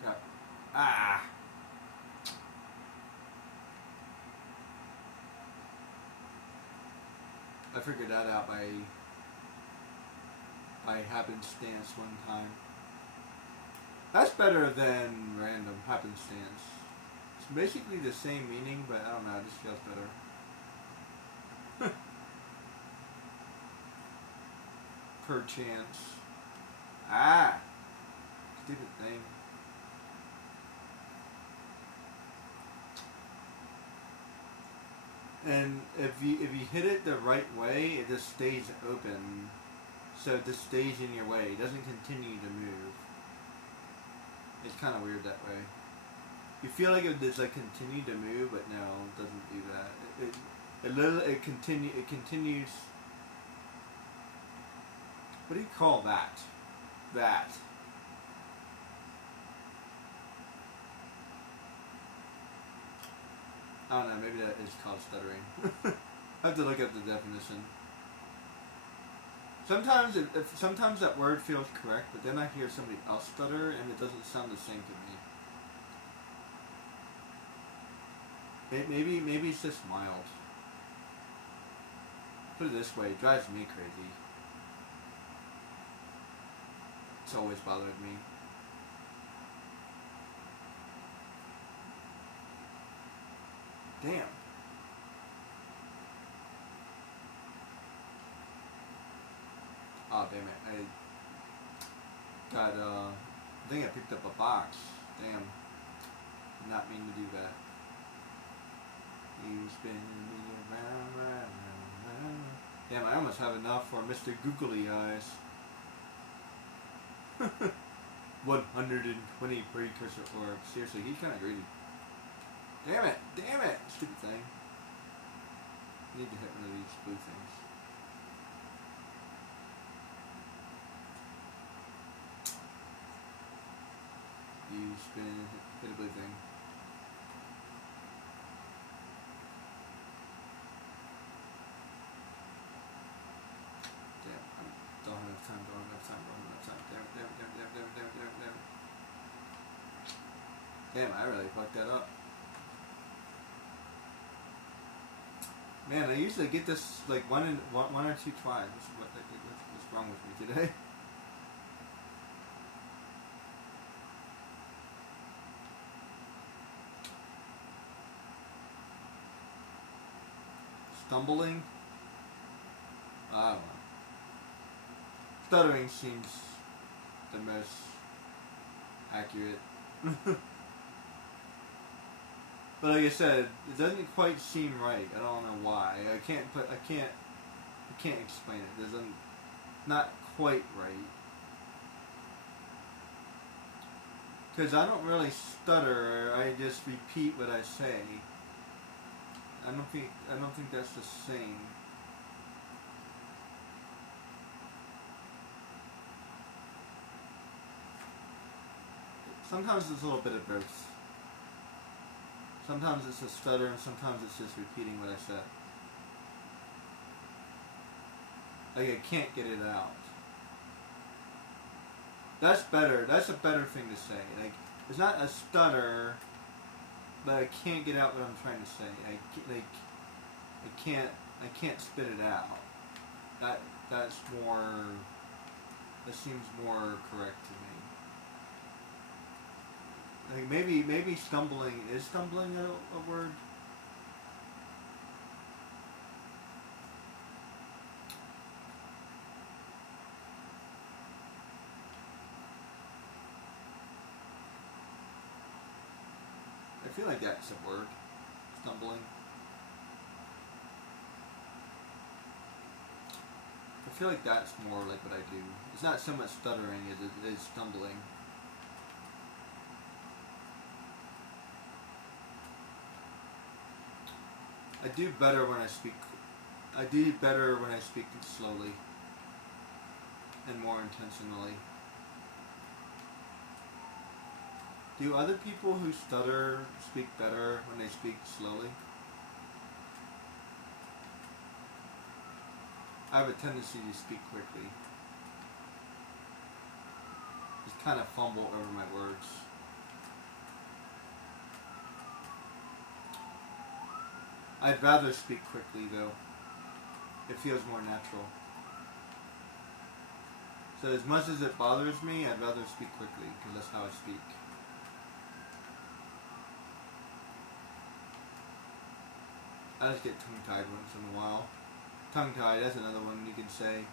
Yeah. Ah! I figured that out by happenstance one time. That's better than random happenstance. It's basically the same meaning, but I don't know, it just feels better. Perchance. Ah! Stupid thing. And if you hit it the right way, it just stays open. So it just stays in your way. It doesn't continue to move. It's kind of weird that way. You feel like it does like continue to move, but no, it doesn't do that. It literally it continues. What do you call that? That. I don't know. Maybe that is called stuttering. I have to look up the definition. Sometimes sometimes that word feels correct, but then I hear somebody else stutter and it doesn't sound the same to me. Maybe it's just mild. Put it this way, it drives me crazy. It's always bothered me. Damn. Oh damn it! I think I picked up a box. Damn. Did not mean to do that. You spin me around, round, round, round. Damn, I almost have enough for Mr. Googly Eyes. 120 precursor orbs. Seriously, he's kind of greedy. Damn it! Damn it! Stupid thing. I need to hit one of these blue things. You spin, hit a blue thing. Damn, I don't have enough time, don't have enough time. Damn, I really fucked that up. Man, I usually get this like one or two tries. What's wrong with me today? Stumbling? I don't know. Stuttering seems the most accurate. But like I said, it doesn't quite seem right. I don't know why. I can't explain it. It doesn't, not quite right. Because I don't really stutter. I just repeat what I say. I don't think that's the same. Sometimes it's a little bit of both. Sometimes it's a stutter and sometimes it's just repeating what I said. Like I can't get it out. That's better. That's a better thing to say. Like it's not a stutter, but I can't get out what I'm trying to say. I can't spit it out. That's more. That seems more correct to me. Like maybe stumbling is stumbling a word. I feel like that's a word. Stumbling. I feel like that's more like what I do. It's not so much stuttering as it is stumbling. I do better when I speak. I do better when I speak slowly and more intentionally. Do other people who stutter speak better when they speak slowly? I have a tendency to speak quickly. Just kind of fumble over my words. I'd rather speak quickly though. It feels more natural. So as much as it bothers me, I'd rather speak quickly because that's how I speak. I just get tongue-tied once in a while. Tongue-tied, that's another one you could say.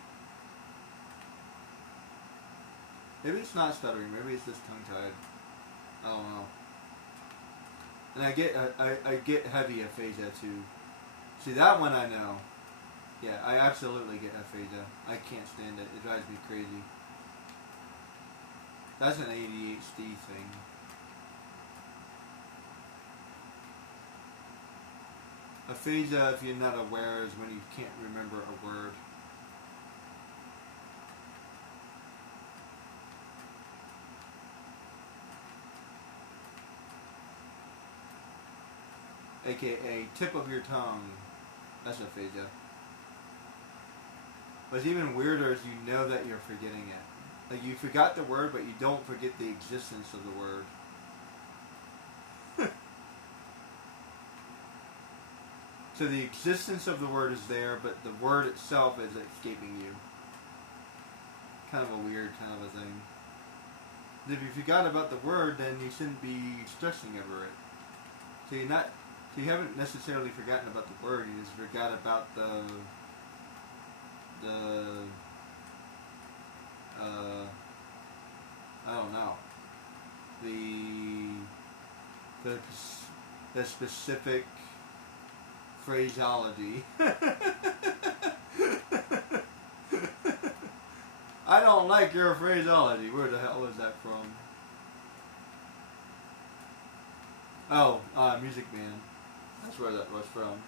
Maybe it's not stuttering, maybe it's just tongue-tied. I don't know. And I get heavy aphasia too. See, that one I know. Yeah, I absolutely get aphasia. I can't stand it. It drives me crazy. That's an ADHD thing. Aphasia, if you're not aware, is when you can't remember a word. AKA tip of your tongue. That's aphasia. What's even weirder is you know that you're forgetting it. Like you forgot the word, but you don't forget the existence of the word. So the existence of the word is there, but the word itself is escaping you. Kind of a weird kind of a thing. If you forgot about the word, then you shouldn't be stressing over it. So you haven't necessarily forgotten about the word. You just forgot about the I don't know, the specific phraseology. I don't like your phraseology. Where the hell is that from? Oh, Music Man. That's where that was from.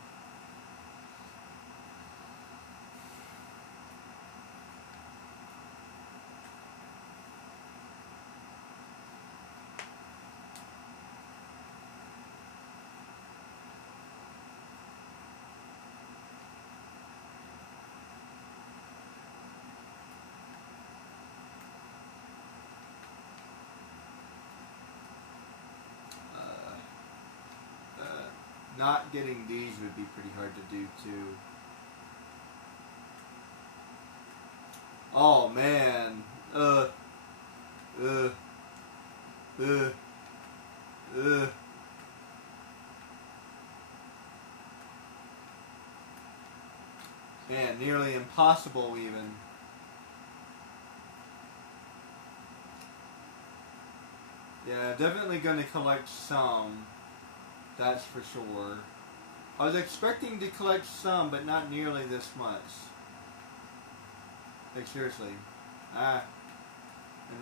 Not getting these would be pretty hard to do too. Oh man. Man, nearly impossible even. Yeah, definitely gonna collect some. That's for sure. I was expecting to collect some, but not nearly this much. Like seriously. And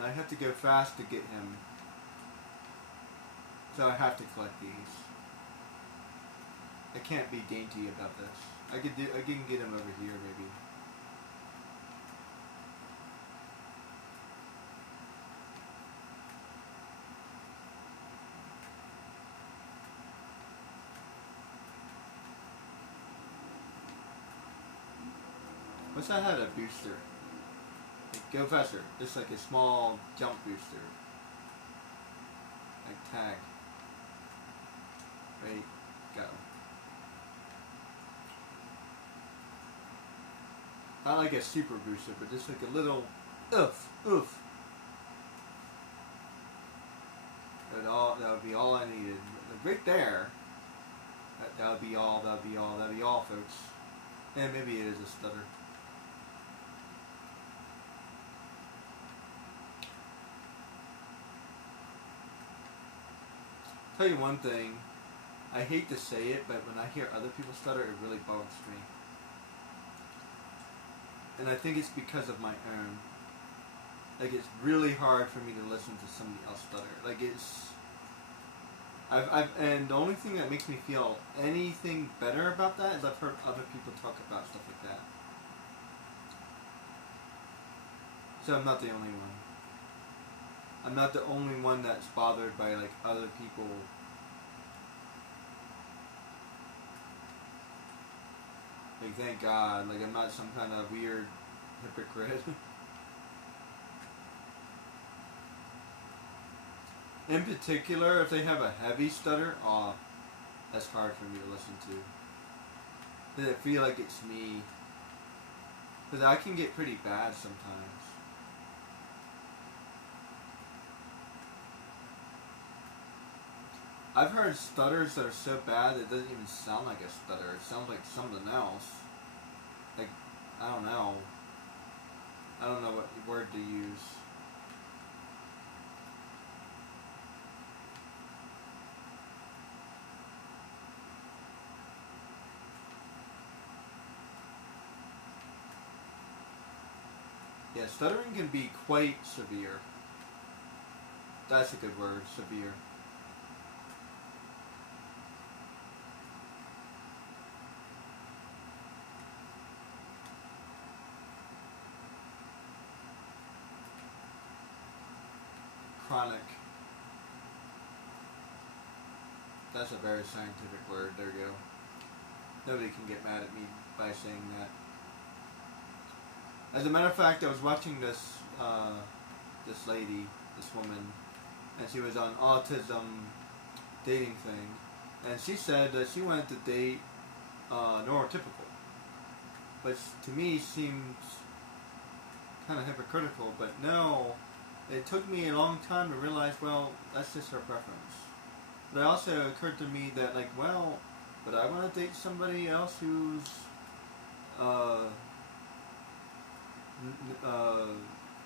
I have to go fast to get him. So I have to collect these. I can't be dainty about this. I can get him over here maybe. What's that had a booster? Like, go faster. It's like a small jump booster. Like tag. Ready, go. Not like a super booster, but just like a little oof. That would be all I needed. Like right there. That would be all, folks. And maybe it is a stutter. Tell you one thing, I hate to say it, but when I hear other people stutter, it really bugs me. And I think it's because of my own. Like, it's really hard for me to listen to somebody else stutter. Like, and the only thing that makes me feel anything better about that is I've heard other people talk about stuff like that. So I'm not the only one. I'm not the only one that's bothered by like other people. Like, thank God, like I'm not some kind of weird hypocrite. In particular, if they have a heavy stutter, oh, that's hard for me to listen to. Does it feel like it's me? Because I can get pretty bad sometimes. I've heard stutters that are so bad that it doesn't even sound like a stutter. It sounds like something else. Like, I don't know. I don't know what word to use. Yeah, stuttering can be quite severe. That's a good word, severe. Chronic. That's a very scientific word. There you go. Nobody can get mad at me by saying that. As a matter of fact, I was watching this this lady, this woman, and she was on autism dating thing, and she said that she wanted to date neurotypical, which to me seems kind of hypocritical. But no, it took me a long time to realize, well, that's just her preference. But it also occurred to me that, like, well, but I want to date somebody else who's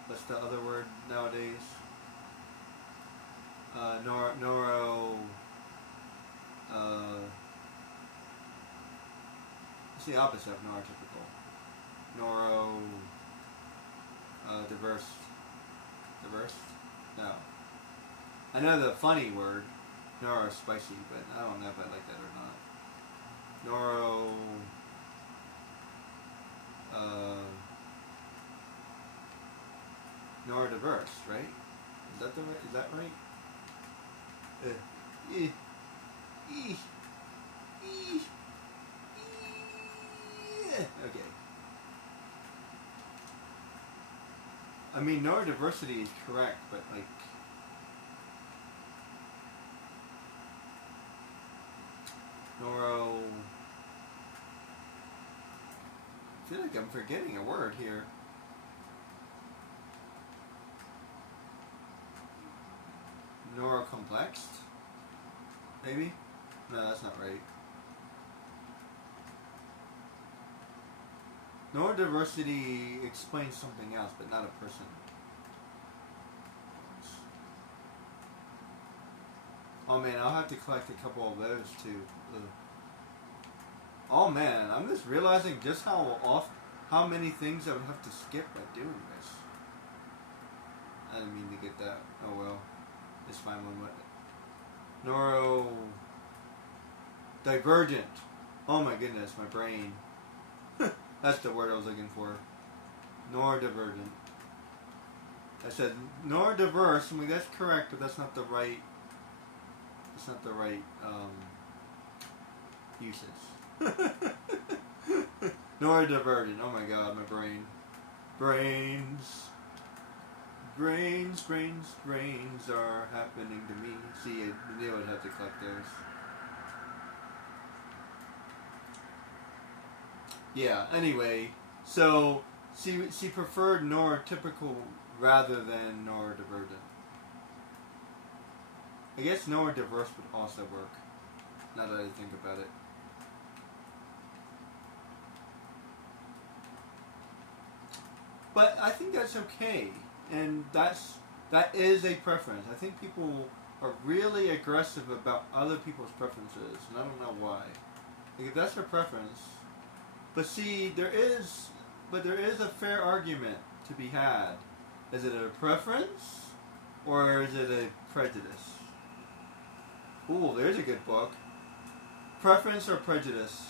what's the other word nowadays? Neuro. It's the opposite of neurotypical. Neuro. Diverse. Diverse? No. I know the funny word, neuro spicy, but I don't know if I like that or not. Neuro. Neurodiverse, right? Is that right? Okay. I mean, neurodiversity is correct, but like, neuro. I feel like I'm forgetting a word here. Neurocomplexed? Maybe? No, that's not right. Neurodiversity explains something else, but not a person. Oh man, I'll have to collect a couple of those too. Ugh. Oh man, I'm just realizing just how many things I would have to skip by doing this. I didn't mean to get that. Oh well. It's fine one with it. Neuro divergent. Oh my goodness, my brain. That's the word I was looking for. Neurodivergent. I said neurodiverse. I mean that's correct, but that's not the right. It's not the right uses. Neurodivergent. Oh my god, my brain. Brains are happening to me. See, I knew I'd have to collect those. Yeah, anyway, so she preferred neurotypical rather than neurodivergent. I guess neurodiverse would also work, now that I think about it. But I think that's okay, and that is a preference. I think people are really aggressive about other people's preferences, and I don't know why. Like, if that's their preference, but see, there is a fair argument to be had. Is it a preference, or is it a prejudice? Ooh, there's a good book. Preference or Prejudice.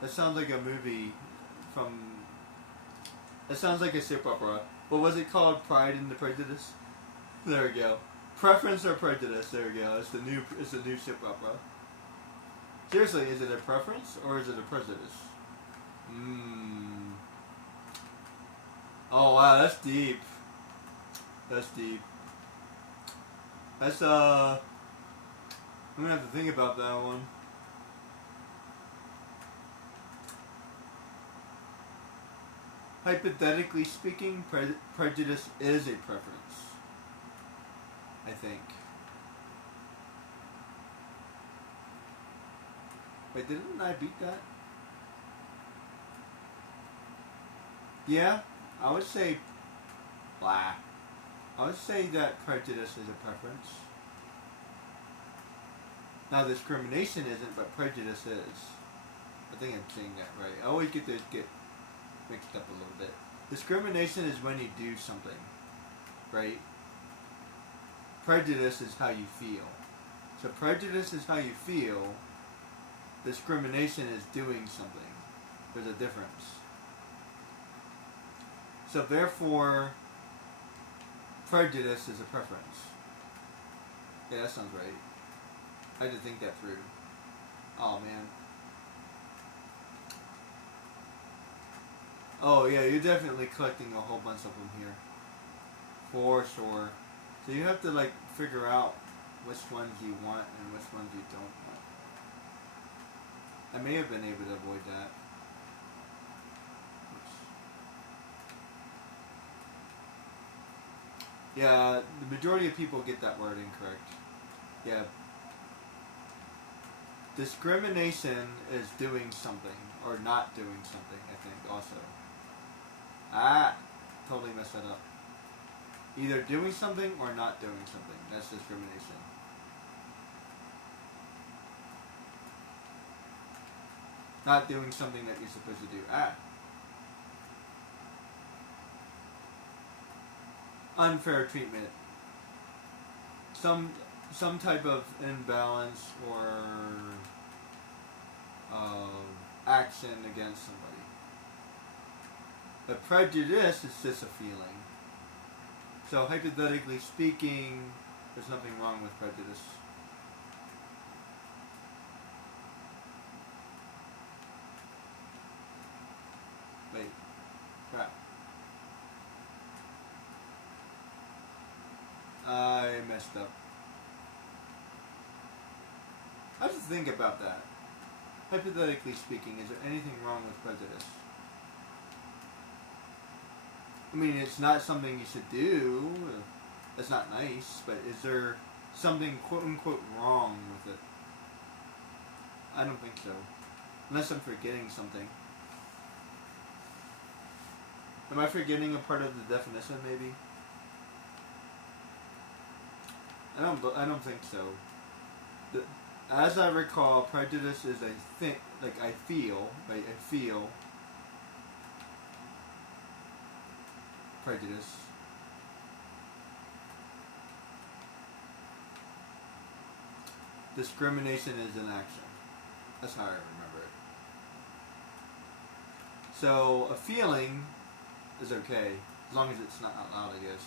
That sounds like a movie from... That sounds like a soap opera. What was it called? Pride and the Prejudice? There we go. Preference or prejudice? There we go. It's the new ship opera. Seriously, is it a preference or is it a prejudice? Oh wow, that's deep. That's deep. That's I'm gonna have to think about that one. Hypothetically speaking, prejudice is a preference. I think. Wait, didn't I beat that? Yeah, I would say blah. I would say that prejudice is a preference. Now discrimination isn't, but prejudice is. I think I'm saying that right. I always get those mixed up a little bit. Discrimination is when you do something, right? Prejudice is how you feel. So prejudice is how you feel. Discrimination is doing something. There's a difference. So therefore, prejudice is a preference. Yeah, that sounds right. I had to think that through. Oh man. Oh yeah, you're definitely collecting a whole bunch of them here. For sure. So you have to like figure out which ones you want and which ones you don't want. I may have been able to avoid that. Oops. Yeah, the majority of people get that word incorrect. Yeah. Discrimination is doing something or not doing something, I think, also. Totally messed that up. Either doing something or not doing something. That's discrimination. Not doing something that you're supposed to do. Unfair treatment. Some type of imbalance or action against somebody. A prejudice is just a feeling. So hypothetically speaking, there's nothing wrong with prejudice. Wait, crap. I messed up. I have to think about that. Hypothetically speaking, is there anything wrong with prejudice? I mean, it's not something you should do. That's not nice, but is there something quote-unquote wrong with it? I don't think so. Unless I'm forgetting something. Am I forgetting a part of the definition, maybe? I don't think so. As I recall, prejudice is a thing, like I feel, right? I feel prejudice. Discrimination is an action. That's how I remember it. So a feeling is okay, as long as it's not out loud, I guess.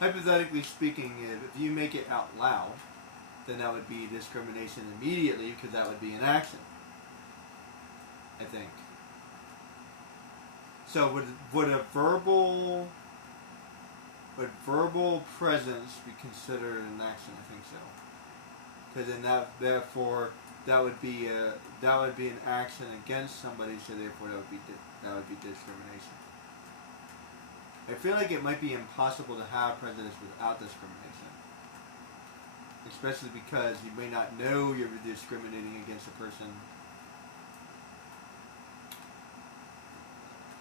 Hypothetically speaking, if you make it out loud, then that would be discrimination immediately, because that would be an action, I think. So would verbal presence be considered an action? I think so. Because then that would be an action against somebody, so therefore that would be discrimination. I feel like it might be impossible to have prejudice without discrimination. Especially because you may not know you're discriminating against a person.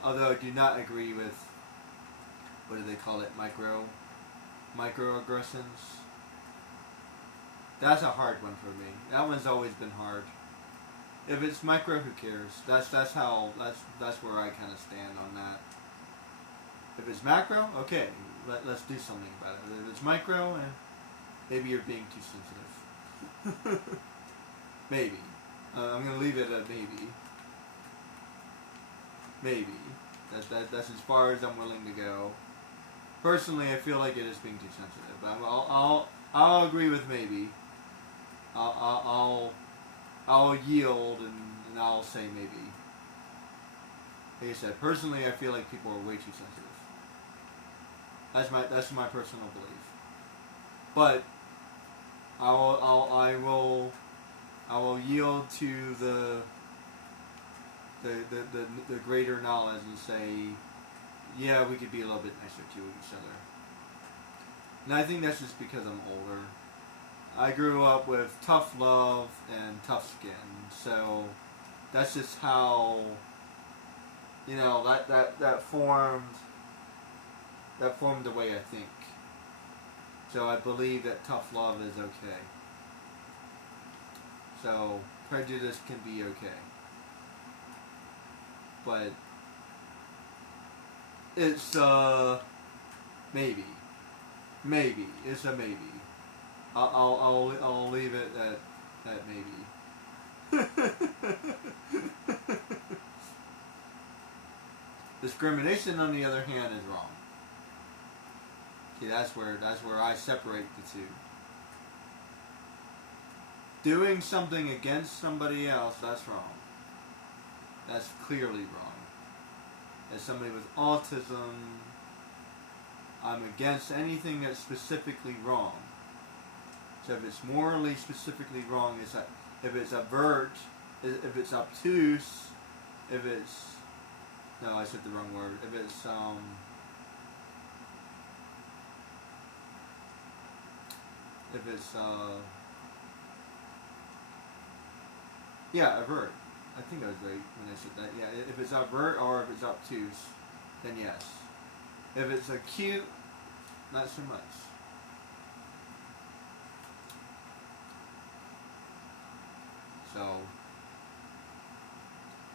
Although I do not agree with, what do they call it, microaggressions. That's a hard one for me. That one's always been hard. If it's micro, who cares? That's where I kind of stand on that. If it's macro, okay, let's do something about it. If it's micro, maybe you're being too sensitive. Maybe. I'm gonna leave it at maybe. Maybe. That's as far as I'm willing to go. Personally, I feel like it is being too sensitive. But I'll agree with maybe. I'll yield and I'll say maybe. Like I said, personally, I feel like people are way too sensitive. That's my personal belief. But I will yield to the greater knowledge and say, yeah, we could be a little bit nicer to each other. And I think that's just because I'm older. I grew up with tough love and tough skin, so that's just how, you know, that formed the way I think. So I believe that tough love is okay. So prejudice can be okay. But it's maybe. Maybe. It's a maybe. I'll leave it at maybe. Discrimination, on the other hand, is wrong. See, that's where I separate the two. Doing something against somebody else, that's wrong. That's clearly wrong. As somebody with autism, I'm against anything that's specifically wrong. So if it's morally specifically wrong, it's like, if it's avert, if it's obtuse, if it's, no, I said the wrong word. If it's yeah, avert. I think I was right when I said that. Yeah, if it's avert or if it's obtuse, then yes. If it's acute, not so much. So,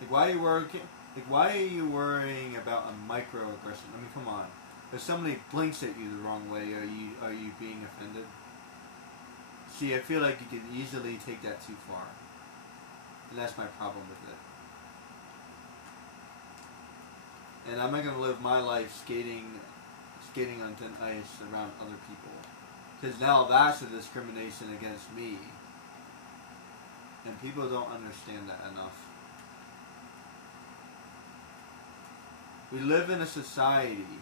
like, why are you worrying about a microaggression? I mean, come on. If somebody blinks at you the wrong way, are you being offended? See, I feel like you can easily take that too far. And that's my problem with it. And I'm not gonna live my life skating on thin ice around other people, because now that's a discrimination against me, and people don't understand that enough. We live in a society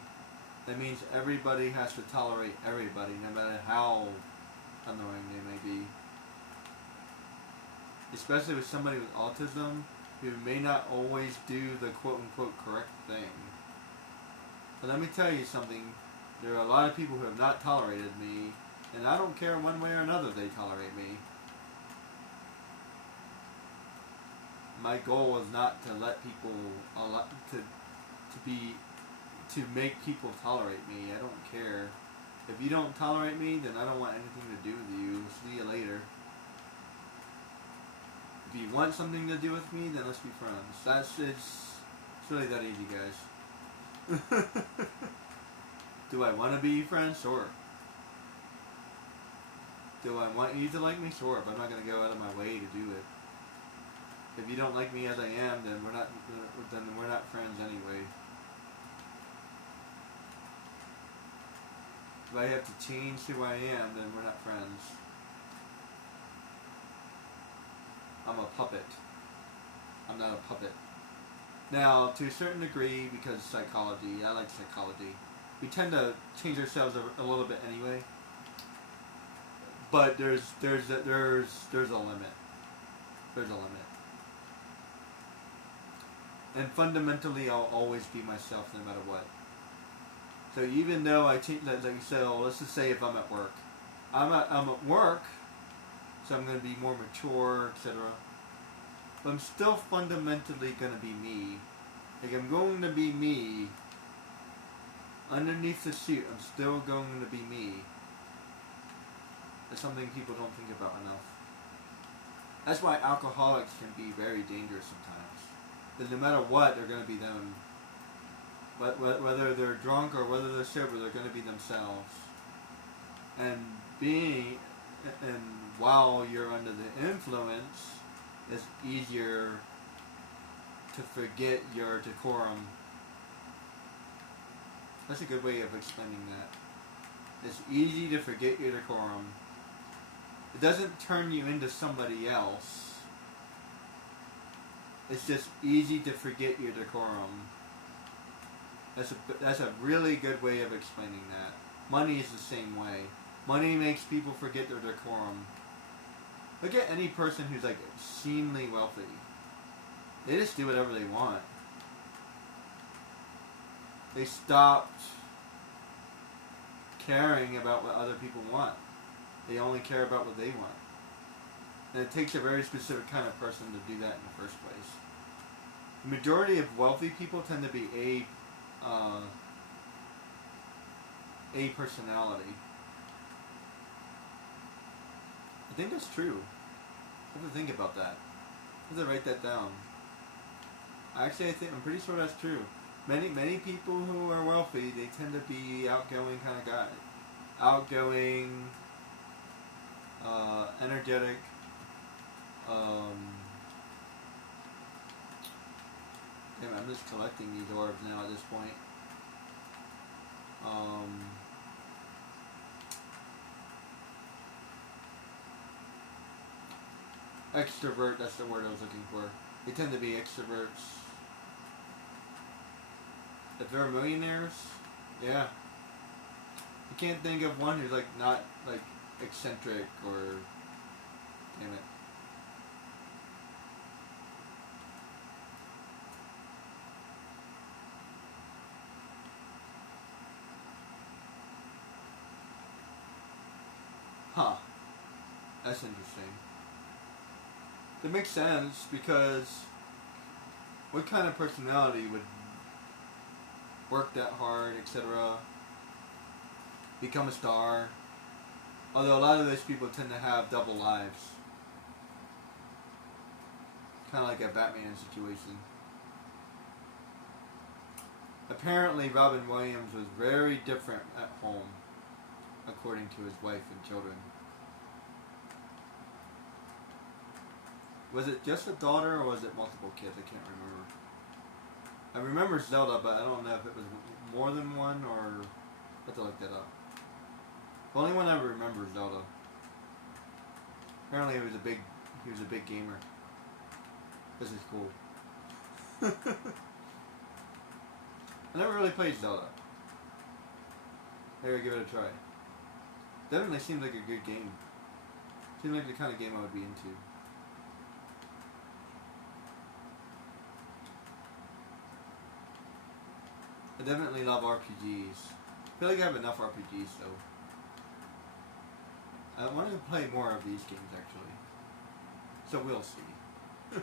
that means everybody has to tolerate everybody, no matter how annoying they may be. Especially with somebody with autism who may not always do the quote-unquote correct thing. But let me tell you something. There are a lot of people who have not tolerated me, and I don't care one way or another they tolerate me. My goal is not to let people, to make people tolerate me. I don't care. If you don't tolerate me, then I don't want anything to do with you. See you later. If you want something to do with me, then let's be friends. It's really that easy, guys. Do I want to be friends? Sure. Do I want you to like me? Sure, but I'm not going to go out of my way to do it. If you don't like me as I am, then we're not friends anyway. If I have to change who I am, then we're not friends. I'm a puppet. I'm not a puppet. Now, to a certain degree, because psychology, I like psychology, we tend to change ourselves a little bit anyway. But there's a limit. There's a limit. And fundamentally, I'll always be myself no matter what. So even though I change, like you said, let's just say if I'm at work, I'm at work, so I'm going to be more mature, etc. But I'm still fundamentally going to be me. Like, I'm going to be me. Underneath the suit, I'm still going to be me. That's something people don't think about enough. That's why alcoholics can be very dangerous sometimes. Because no matter what, they're going to be them. But whether they're drunk or whether they're sober, they're going to be themselves. And while you're under the influence, it's easier to forget your decorum. That's a good way of explaining that. It's easy to forget your decorum. It doesn't turn you into somebody else. It's just easy to forget your decorum. That's a really good way of explaining that. Money is the same way. Money makes people forget their decorum. Look at any person who's like extremely wealthy. They just do whatever they want. They stopped caring about what other people want. They only care about what they want. And it takes a very specific kind of person to do that in the first place. The majority of wealthy people tend to be a personality. I think that's true. I have to think about that. I have to write that down. Actually, I'm pretty sure that's true. Many people who are wealthy, they tend to be outgoing kind of guy. Outgoing, energetic, damn, I'm just collecting these orbs now at this point. Extrovert, that's the word I was looking for. They tend to be extroverts. If they're millionaires, yeah. You can't think of one who's like not like eccentric or, damn it. Huh. That's interesting. It makes sense because what kind of personality would work that hard, etc., become a star? Although a lot of those people tend to have double lives. Kind of like a Batman situation. Apparently Robin Williams was very different at home, according to his wife and children. Was it just a daughter or was it multiple kids? I can't remember. I remember Zelda, but I don't know if it was more than one or... I have to look that up. The only one I remember is Zelda. Apparently he was a big gamer. This is cool. I never really played Zelda. Maybe I'll give it a try. Definitely seems like a good game. Seems like the kind of game I would be into. I definitely love RPGs. I feel like I have enough RPGs though. I want to play more of these games actually. So we'll see.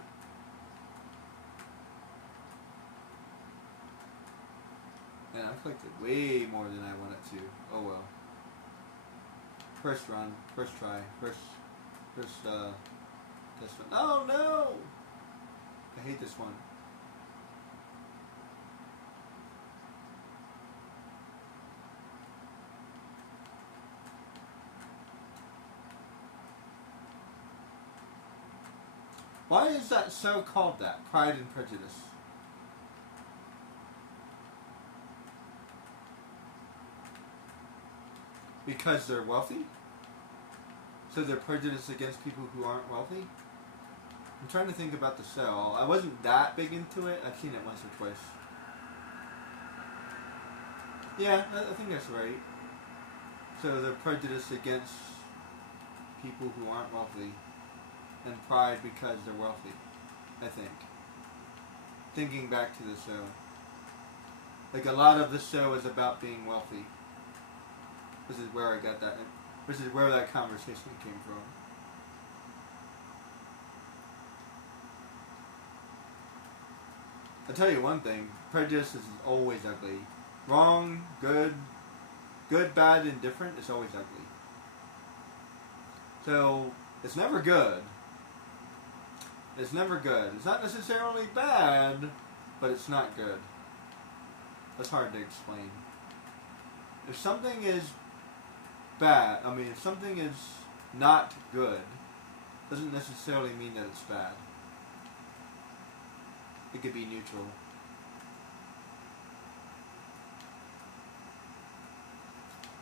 Man, I collected way more than I wanted to. Oh well. First run, first try, first this one. Oh no! I hate this one. Why is that so called that? Pride and Prejudice. Because they're wealthy? So they're prejudiced against people who aren't wealthy? I'm trying to think about the show. I wasn't that big into it. I've seen it once or twice. Yeah, I think that's right. So they're prejudiced against people who aren't wealthy. And pride because they're wealthy, I think. Thinking back to the show. Like a lot of the show is about being wealthy. This is where I got that. This is where that conversation came from. I'll tell you one thing. Prejudice is always ugly. Wrong, good, bad, indifferent, it's always ugly. So, it's never good. It's never good. It's not necessarily bad, but it's not good. That's hard to explain. If something is bad, if something is not good, doesn't necessarily mean that it's bad. It could be neutral.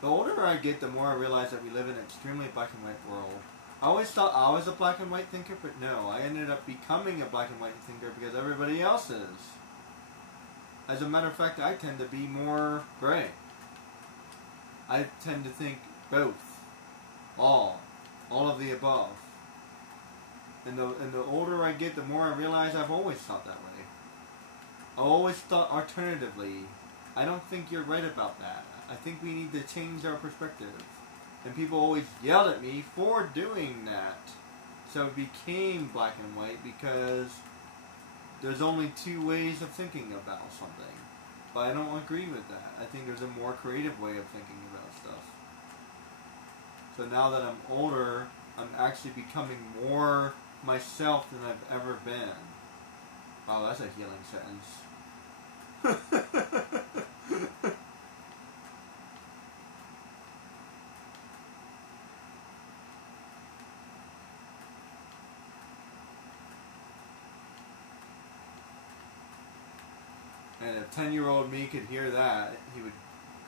The older I get, the more I realize that we live in an extremely black and white world. I always thought I was a black and white thinker, but no, I ended up becoming a black and white thinker because everybody else is. As a matter of fact, I tend to be more gray. I tend to think both. All of the above. And the older I get, the more I realize I've always thought that way. I always thought alternatively. I don't think you're right about that. I think we need to change our perspective. And people always yelled at me for doing that. So it became black and white because there's only two ways of thinking about something. But I don't agree with that. I think there's a more creative way of thinking about stuff. So now that I'm older, I'm actually becoming more myself than I've ever been. Wow, that's a healing sentence. And if 10-year-old me could hear that, he would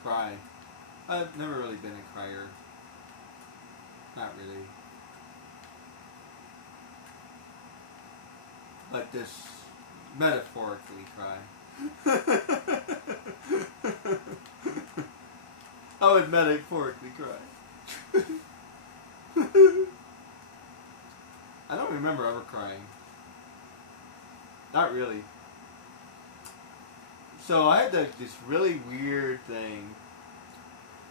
cry. I've never really been a crier. Not really. But just metaphorically cry. I would metaphorically cry. I don't remember ever crying. Not really. So I had this really weird thing.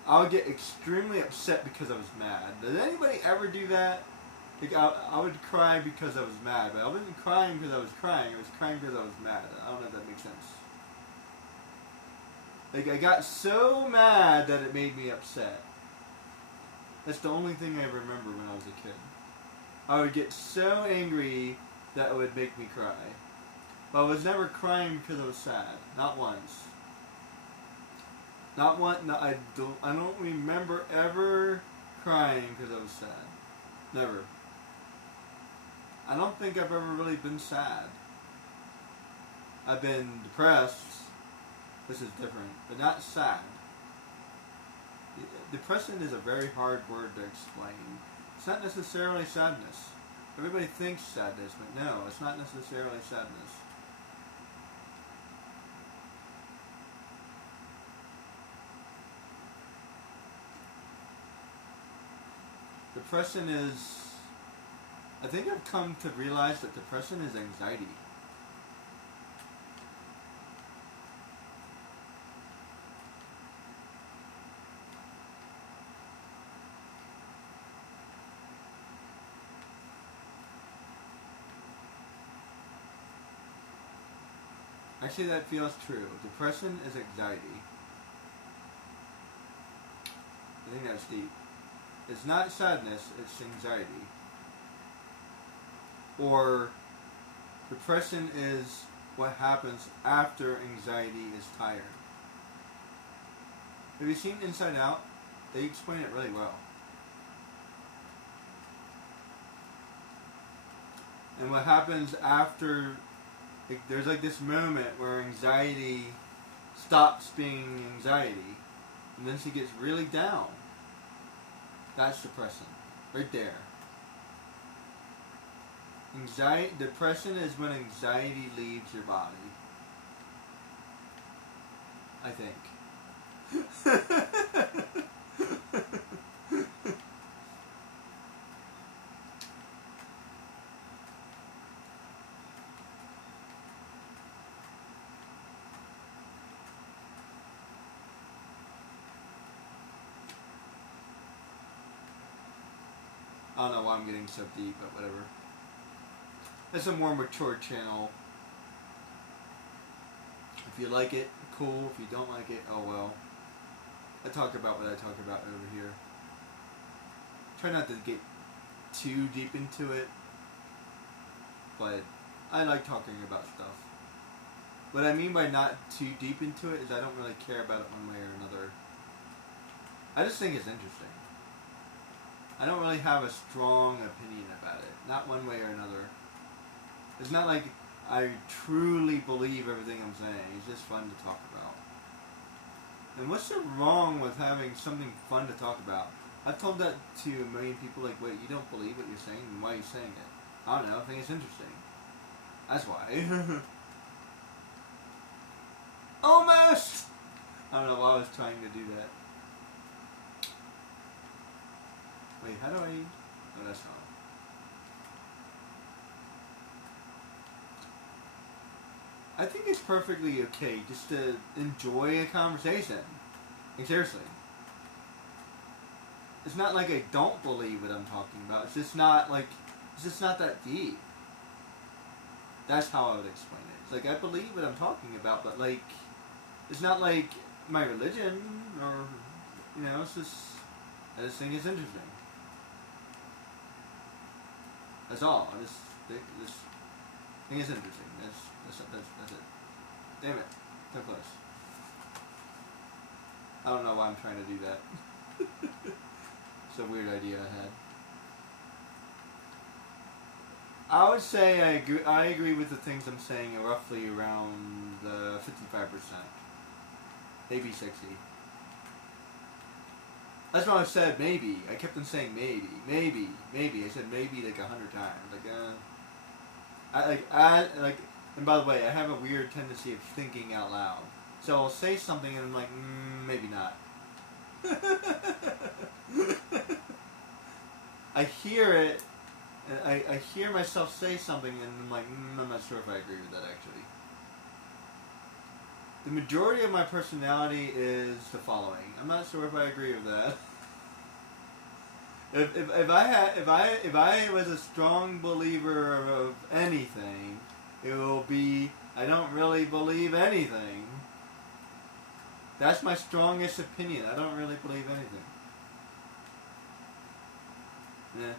I would get extremely upset because I was mad. Did anybody ever do that? Like I would cry because I was mad, but I wasn't crying because I was crying. I was crying because I was mad. I don't know if that makes sense. Like I got so mad that it made me upset. That's the only thing I remember when I was a kid. I would get so angry that it would make me cry. But I was never crying because I was sad. Not once. Not one. No, I don't remember ever crying because I was sad. Never. I don't think I've ever really been sad. I've been depressed. This is different, but not sad. Depression is a very hard word to explain. It's not necessarily sadness. Everybody thinks sadness, but no, it's not necessarily sadness. Depression is... I think I've come to realize that depression is anxiety. Actually, that feels true. Depression is anxiety. I think that's deep. It's not sadness, it's anxiety. Or depression is what happens after anxiety is tired. Have you seen Inside Out? They explain it really well. And what happens after, like, there's like this moment where anxiety stops being anxiety, and then she gets really down. That's depression, right there. Depression is when anxiety leaves your body. I think. I don't know why I'm getting so deep, but whatever. It's a more mature channel. If you like it, cool. If you don't like it, oh well. I talk about what I talk about over here. Try not to get too deep into it, but I like talking about stuff. What I mean by not too deep into it is I don't really care about it one way or another. I just think it's interesting. I don't really have a strong opinion about it. Not one way or another. It's not like I truly believe everything I'm saying. It's just fun to talk about. And what's so wrong with having something fun to talk about? I've told that to a million people, like, wait, you don't believe what you're saying? Then why are you saying it? I don't know, I think it's interesting. That's why. Almost! I don't know why I was trying to do that. Wait, how do I... No, that's not. I think it's perfectly okay just to enjoy a conversation. Like, seriously. It's not like I don't believe what I'm talking about. It's just not like... It's just not that deep. That's how I would explain it. It's like, I believe what I'm talking about, but like... It's not like my religion, or... You know, it's just... I just think it's interesting. That's all. I just think it's interesting. That's it. Damn it. So close. I don't know why I'm trying to do that. It's a weird idea I had. I would say I agree with the things I'm saying roughly around 55%. Maybe 60. That's why I said maybe. I kept on saying maybe. I said maybe like 100 times. And by the way, I have a weird tendency of thinking out loud. So I'll say something and I'm like, maybe not. I hear it, and I hear myself say something and I'm like, I'm not sure if I agree with that actually. The majority of my personality is the following. I'm not sure if I agree with that. If I was a strong believer of anything, it will be I don't really believe anything. That's my strongest opinion. I don't really believe anything. Yeah.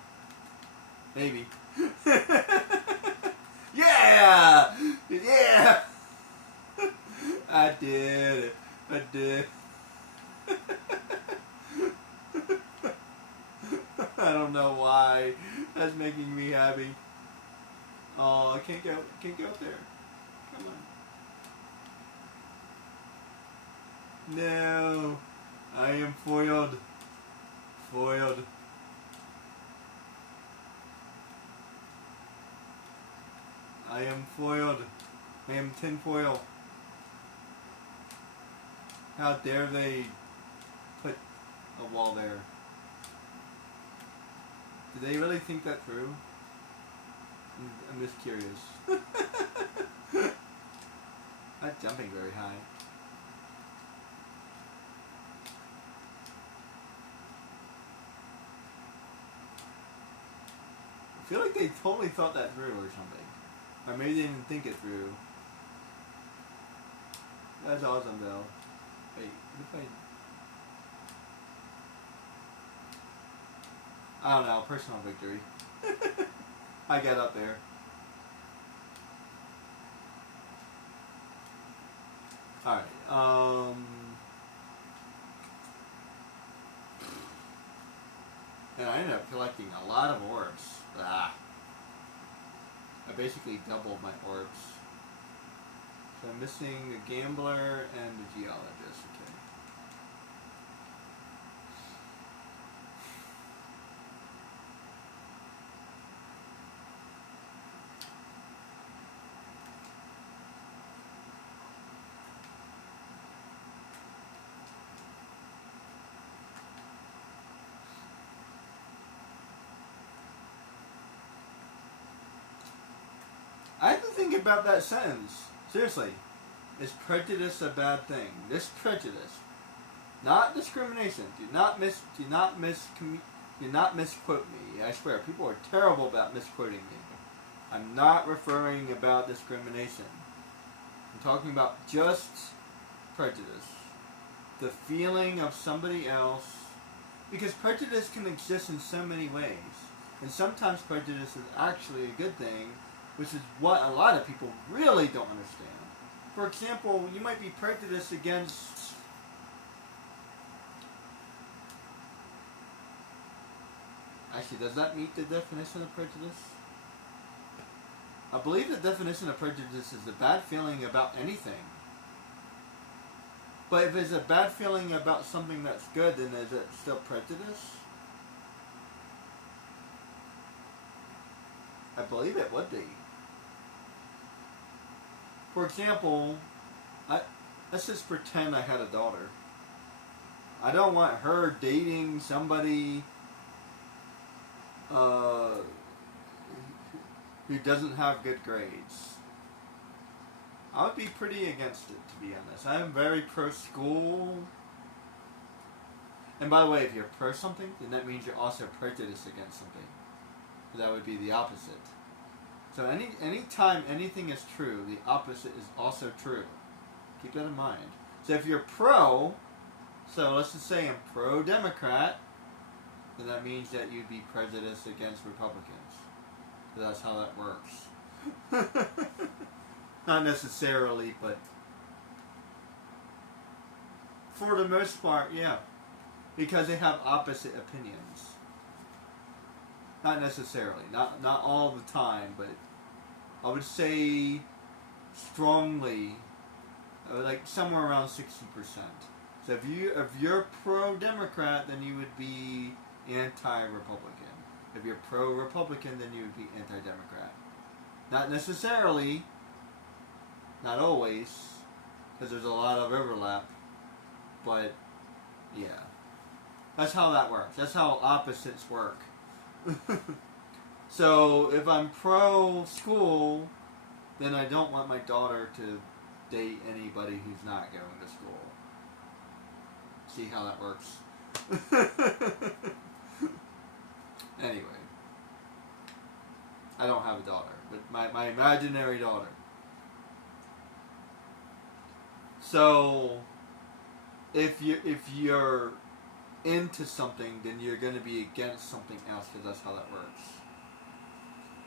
Maybe. Yeah! Yeah! I did it. I did. I don't know why. That's making me happy. Oh, I can't go up there. Come on. No. I am foiled. Foiled. I am foiled. I am tinfoil. How dare they put a wall there? Do they really think that through? I'm just curious. Not jumping very high. I feel like they totally thought that through or something. Or maybe they didn't think it through. That's awesome though. Wait, what if I don't know, personal victory. I got up there. Alright, and I ended up collecting a lot of orbs. I basically doubled my orbs. So I'm missing the gambler and the geologist. Okay. I have to think about that sentence. Seriously. Is prejudice a bad thing? This prejudice. Not discrimination. Do not misquote me. I swear, people are terrible about misquoting me. I'm not referring about discrimination. I'm talking about just prejudice. The feeling of somebody else. Because prejudice can exist in so many ways. And sometimes prejudice is actually a good thing, which is what a lot of people really don't understand. For example, you might be prejudiced against... Actually, does that meet the definition of prejudice? I believe the definition of prejudice is a bad feeling about anything. But if it's a bad feeling about something that's good, then is it still prejudice? I believe it would be. For example, let's just pretend I had a daughter. I don't want her dating somebody who doesn't have good grades. I would be pretty against it, to be honest. I am very pro-school. And by the way, if you're pro something, then that means you're also prejudiced against something. That would be the opposite. So any time anything is true, the opposite is also true. Keep that in mind. So if you're pro, so let's just say I'm pro-Democrat, then that means that you'd be prejudiced against Republicans. So that's how that works. Not necessarily, but for the most part, yeah. Because they have opposite opinions. Not necessarily. Not all the time, but I would say strongly, like somewhere around 60%. So if you're pro-Democrat, then you would be anti-Republican. If you're pro-Republican, then you would be anti-Democrat. Not necessarily. Not always, because there's a lot of overlap, but yeah. That's how that works. That's how opposites work. So if I'm pro-school, then I don't want my daughter to date anybody who's not going to school. See how that works? Anyway. I don't have a daughter, but my imaginary daughter. So, if you're into something, then you're going to be against something else, because that's how that works.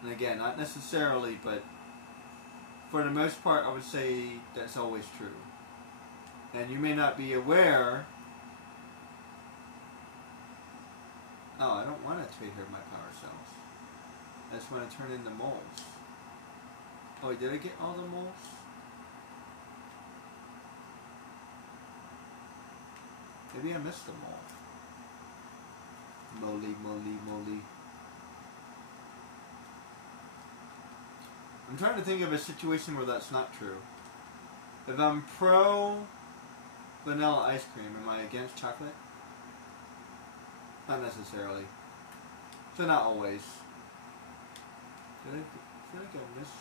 And again, not necessarily, but for the most part, I would say that's always true. And you may not be aware. Oh, I don't want to take care of my power cells. I just want to turn into moles. Oh, wait, did I get all the moles? Maybe I missed them all. Moly, moly, moly. I'm trying to think of a situation where that's not true. If I'm pro vanilla ice cream, am I against chocolate? Not necessarily. So not always. Did I feel like I missed?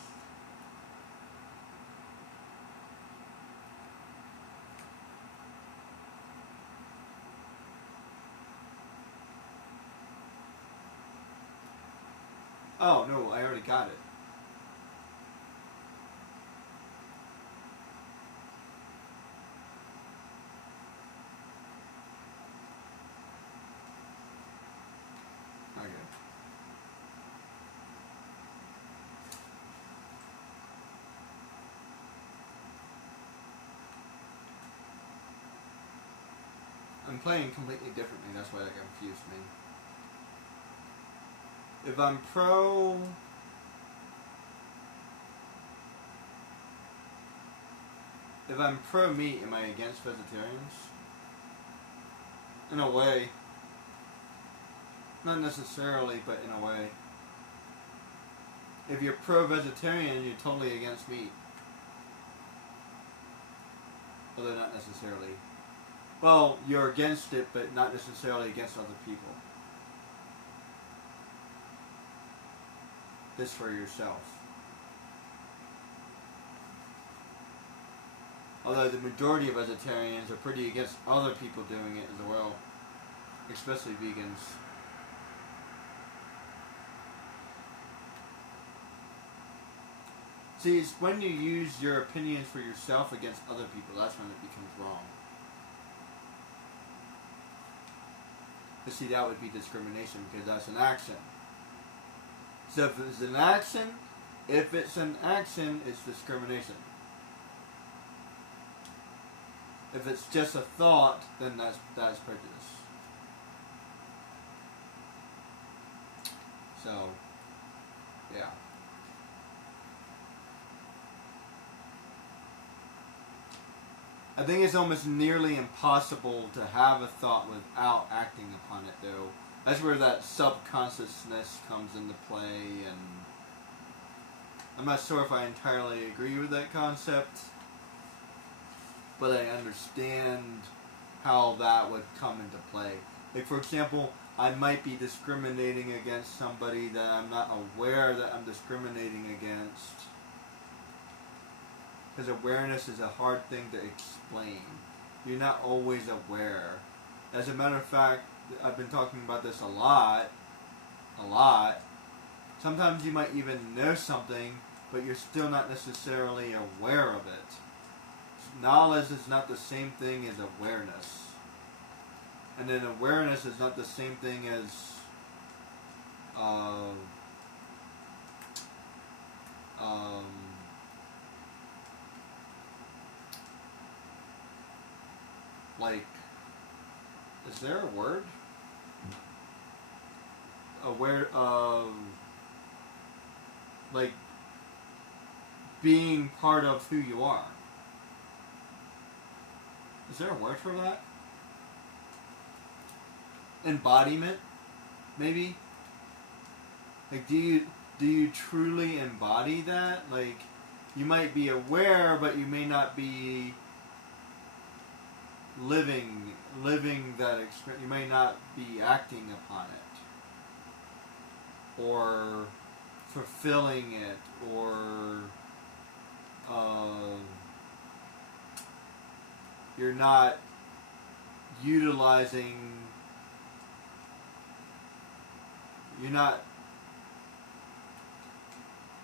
Oh, no, I already got it. Okay. I'm playing completely differently, that's why that confused me. If I'm pro meat, am I against vegetarians? In a way. Not necessarily, but in a way. If you're pro-vegetarian, you're totally against meat. Although not necessarily. Well, you're against it, but not necessarily against other people. Just for yourself. Although the majority of vegetarians are pretty against other people doing it as well. Especially vegans. See, it's when you use your opinions for yourself against other people, that's when it becomes wrong. But see, that would be discrimination, because that's an action. So if it's an action, it's discrimination. If it's just a thought, then that's prejudice. So, yeah. I think it's almost nearly impossible to have a thought without acting upon it, though. That's where that subconsciousness comes into play, and I'm not sure if I entirely agree with that concept, but I understand how that would come into play. Like, for example, I might be discriminating against somebody that I'm not aware that I'm discriminating against. Because awareness is a hard thing to explain. You're not always aware. As a matter of fact, I've been talking about this a lot. Sometimes you might even know something, but you're still not necessarily aware of it. Knowledge is not the same thing as awareness. And then awareness is not the same thing as like, is there a word? Aware of, like, being part of who you are. Is there a word for that? Embodiment, maybe? Like, do you truly embody that? Like, you might be aware, but you may not be living that experience. You may not be acting upon it, or fulfilling it, or you're not utilizing.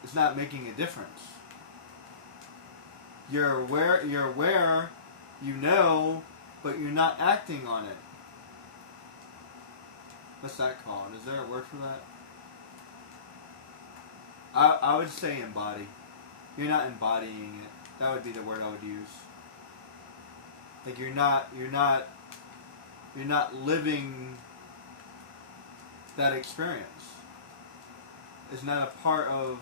It's not making a difference. You're aware, you know, but you're not acting on it. What's that called? Is there a word for that? I would say embody. You're not embodying it. That would be the word I would use. Like, you're not living that experience. It's not a part of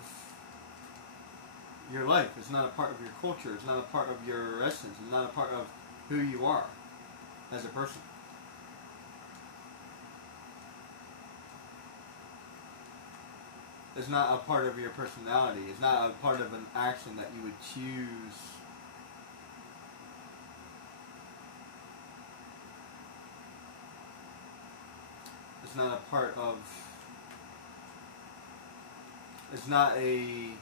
your life. It's not a part of your culture. It's not a part of your essence. It's not a part of who you are as a person. It's not a part of your personality. It's not a part of an action that you would choose. It's not a part of. It's not a.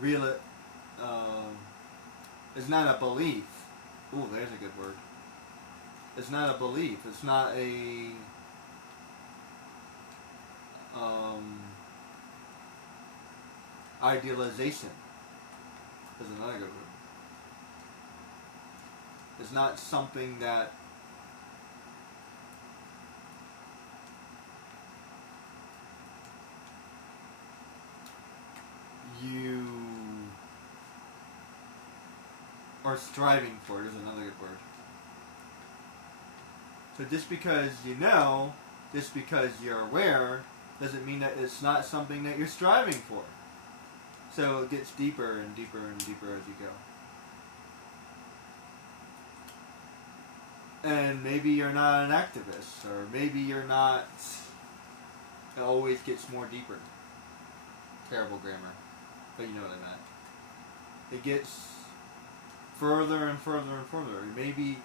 Real. It's not a belief. Ooh, there's a good word. It's not a belief. It's not a. Idealization. Is another good word. It's not something that you are striving for. Is another good word. So just because you know, just because you're aware, doesn't mean that it's not something that you're striving for. So it gets deeper and deeper and deeper as you go. And maybe you're not an activist, or maybe you're not. It always gets more deeper. Terrible grammar, but you know what I meant. It gets further and further and further. Maybe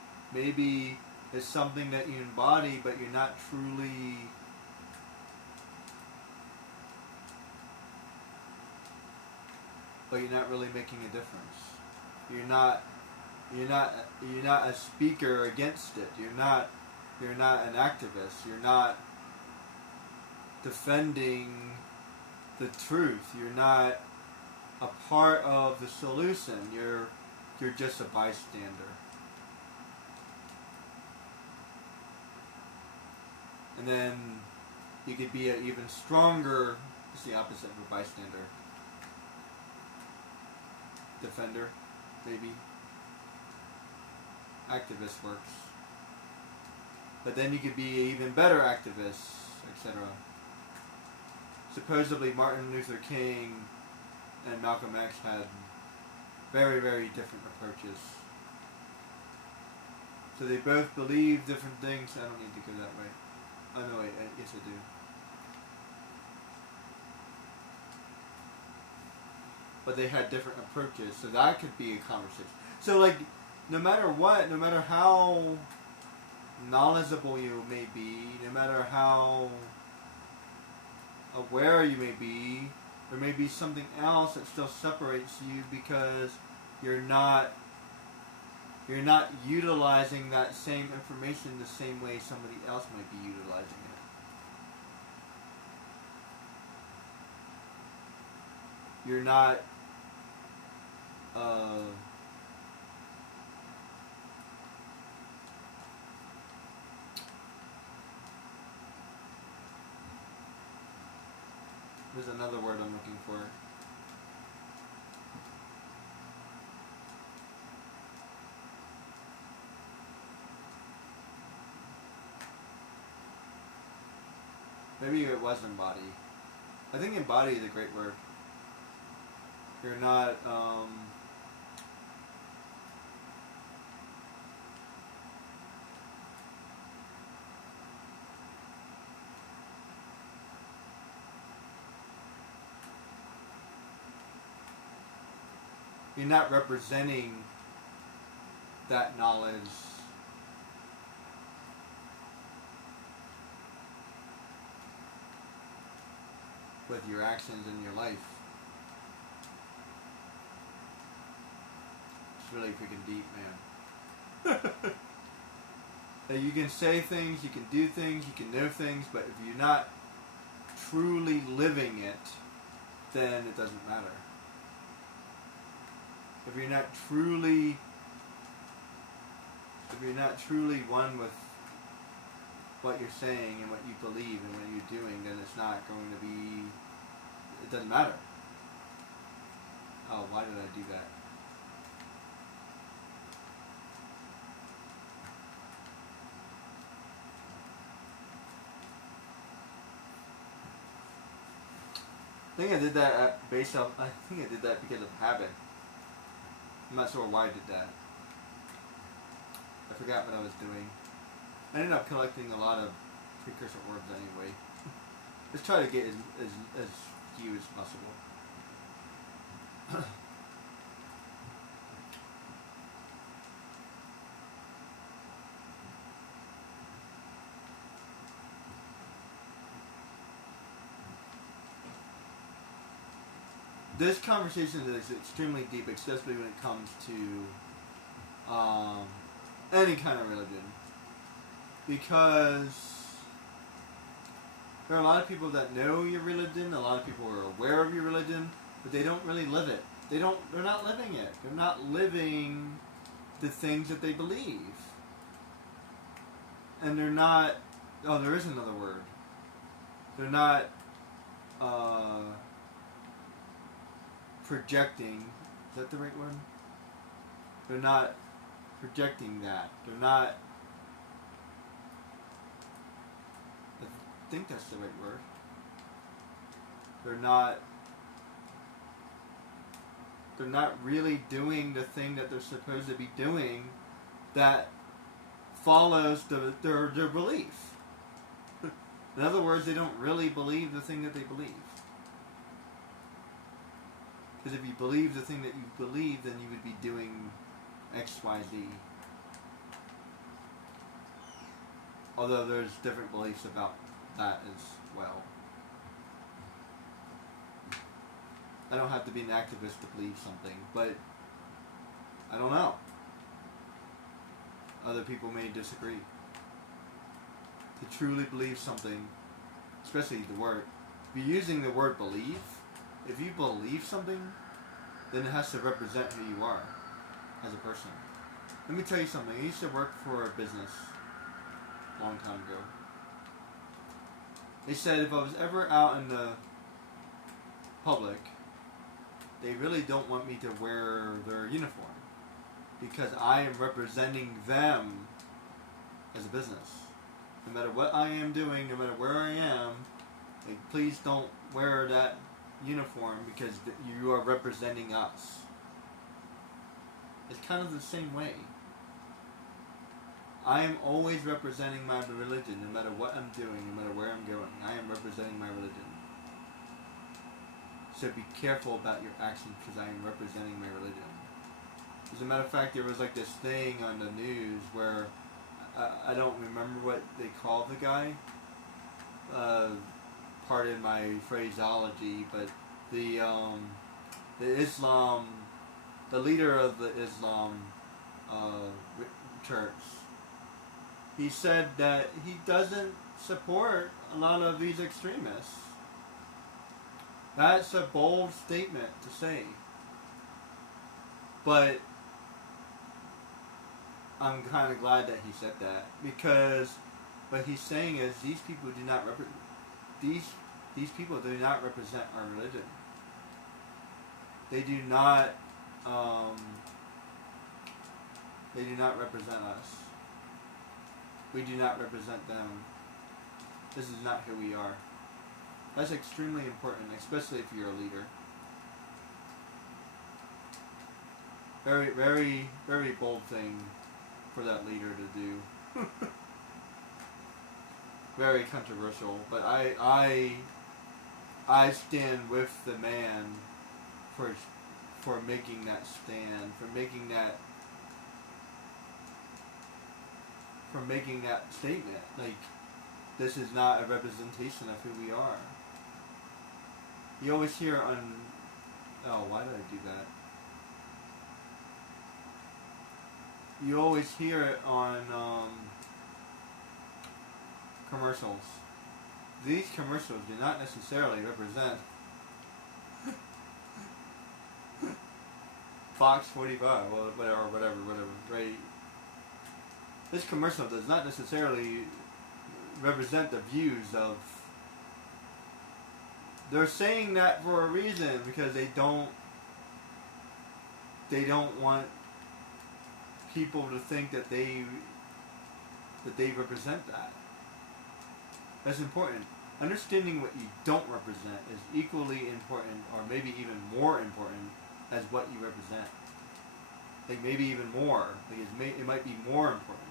it's something that you embody, but you're not truly. But you're not really making a difference. You're not a speaker against it. You're not an activist. You're not defending the truth. You're not a part of the solution. You're just a bystander. And then you could be an even stronger. It's the opposite of a bystander. Defender, maybe. Activist works. But then you could be an even better activist, etc. Supposedly Martin Luther King and Malcolm X had very, very different approaches. So they both believe different things. I don't need to go that way. Oh no, wait, yes I do. But they had different approaches, so that could be a conversation. So like, no matter what, no matter how knowledgeable you may be, no matter how aware you may be, there may be something else that still separates you because you're not utilizing that same information the same way somebody else might be utilizing it. You're not there's another word I'm looking for. Maybe it was embody. I think embody is a great word. You're not, you're not representing that knowledge with your actions in your life. It's really freaking deep, man. That you can say things, you can do things, you can know things, but if you're not truly living it, then it doesn't matter. If you're not truly one with what you're saying and what you believe and what you're doing, then it's not going to be, it doesn't matter. Oh, why did I do that? I think I did that based off, I think I did that because of habit. I'm not sure why I did that. I forgot what I was doing. I ended up collecting a lot of precursor orbs anyway. Let's try to get as few as possible. This conversation is extremely deep, especially when it comes to any kind of religion. Because there are a lot of people that know your religion, a lot of people are aware of your religion, but they don't really live it. They're not living it. They're not living the things that they believe. And they're not, oh, there is another word. They're not projecting, is that the right word? They're not projecting that. They're not, I think that's the right word. They're not really doing the thing that they're supposed to be doing that follows their belief. In other words, they don't really believe the thing that they believe. Because if you believe the thing that you believe, then you would be doing X, Y, Z. Although there's different beliefs about that as well. I don't have to be an activist to believe something, but I don't know. Other people may disagree. To truly believe something, especially the word, if you're using the word believe, if you believe something, then it has to represent who you are as a person. Let me tell you something. I used to work for a business a long time ago. They said if I was ever out in the public, they really don't want me to wear their uniform because I am representing them as a business. No matter what I am doing, no matter where I am, like, please don't wear that uniform because you are representing us. It's kind of the same way. I am always representing my religion, no matter what I'm doing, no matter where I'm going. I am representing my religion. So be careful about your actions because I am representing my religion. As a matter of fact, there was like this thing on the news where I don't remember what they called the guy. Pardon my phraseology, but the Islam, the leader of the Islam church, he said that he doesn't support a lot of these extremists. That's a bold statement to say. But I'm kind of glad that he said that, because what he's saying is these people do not these people do not represent our religion. They do not represent us. We do not represent them. This is not who we are. That's extremely important, especially if you're a leader. Very, very, very bold thing for that leader to do. Very controversial, but I stand with the man for making that stand, for making that statement. Like, this is not a representation of who we are. You always hear on... Oh, why did I do that? You always hear it on commercials. These commercials do not necessarily represent Fox 45, or whatever, right? This commercial does not necessarily represent the views of... They're saying that for a reason, because they don't want people to think that they represent that. That's important. Understanding what you don't represent is equally important, or maybe even more important, as what you represent. Like, maybe even more. Like, it might be more important.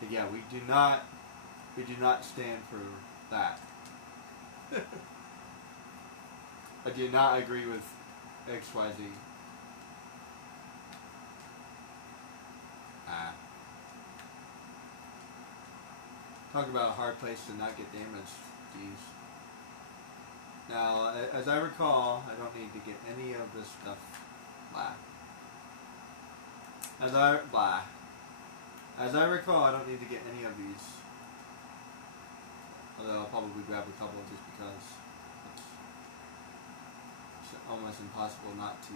But yeah, we do not stand for that. I do not agree with XYZ. Talk about a hard place to not get damaged. Jeez. Now, as I recall, I don't need to get any of this stuff. Blah. As I recall, I don't need to get any of these. Although I'll probably grab a couple just because it's almost impossible not to.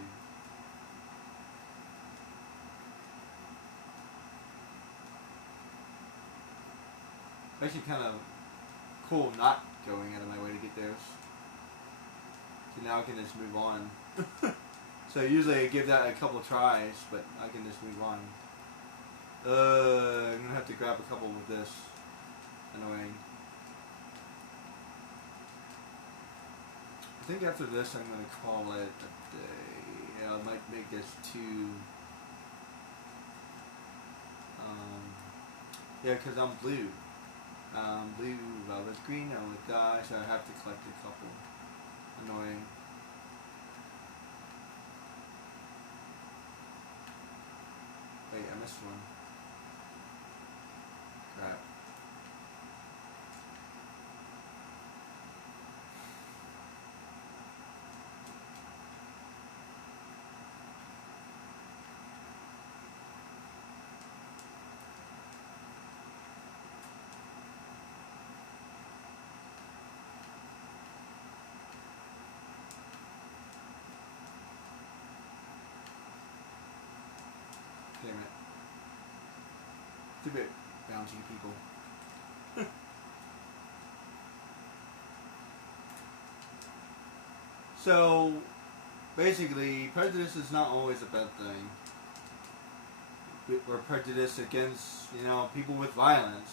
Actually kind of cool not going out of my way to get those. So now I can just move on. So usually I give that a couple tries, but I can just move on. I'm gonna have to grab a couple with this. Annoying. I think after this I'm gonna call it a day. Yeah, I might make this too. Yeah, because I'm blue. Blue, violet, green, I would die, so I have to collect a couple. Annoying. Wait, I missed one. Crap. Damn it. It's a bit bouncy, people. So, basically, prejudice is not always a bad thing. We're prejudiced against, people with violence.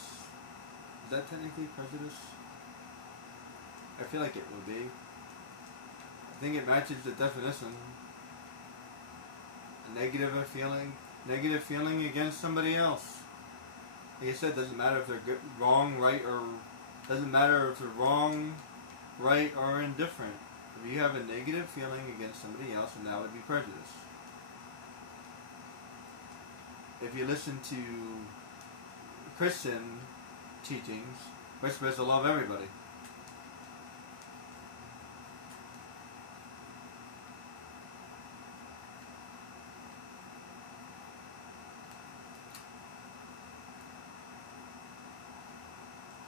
Is that technically prejudice? I feel like it would be. I think it matches the definition. A negative feeling against somebody else. Like I said, doesn't matter if they're good, wrong, right, or doesn't matter if they're wrong, right, or indifferent. If you have a negative feeling against somebody else, then that would be prejudice. If you listen to Christian teachings, we're supposed to love everybody.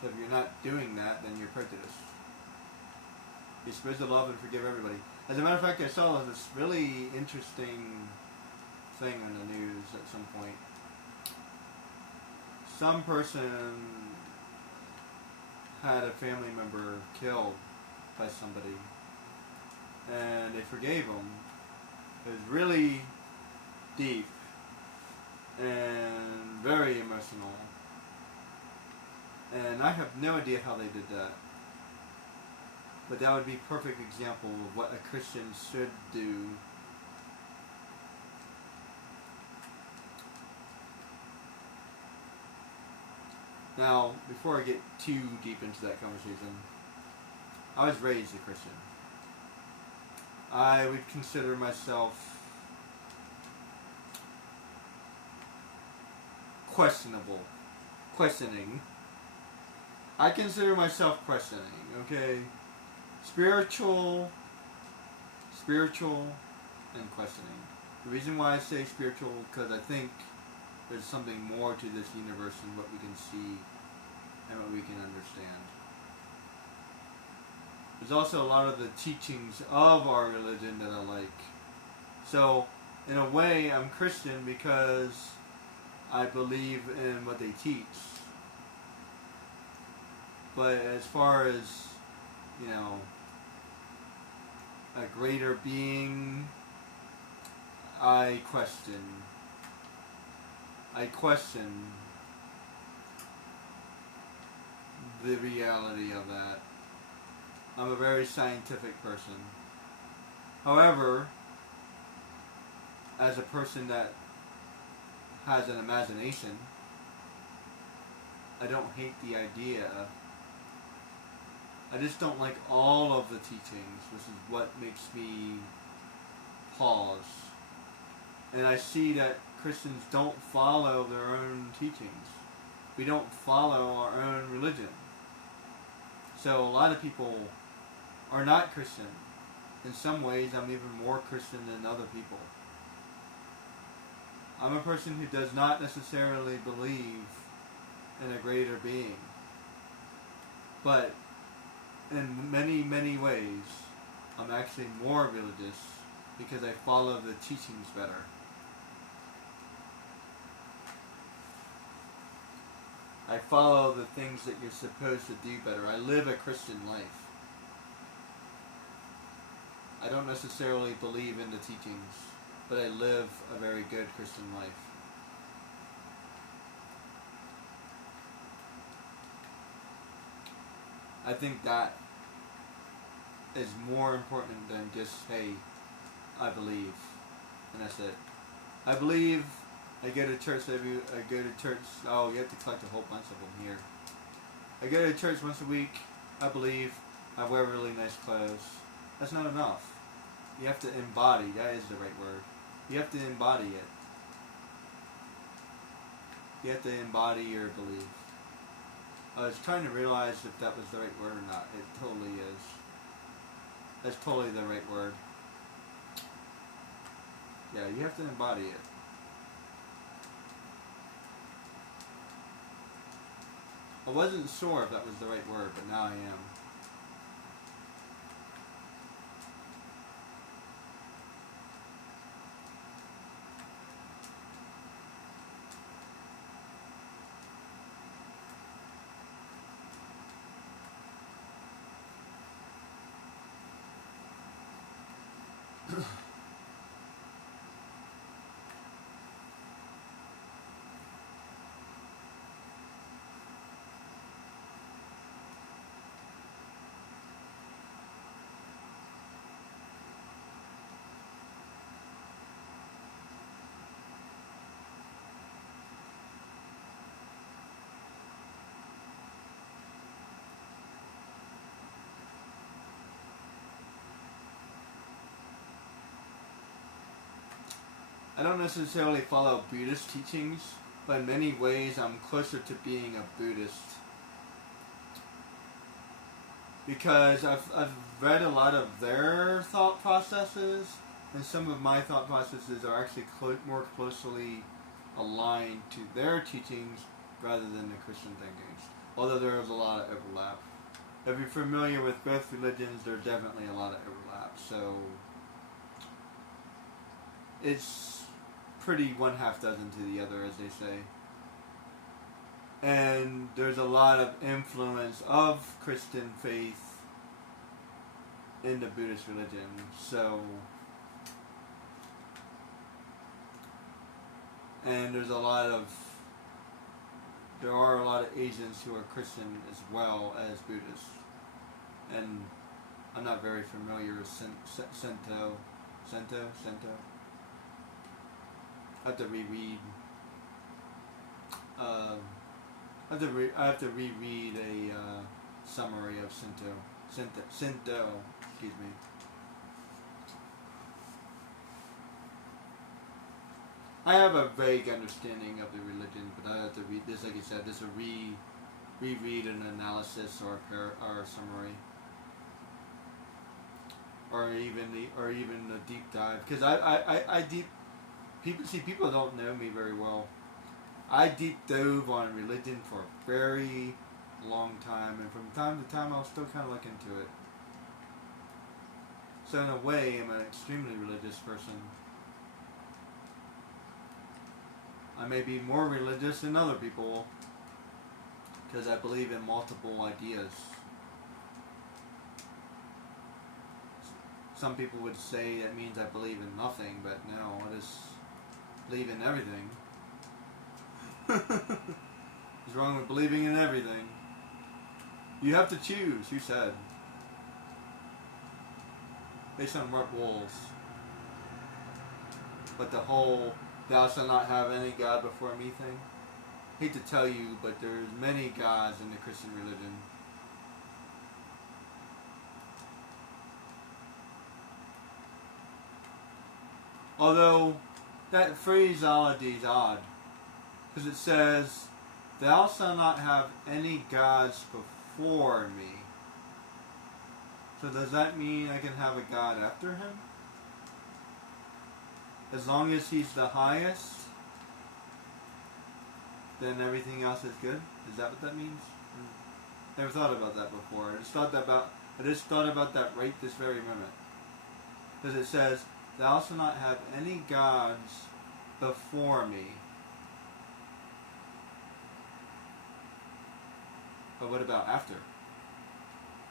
So if you're not doing that, then you're prejudiced. You're supposed to love and forgive everybody. As a matter of fact, I saw this really interesting thing on the news at some point. Some person had a family member killed by somebody, and they forgave him. It was really deep and very emotional. And I have no idea how they did that. But that would be a perfect example of what a Christian should do. Now, before I get too deep into that conversation, I was raised a Christian. I would consider myself questioning. I consider myself questioning, okay? Spiritual, and questioning. The reason why I say spiritual, because I think there's something more to this universe than what we can see and what we can understand. There's also a lot of the teachings of our religion that I like. So, in a way, I'm Christian because I believe in what they teach. But as far as, a greater being, I question the reality of that. I'm a very scientific person. However, as a person that has an imagination, I don't hate the idea. I just don't like all of the teachings, which is what makes me pause. And I see that Christians don't follow their own teachings. We don't follow our own religion. So a lot of people are not Christian. In some ways, I'm even more Christian than other people. I'm a person who does not necessarily believe in a greater being. But in many, many ways, I'm actually more religious because I follow the teachings better. I follow the things that you're supposed to do better. I live a Christian life. I don't necessarily believe in the teachings, but I live a very good Christian life. I think that is more important than just, hey, I believe, and that's it. I believe. I go to church oh, you have to collect a whole bunch of them here. I go to church once a week. I believe. I wear really nice clothes. That's not enough. You have to embody. That is the right word. You have to embody it. You have to embody your belief. I was trying to realize if that was the right word or not. It totally is. That's totally the right word. Yeah, you have to embody it. I wasn't sure if that was the right word, but now I am. I don't necessarily follow Buddhist teachings, but in many ways I'm closer to being a Buddhist. Because I've read a lot of their thought processes, and some of my thought processes are actually more closely aligned to their teachings rather than the Christian thinkings. Although there is a lot of overlap. If you're familiar with both religions, there's definitely a lot of overlap. So it's pretty one half dozen to the other, as they say. And there's a lot of influence of Christian faith in the Buddhist religion. So, and there are a lot of Asians who are Christian as well as Buddhists. And I'm not very familiar with Sento. I have to reread. I have to reread a summary of Sento. Excuse me. I have a vague understanding of the religion, but I have to read this. Like I said, this is a reread an analysis or a summary, or even a deep dive. Because people don't know me very well. I deep dove on religion for a very long time, and from time to time I'll still kind of look into it. So in a way, I'm an extremely religious person. I may be more religious than other people, because I believe in multiple ideas. Some people would say that means I believe in nothing, but no, I just believe in everything. What's wrong with believing in everything? You have to choose, you said. Based on what rules. But the whole thou shalt not have any God before me thing. Hate to tell you, but there's many gods in the Christian religion. Although that phraseology is odd. Because it says, thou shalt not have any gods before me. So does that mean I can have a god after him? As long as he's the highest, then everything else is good? Is that what that means? Never thought about that before. I just thought about that right this very moment. Because it says, thou shalt not have any gods before me. But what about after?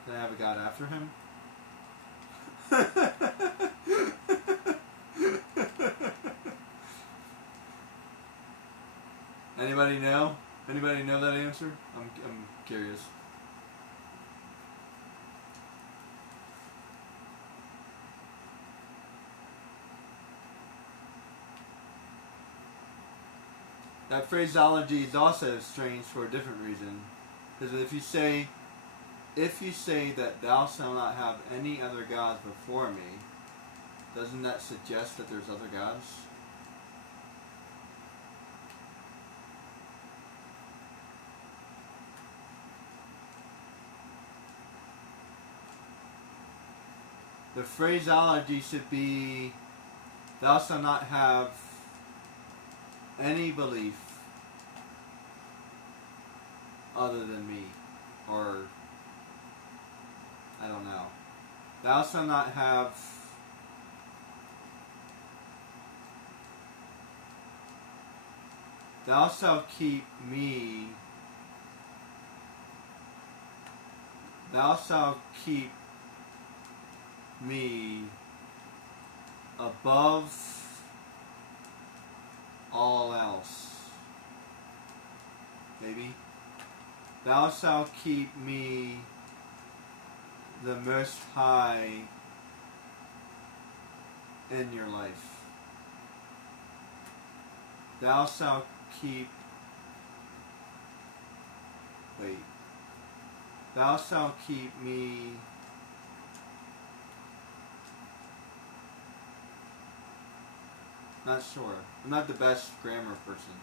Can I have a god after him? Anybody know? Anybody know that answer? I'm curious. That phraseology is also strange for a different reason. Because if you say that thou shalt not have any other gods before me, doesn't that suggest that there's other gods? The phraseology should be, thou shalt not have any belief other than me, or I don't know. Thou shalt not have thou shalt keep me above all else. Maybe. Thou shalt keep me the Most High in your life. Thou shalt keep... Wait. Thou shalt keep me... Not sure. I'm not the best grammar person.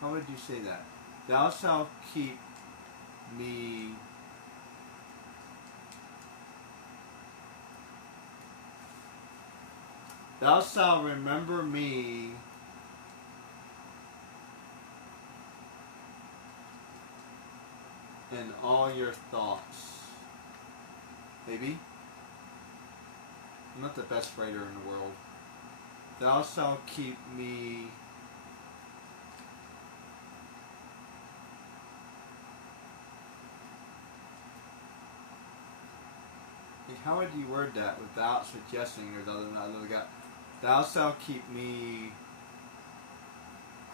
How would you say that? Thou shalt keep me. Thou shalt remember me in all your thoughts. Maybe? I'm not the best writer in the world. Thou shalt keep me. How would you word that without suggesting there's other guy? Thou shalt keep me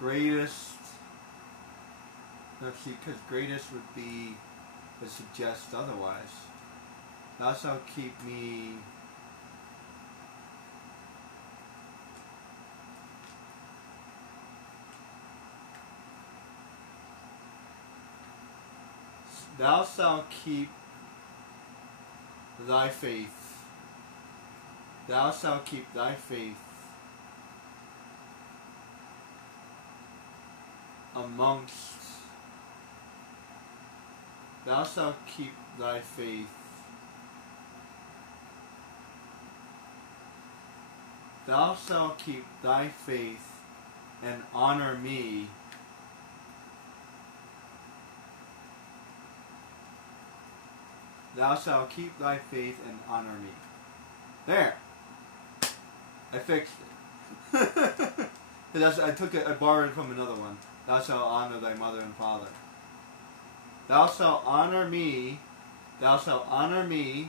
greatest. No, see, because greatest would suggest otherwise. Thou shalt keep me. Thou shalt keep thy faith. Thou shalt keep thy faith amongst. Thou shalt keep thy faith. Thou shalt keep thy faith and honor me. Thou shalt keep thy faith and honor me. There. I fixed it. I borrowed it from another one. Thou shalt honor thy mother and father. Thou shalt honor me. Thou shalt honor me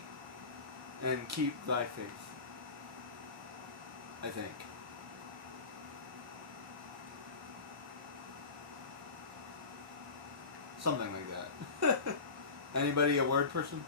and keep thy faith. I think. Something like that. Anybody a word person?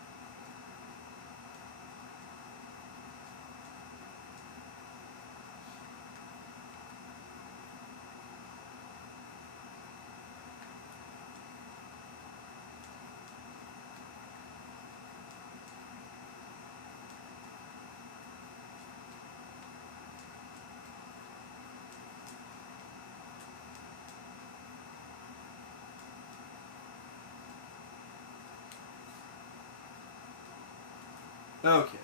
Okay.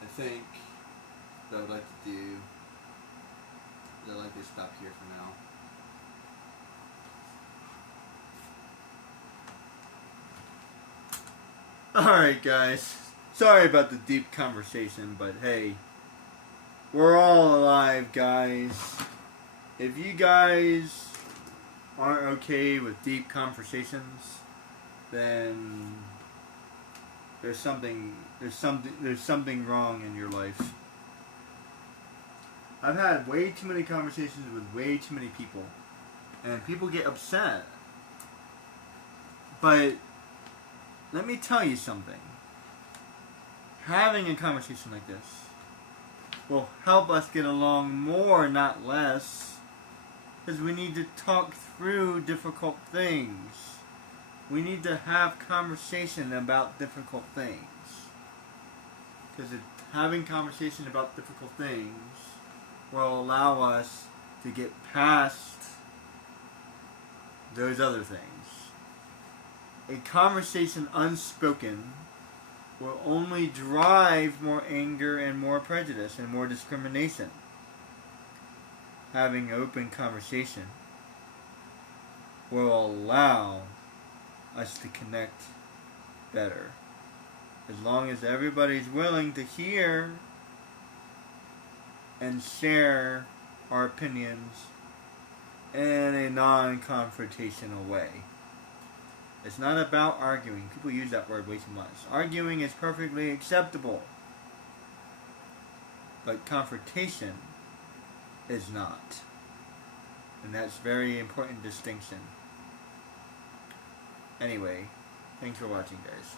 I think what I would like to do is I'd like to stop here for now. Alright guys. Sorry about the deep conversation, but hey, we're all alive, guys. If you guys aren't okay with deep conversations, then there's something wrong in your life. I've had way too many conversations with way too many people, and people get upset. But let me tell you something. Having a conversation like this will help us get along more, not less, because we need to talk through difficult things. We need to have conversation about difficult things. Because having conversation about difficult things will allow us to get past those other things. A conversation unspoken will only drive more anger and more prejudice and more discrimination. Having open conversation will allow us to connect better. As long as everybody's willing to hear and share our opinions in a non-confrontational way. It's not about arguing. People use that word way too much. Arguing is perfectly acceptable. But confrontation is not. And that's a very important distinction. Anyway, thanks for watching, guys.